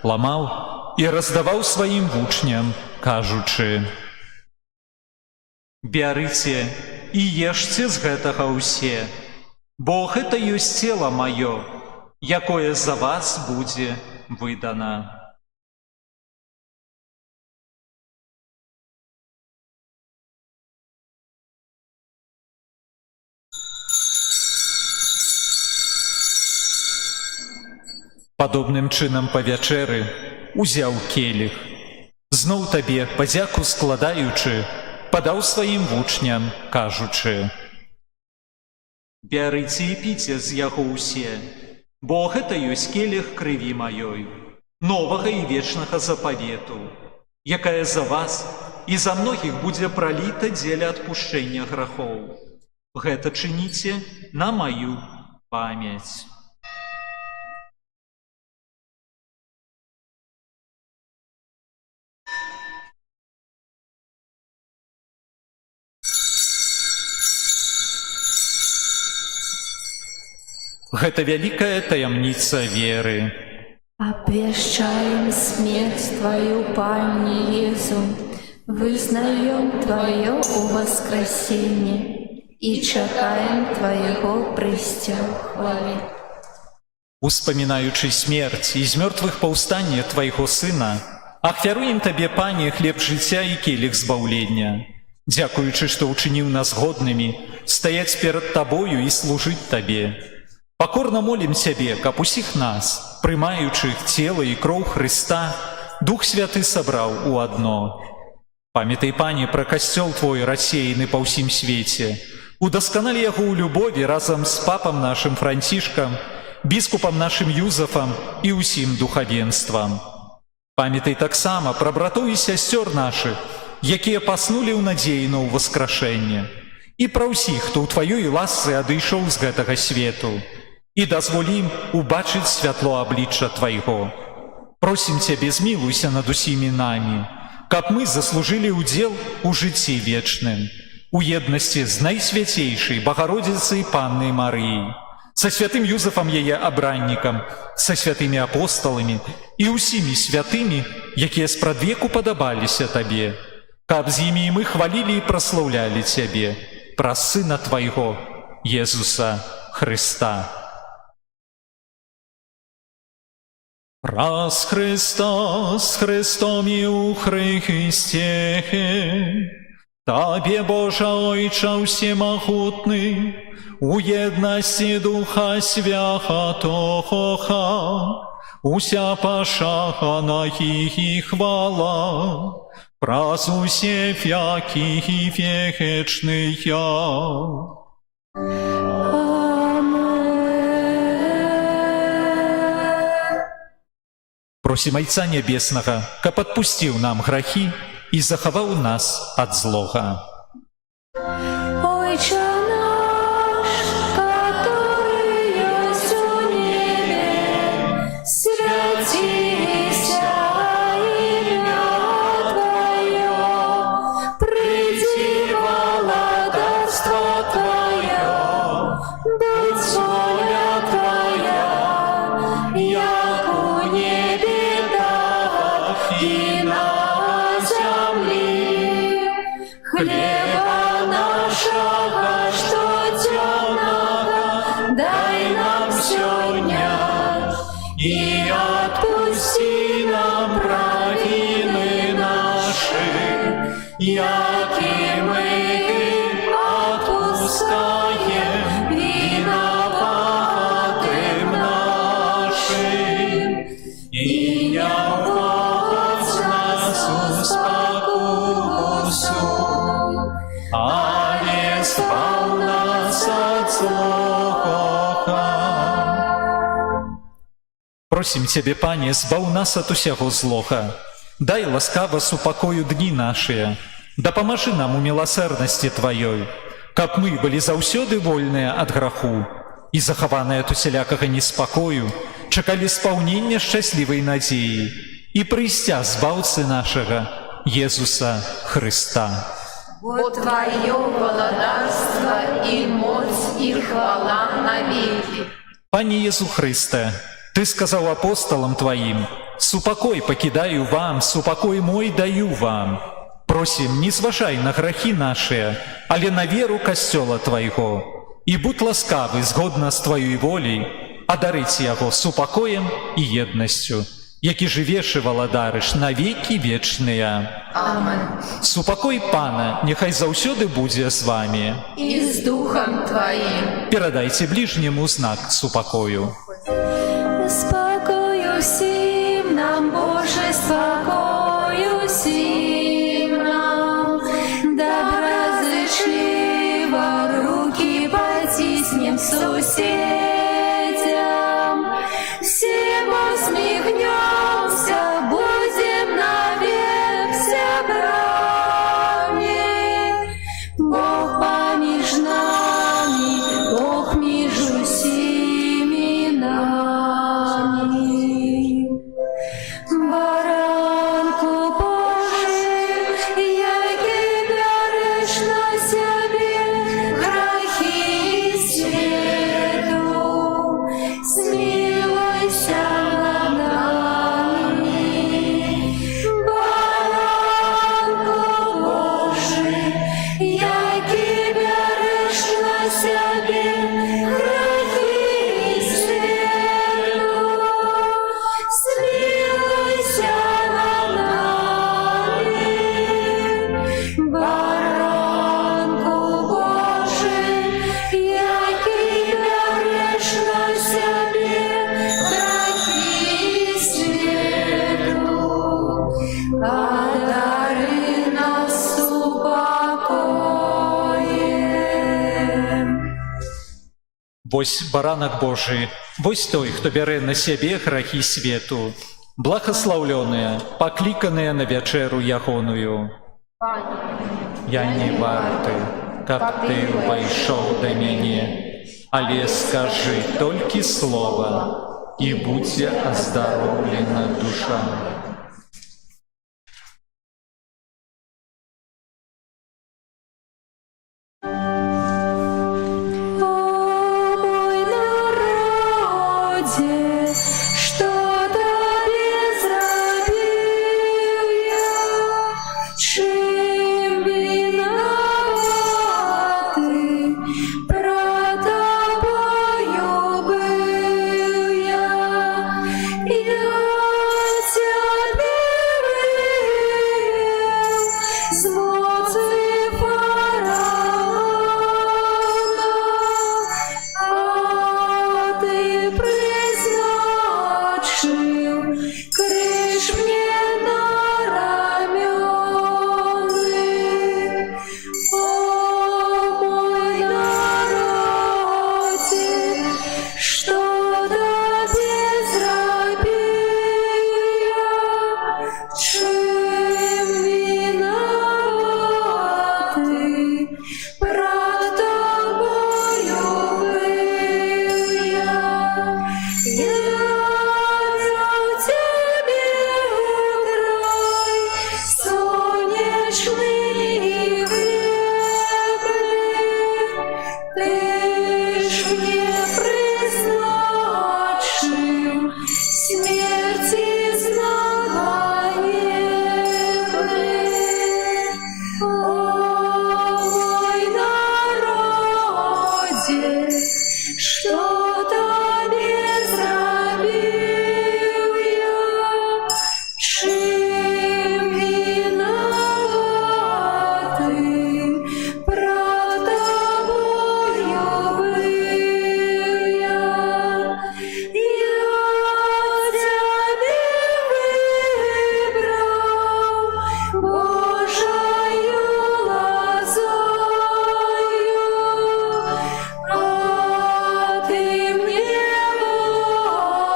ламаў і раздаваў сваім вучням, кажучы: «Бярыце і ешце з гэтага ўсе, бо гэта ёсць цела маё, якое за вас будзе выдана». Падобным чынам па вячэры узяў келіх. Зноў Табе, падзяку складаючы, падаў сваім вучням, кажучы: «Бярыце і піце з яго ўсе, бо гэта ёсць келіх крыві маёй, новага і вечнага запавету, якая за вас і за многіх будзе праліта дзеля адпушчэння грахоў. Гэта чыніце на маю памяць». Гэта вялікая таямніца веры. Обвещаем смерть Твою, Пане Иезу, вызнаем Твое воскресение и чекаем Твоего прыстя хвали. Успамінаючы смерць і з мёртвых паўстання Твайго Сына, ахвяруем Табе, Пане, хлеб жыцця і келіх збаўлення. Дзякуючы, што ўчыніў нас годнымі стаяць перад Табою і служыць Табе. Пакорна молім Цябе, каб усіх нас, прымаючых цела і кроў Хрыста, Дух Святы сабраў у адно. Памятай, Пане, пра касцёл Твой, рассеяны па ўсім свеце. Удасканалі яго ў любові разам з папам нашым Францішкам, біскупам нашым Юзафам і ўсім духавенствам. Памятай таксама пра братоў і сясцёр нашых, якія паснулі ў надзеі на ўваскрашэнне, і пра ўсіх, хто ў Тваёй ласцы адышоў з гэтага свету, і дазволь ім убачыць святло аблічча Твайго. Просім Цябе, змілуйся над усімі намі, каб мы заслужылі ўдзел у жыцці вечным, у еднасці з найсвяцейшай Багародзіцай Паннай Марыяй, са святым Юзафам яе абраннікам, са святымі апосталамі і ўсімі святымі, якія спрадвеку падабаліся Табе, каб з імі і мы хвалілі і праслаўлялі Цябе, праз Сына Твайго, Езуса Хрыста. Праз Христа, з Христом і у Христе, Табе, Божа Ойча всемогутний, у єдності Духа Святого, уся пошана і хвала, праз усе вяки і вічния. Просім Айца Нябеснага, каб адпусціў нам грахі і захаваў нас ад злога. Отче наш, который есть у небе, святися имя Твое, приди владарство Твое, будь воля Твоя, як у небе, так и на земле. Хлеба нашего, что темного, дай нам сегодня, и отпусти нам провины наши, яки мы отпускаем виноватым нашим, и не вводь нас в спокусу, а не избав нас от злого. Просім Цябе, Пане, збаў нас ад усяго злога. Дай ласкава супакою дні нашыя, дапамажы нам у міласэрнасці Тваёй, каб мы былі заўсёды вольныя ад граху і захаваныя ад усялякага неспакою, чакалі спаўнення шчаслівай надзеі і прыйсця збаўцы нашага, Езуса Хрыста. Бо Твое владарство и мощь и хвала навеки. Пане Езу Хрысте, Ты сказаў апосталам Тваім: «Супакой пакідаю вам, супакой мой даю вам». Просім, не зважай на грахі нашыя, але на веру касцёла Твайго, і будь ласкавы згодна з Тваёй воляй адарыць яго супакоем і еднасцю, які жывеш і валадарыш на векі вечныя. Амен. Супакой Пана няхай заўсёды будзе з вамі. И с Духом Твоим. Перадайце бліжняму знак супакою. Спокою всім нам, Боже, спокою всім нам, доброзичливо руки потиснем сусідям, всім усміхнемся, будем навек сябрами. Бог поміж нами, Бог між усіми нами. Баранку Божий, який береш на себе грехи світу, себе грехи свету, смилуйся над нами, Баранку Божий, який береш на себе грехи свету, одари нас упокоем. Вось баранак Божий, вось той, хто бярэ на сябе грахі свету, благаслаўлёныя, пакліканыя на вячэру ягоную. Я не варты, каб ты ўвайшоў да мяне, але скажы толькі слова, і будзе аздароўлена душа. Мой народе, что тебе зрабіў я, чым вінаваты, пред тобою быў я тебе вывел з моцы фараона, а ты призначил крыж мне на рамёны. О, мой народе, что тебе зрабіў я, чым вінаваты, пред тобою быў я. Я взял тебе край сонячный и хлебный, ты ж мне призначил смерти знаганебный. О, мой народе, что тебе зрабіў я, чым вінаваты, пред тобою быў я. Я тебе выбрал Божою лозою, а ты мне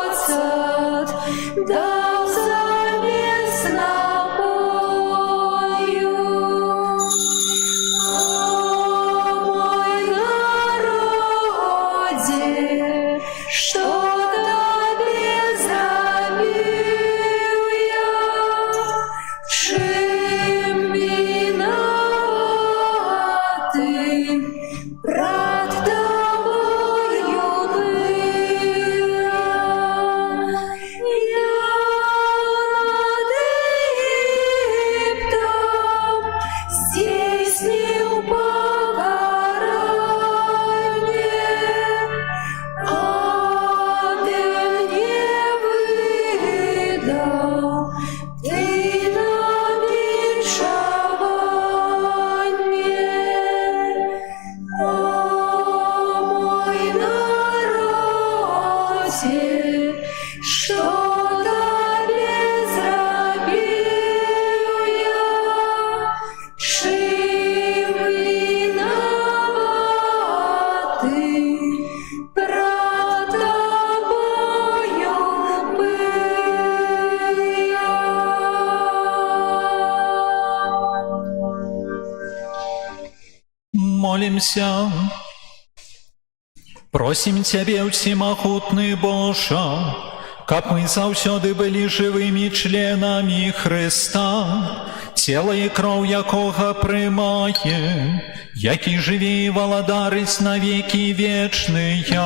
моцат дал замес напою. О, мой народе, что тебе зрабіў я, чым вінаваты, пред тобою быў я. Я над Египтом здійснив покарання, а ты мне видав, ти на вінчавання. О, мой народе, що тебе зрабіў я, чим вінаваты, пред тобою быў я. Молимся. Просім Цябе, всемагутны Божа, каб мы заўсёды былі жывымі членамі Хрыста, цела і кроў якога прымае, які жыве і валадарыць на векі вечныя.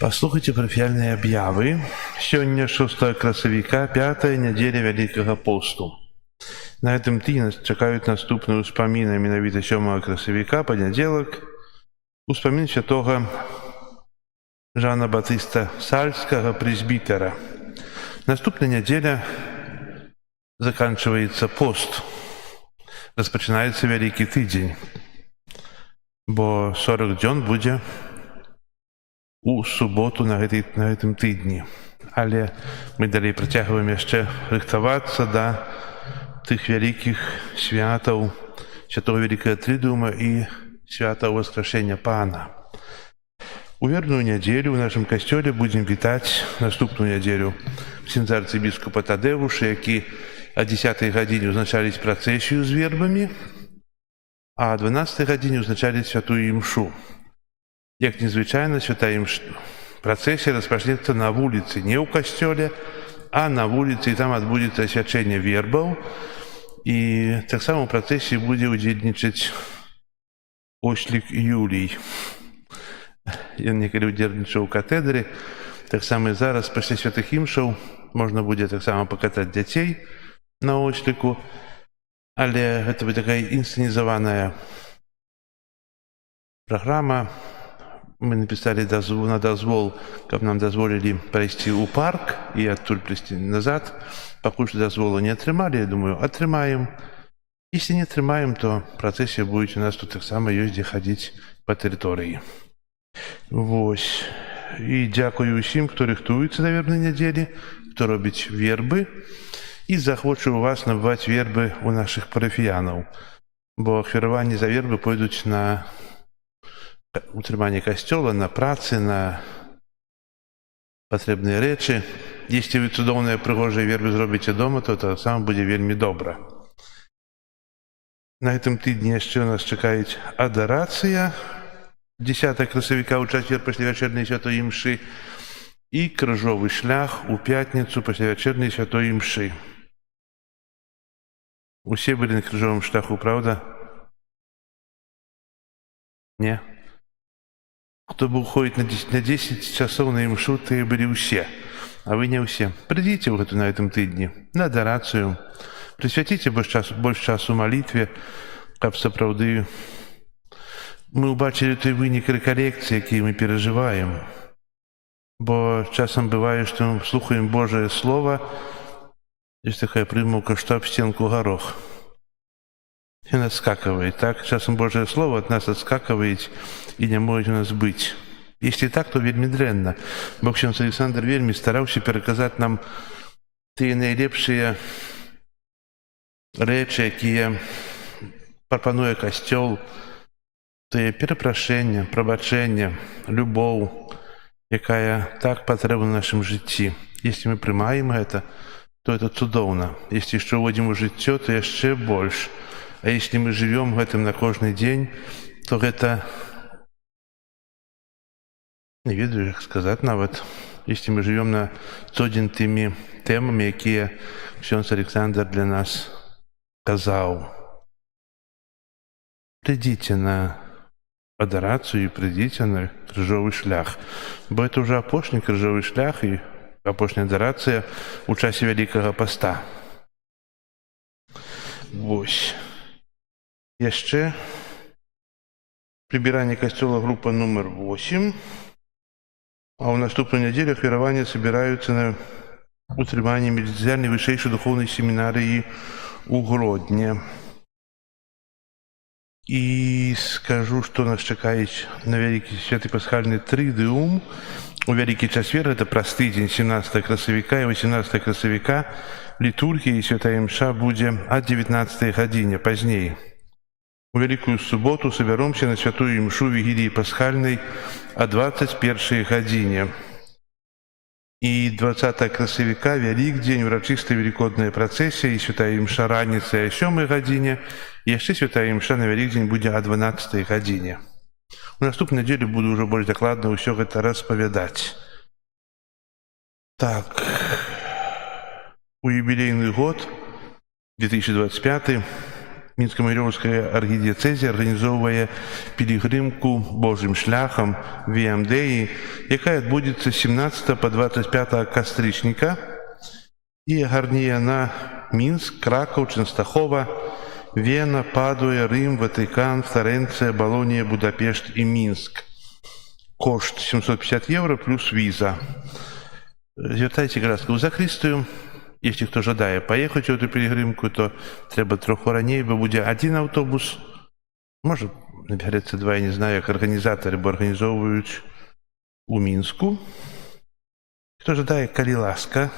Послухайте парафіяльныя аб'явы. Сёння 6 красавіка, 5-я нядзеля Вялікага посту. На гэтым тыдні нас чакаюць наступныя ўспаміны менавіта 7 красавіка, панядзелак, успамін святога Жана Батыста Сальскага, прэзбітера. Наступная нядзеля заканчивается пост, распачынаецца вялікі тыдзень, бо 40 дзён будзе у суботу на гэтым тыдні. Але мы далей працягваем яшчэ рыхтавацца да тых вялікіх святаў святого Вялікага Трыдума і свята Воскрашэння Пана. У вербную нядзелю ў нашым касцёле будзем вітаць наступную нядзелю ксяндза арцыбіскупа Тадэвуша, які о 10 гадзіне ўзначаліць працэсію з вербамі, а о 12 гадзіне ўзначаліць святую імшу. Як незвычайна, святая працэсія распачнецца на вуліцы, не ў касцёле, а на вуліцы, і там адбудзецца асвячэнне вербаў. І таксама ў працэсіі будзе ўдзельнічаць ослік Юлій. Ён некалі ўдзельнічаў у катедры. Таксама і зараз пасля святых імшаў можна будзе таксама пакатаць дзяцей на осліку, але гэта будзе такая інсцэнізаваная праграма. Мы напісалі на дазвол, каб нам дазволілі прайсці ў парк і адтуль прыйсці назад. Пакуль што дазволу не атрымалі, я думаю, атрымаем. Если не атрымаем, то працэсія будзе у нас тут таксама ёсць дзе хадзіць па тэрыторыі. Вось. І дзякую ўсім, хто рыхтуецца да вербнай нядзелі, хто робіць вербы, і захочу у вас набываць вербы у нашых парафіянаў, бо ахвяраванні за вербы пойдуць на утрыманне касцёла, на працы, на патрэбныя рэчы. Если вы цудоўныя прыгожыя вербы зробіце дома, то таксама будзе вельмі добра. На гэтым тыдні яшчэ у нас чакаюць адарацыя 10 красавіка ў чацвер пасля вячэрняй святой імшы і крыжовы шлях у пятніцу пасля вячэрняй святой імшы. Усе былі на крыжовым шляху, правда? Не? Хто быў ходзіць на 10 часоў на імшу, тыя былі ўсе, а вы не ўсе. Прыйдзіце ў гэту на гэтым тыдні, на адарацыю, прысвяціце больш часу малітве, каб сапраўды мы ўбачылі той вынік рэкалекцыі, які мы перажываем. Бо часам бывае, што мы слухаем Божае Слова, ёсць такая прымаўка, што аб сценку гарох. Ён адскакивает, так? Часам Божие Слово от нас отскакивает и не может у нас быть. Если так, то вельмі дрэнна. Бо ксёндз Александр вельмі стараўся пераказаць нам тыя найлепшыя рэчы, якія прапануе касцёл, тыя перапрашэння, прабачэння, любоў, якая так патрэбна в нашым жыцці. Если мы прымаем гэта, то это цудоўна. Если яшчэ ўводзім у жыццё, то яшчэ больш. А если мы живем гэтым на кожны дзень, то гэта, не ведаю, як сказаць нават, если мы живем на цодзень тымі тэмамі, якія ксёндз Александр для нас казаў. Прыйдзіце на адарацыю і прыйдзіце на крыжовы шлях, бо это уже апошні крыжовы шлях і апошняя адарацыя ў часе Вялікага Паста. Вось. Яшчэ прыбіранне касцёла група нумар 8, а ў наступную нядзелю ахвяраванні собіраюцца на утрыманне медыцынальнай вышэйшай духоўнай семінарыі ў Гродні. І скажу, што нас чакаюць на вялікі святы пасхальны трыдыум. У вялікі чацвер, гэта праз тыдзень 17 красавіка і 18 красавіка, літургія і святая імша будзе ад 19 гадзіне пазней. У Вялікую суботу сабяромся на святую імшу вігіліі пасхальнай о 21 гадзіне. І 20 красавіка, Вялікдзень, урачыстая велікодная працэсія і святая імша раніцай о 7 гадзіне, і яшчэ святая імша на Вялікдзень будзе о 12 гадзіне. У наступную нядзелю буду ўжо больш дакладна ўсё гэта распавядаць. Так, у юбілейны год, 2025, Мінска-Магілёўская архідыяцэзія арганізоўвае пілігрымку Божым шляхам Віам Дэі, якая адбудзецца з 17 па 25 кастрычніка, і агарне яна Мінск, Краков, Ченстахова, Вена, Падуя, Рим, Ватикан, Флоренция, Болонія, Будапешт і Мінск. Кошт 750 євро плюс віза. Звертайтеся, будь ласка, у Захристію. Якщо хто жадає поїхати в цю пілігримку, то треба трохи раніше, бо буде один автобус. Може, набереться два, я не знаю, як організатори, бо організовують у Мінську. Хто жадає, коли ласка.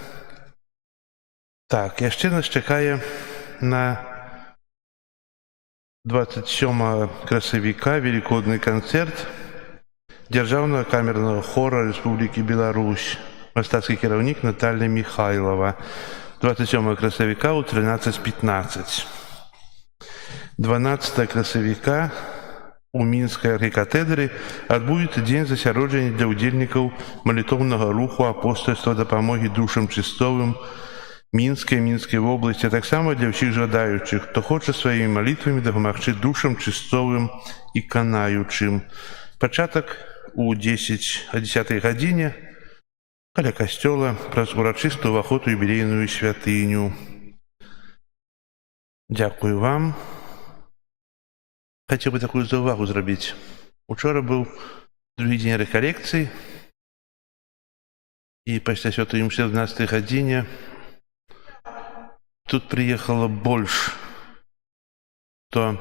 Так, ще нас чекає на 27 красавіка великодний концерт Державного камерного хора Республіки Білорусь. Мастацкий кіраўнік Наталья Михайлова. 27 красавіка у 13:15. 12 красавіка у Мінскай архікатэдры адбудзецца дзень засяроджання для ўдзельнікаў малітоўнага руху апостольства дапамогі душам чыстовым Мінскай вобласці, а таксама для ўсіх жадаючых, хто хоча сваімі малітвамі дапамагчы душам чыстовым і канаючым. Пачатак у 10 гадзіне каля касцёла праз урачысты ўваход у юбілейную святыню. Дзякую вам. Хацеў бы такую заўвагу зрабіць. Учора быў другі дзень рэкалекцыі, і пасля святой імшы в 12 гадзіне тут прыехала больш, хто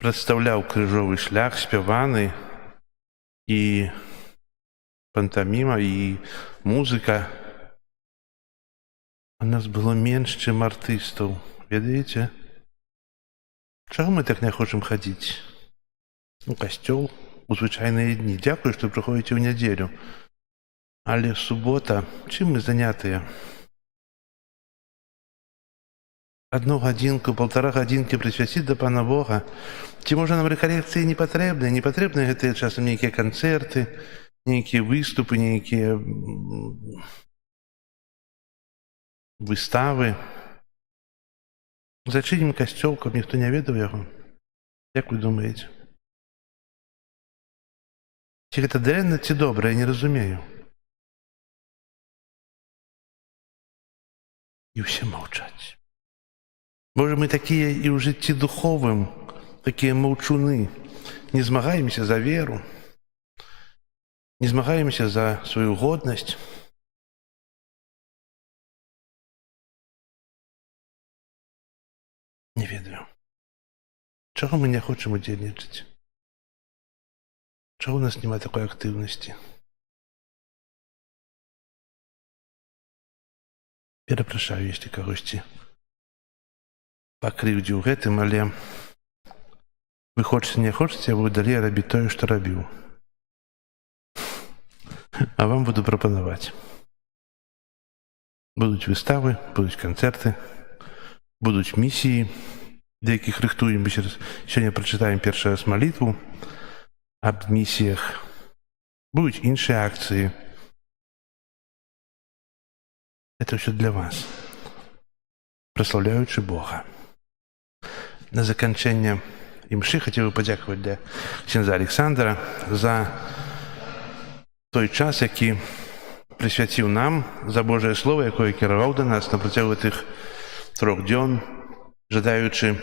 прадстаўляў крыжовы шлях, спяваны, і пантаміма, і музыка. У нас было менш, чым артыстаў. Ведаеце? Чаго мы так не хочам хадзіць? У касцёл у звычайныя дні. Дзякую, што прыходзіце ў нядзелю. Але субота, чым мы занятыя? Одну гадзінку, полтора гадзінкі прысвяціць да Пана Бога. Ці можа нам рэкалекцыі не патрэбныя? Не патрэбныя гэтыя часам нейкія канцэрты, нейкія выступы, нейкія выставы. Зачынім касцёл, каб ніхто не ведаў яго. Як вы думаеце? Ці гэта дрэнна, ці добра, я не разумею. І ўсе маўчаць. Можа, мы такія і ў жыцці духовым, такія маўчуны, не змагаемся за веру, не змагаемся за сваю годнасць. Не ведаю. Чаго мы не хочам удзельнічаць? Чаго у нас няма такой актыўнасці? Перапрашаю, если кагосьці пакрыўдзіў гэтым, але вы хочаце, не хочаце, я буду далей рабіць тое, што рабіў. А вам буду прапанаваць. Будуць выставы, будуць канцэрты, будуць місіі, да якіх рыхтуем. Сёння прачытаем першы раз малітву аб місіях. Будуць іншыя акцыі. Это ўсё для вас, праслаўляючы Бога. На заканчэнне імшы хацеў бы падзякаваць для ксяндза Александра за той час, які прысвяціў нам, за Божае Слово, якое кіраваў да нас на працягу гэтых 3 дзён, жадаючы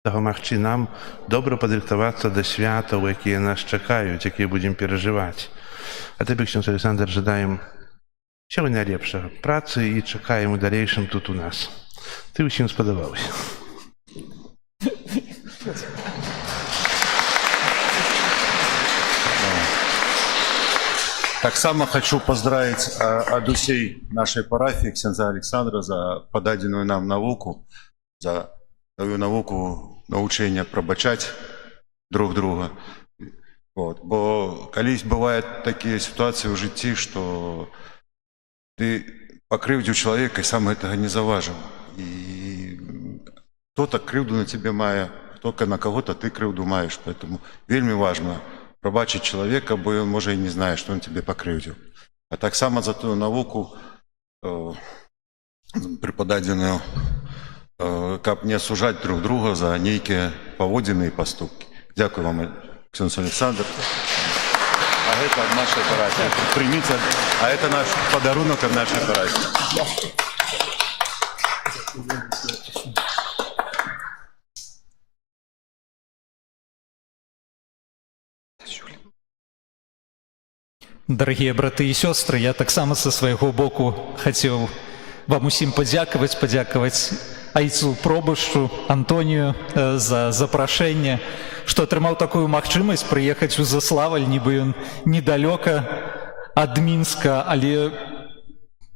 дапамагчы нам добра падрыхтавацца да святаў, якія нас чакаюць, якія будзем перажываць. А табе, ксяндз Александр, жадаем усяго найлепшага працы і чакаем у далейшым тут у нас. Ты ўсім спадабаўся. Так само хочу поздравить от усей нашей парафии ксяндза Александра за подаденную нам навуку, за свою навуку научения пробачать друг друга. Вот. Бо колись бывают такие ситуации в житті, что ты покрывдзіў человека и сам этого не заважил. И кто-то крыўду на тебе мае, только на кого-то ты крыўду маешь. Поэтому вельми важно пробачить человека, бо он, может, и не знает, что он тебе покрыўдзіў. А так само за ту навуку преподаденную, каб не осужать друг друга за нейкія паводзіны і поступки. Дякую вам, ксяндз Александр. А это от нашей парафии. Примите, а это наш подарунок от нашей парафии. Дарагія браты і сёстры, я таксама са свайго боку хацеў вам усім падзякаваць айцу пробышчу Антонію за запрашэнне, што атрымаў такую магчымасць прыехаць у Заславаль, нібы ён недалёка ад Мінска, але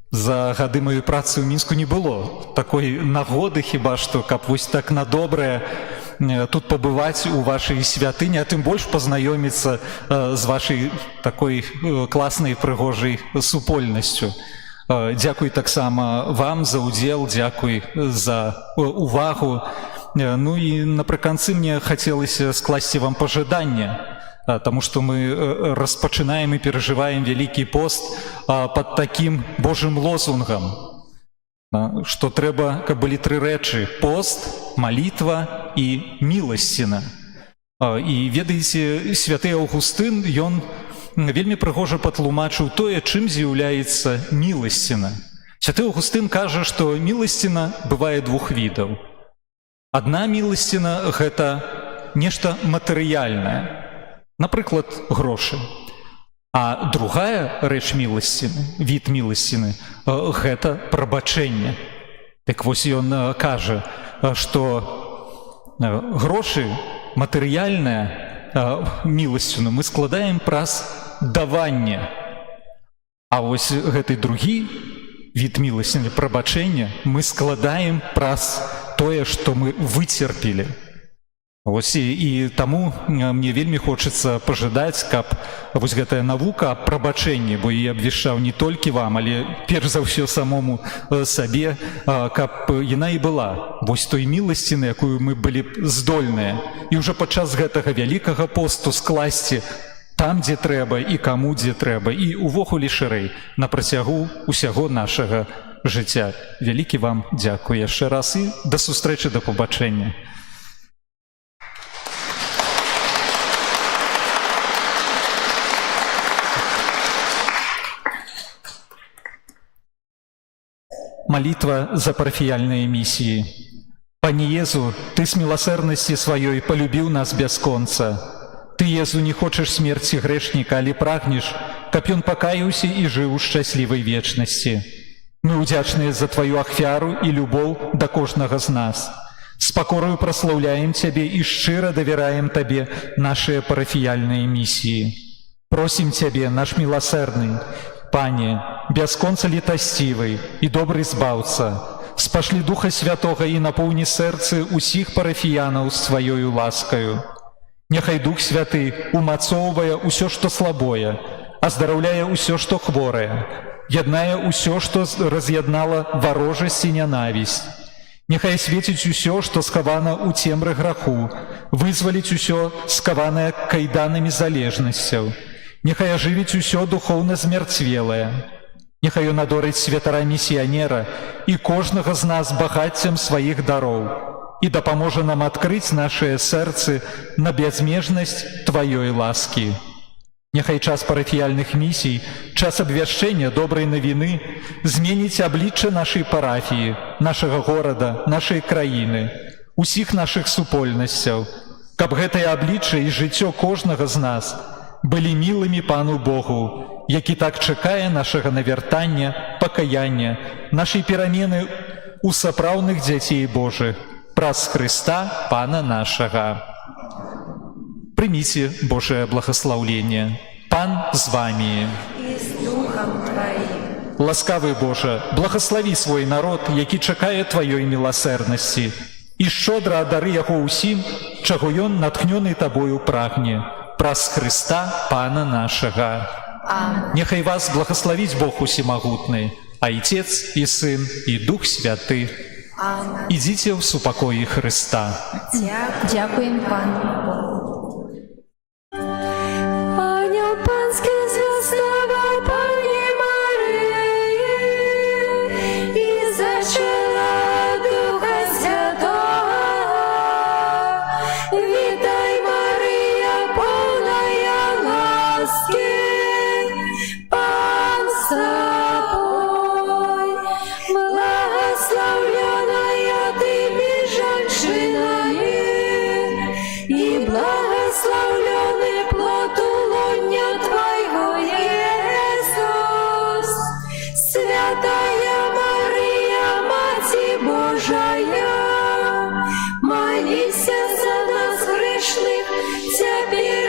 за гады маёй працы ў Мінску не было такой нагоды хіба што, каб вось так на добрае тут пабываць у вашай святыні, а тым больш пазнаёміцца з вашай такой класнай прыгожай супольнасцю. Дзякуй таксама вам за ўдзел, дзякуй за увагу. Ну і напрыканцы мне хацелася скласці вам пажаданне, таму што мы распачынаем і перажываем Вялікі пост пад такім Божым лозунгам, што трэба, каб былі тры рэчы: пост, малітва і міласціна. І ведаеце, святы Аўгустын, ён вельмі прыгожа патлумачыў тое, чым з'яўляецца міласціна. Святы Аўгустын кажа, што міласціна бывае двух відаў. Адна міласціна – гэта нешта матэрыяльнае, напрыклад, грошы. А другая рэч міласціны, від міласціны – гэта прабачэнне. Так вось ён кажа, што грошы, матэрыяльная міласціну мы складаем праз даванне. А вось гэты другі від міласціны, прабачэння, мы складаем праз тое, што мы выцерпелі. Вось і таму мне вельмі хочацца пажадаць, каб вось гэтая навука аб прабачэнні, бо я абвяшчаў не толькі вам, але перш за ўсё самому сабе, каб яна і была вось той міласціны, якую мы былі б здольныя. І ўжо падчас гэтага Вялікага посту скласці там, дзе трэба, і каму дзе трэба, і увогуле шырэй на працягу ўсяго нашага жыцця. Вялікі вам дзякуй яшчэ раз і да сустрэчы, да пабачэння. Молитва за парафіяльныя миссии. Пане Езу, Ты с милосердности Своей полюбил нас бясконца. Ты, Езу, не хочешь смерти грешника, але прагнешь, каб ён покаяўся и жил у счастливой вечности. Мы удзячныя за Твою ахвяру и любовь до кожнага з нас. С покорою прославляем Тебе и шчыра доверяем Тебе наши парафіяльные миссии. Просим Тебе, наш милосердный, Пане, бясконца літасцівый і добрый збаўца, спашлі Духа Святога і напоўні сэрцы ўсіх парафіянаў сваёю ласкаю. Няхай Дух Святы умацоўвае ўсё, што слабое, аздараўляе ўсё, што хворае, яднае ўсё, што раз'яднала варожасць і нянавісць. Няхай свеціць усё, што схавана ў цемры граху, вызваліць усё, скаванае кайданамі залежнасцяў. Няхай ажывіць усё духоўна змярцвелае. Няхай ён адорыць святара місіянера і кожнага з нас багаццем сваіх дароў і дапаможа нам адкрыць нашыя сэрцы на бязмежнасць Тваёй ласкі. Няхай час парафіяльных місій, час абвяшчэння добрай навіны зменіць аблічча нашай парафіі, нашага горада, нашай краіны, усіх нашых супольнасцяў, каб гэтае аблічча і жыццё кожнага з нас былі мілымі Пану Богу, які так чакае нашага навяртання, пакаяння, нашай перамены ў сапраўдных дзяцей Божых, праз Хрыста Пана нашага. Прыміце Божае благаслаўленне. Пан з вамі. И с Духом Твоим. Ласкавы Божа, благаславі свой народ, які чакае Тваёй міласэрнасці, і шчодра адары яго ўсім, чаго ён, натхнёны Табою, прагне. Праз Хрыста Пана нашага. Аминь. Няхай вас благословить Бог усемогутный, Отец и Сын и Дух Святый. Аминь. Идите в супокое Христа. Дякуємо Пану Богу. Ангел панський звездував Пані Марії і зачала Духа Святого. Вітай, Марія, повная ласки, Пан с тобой, благословленная Цяпер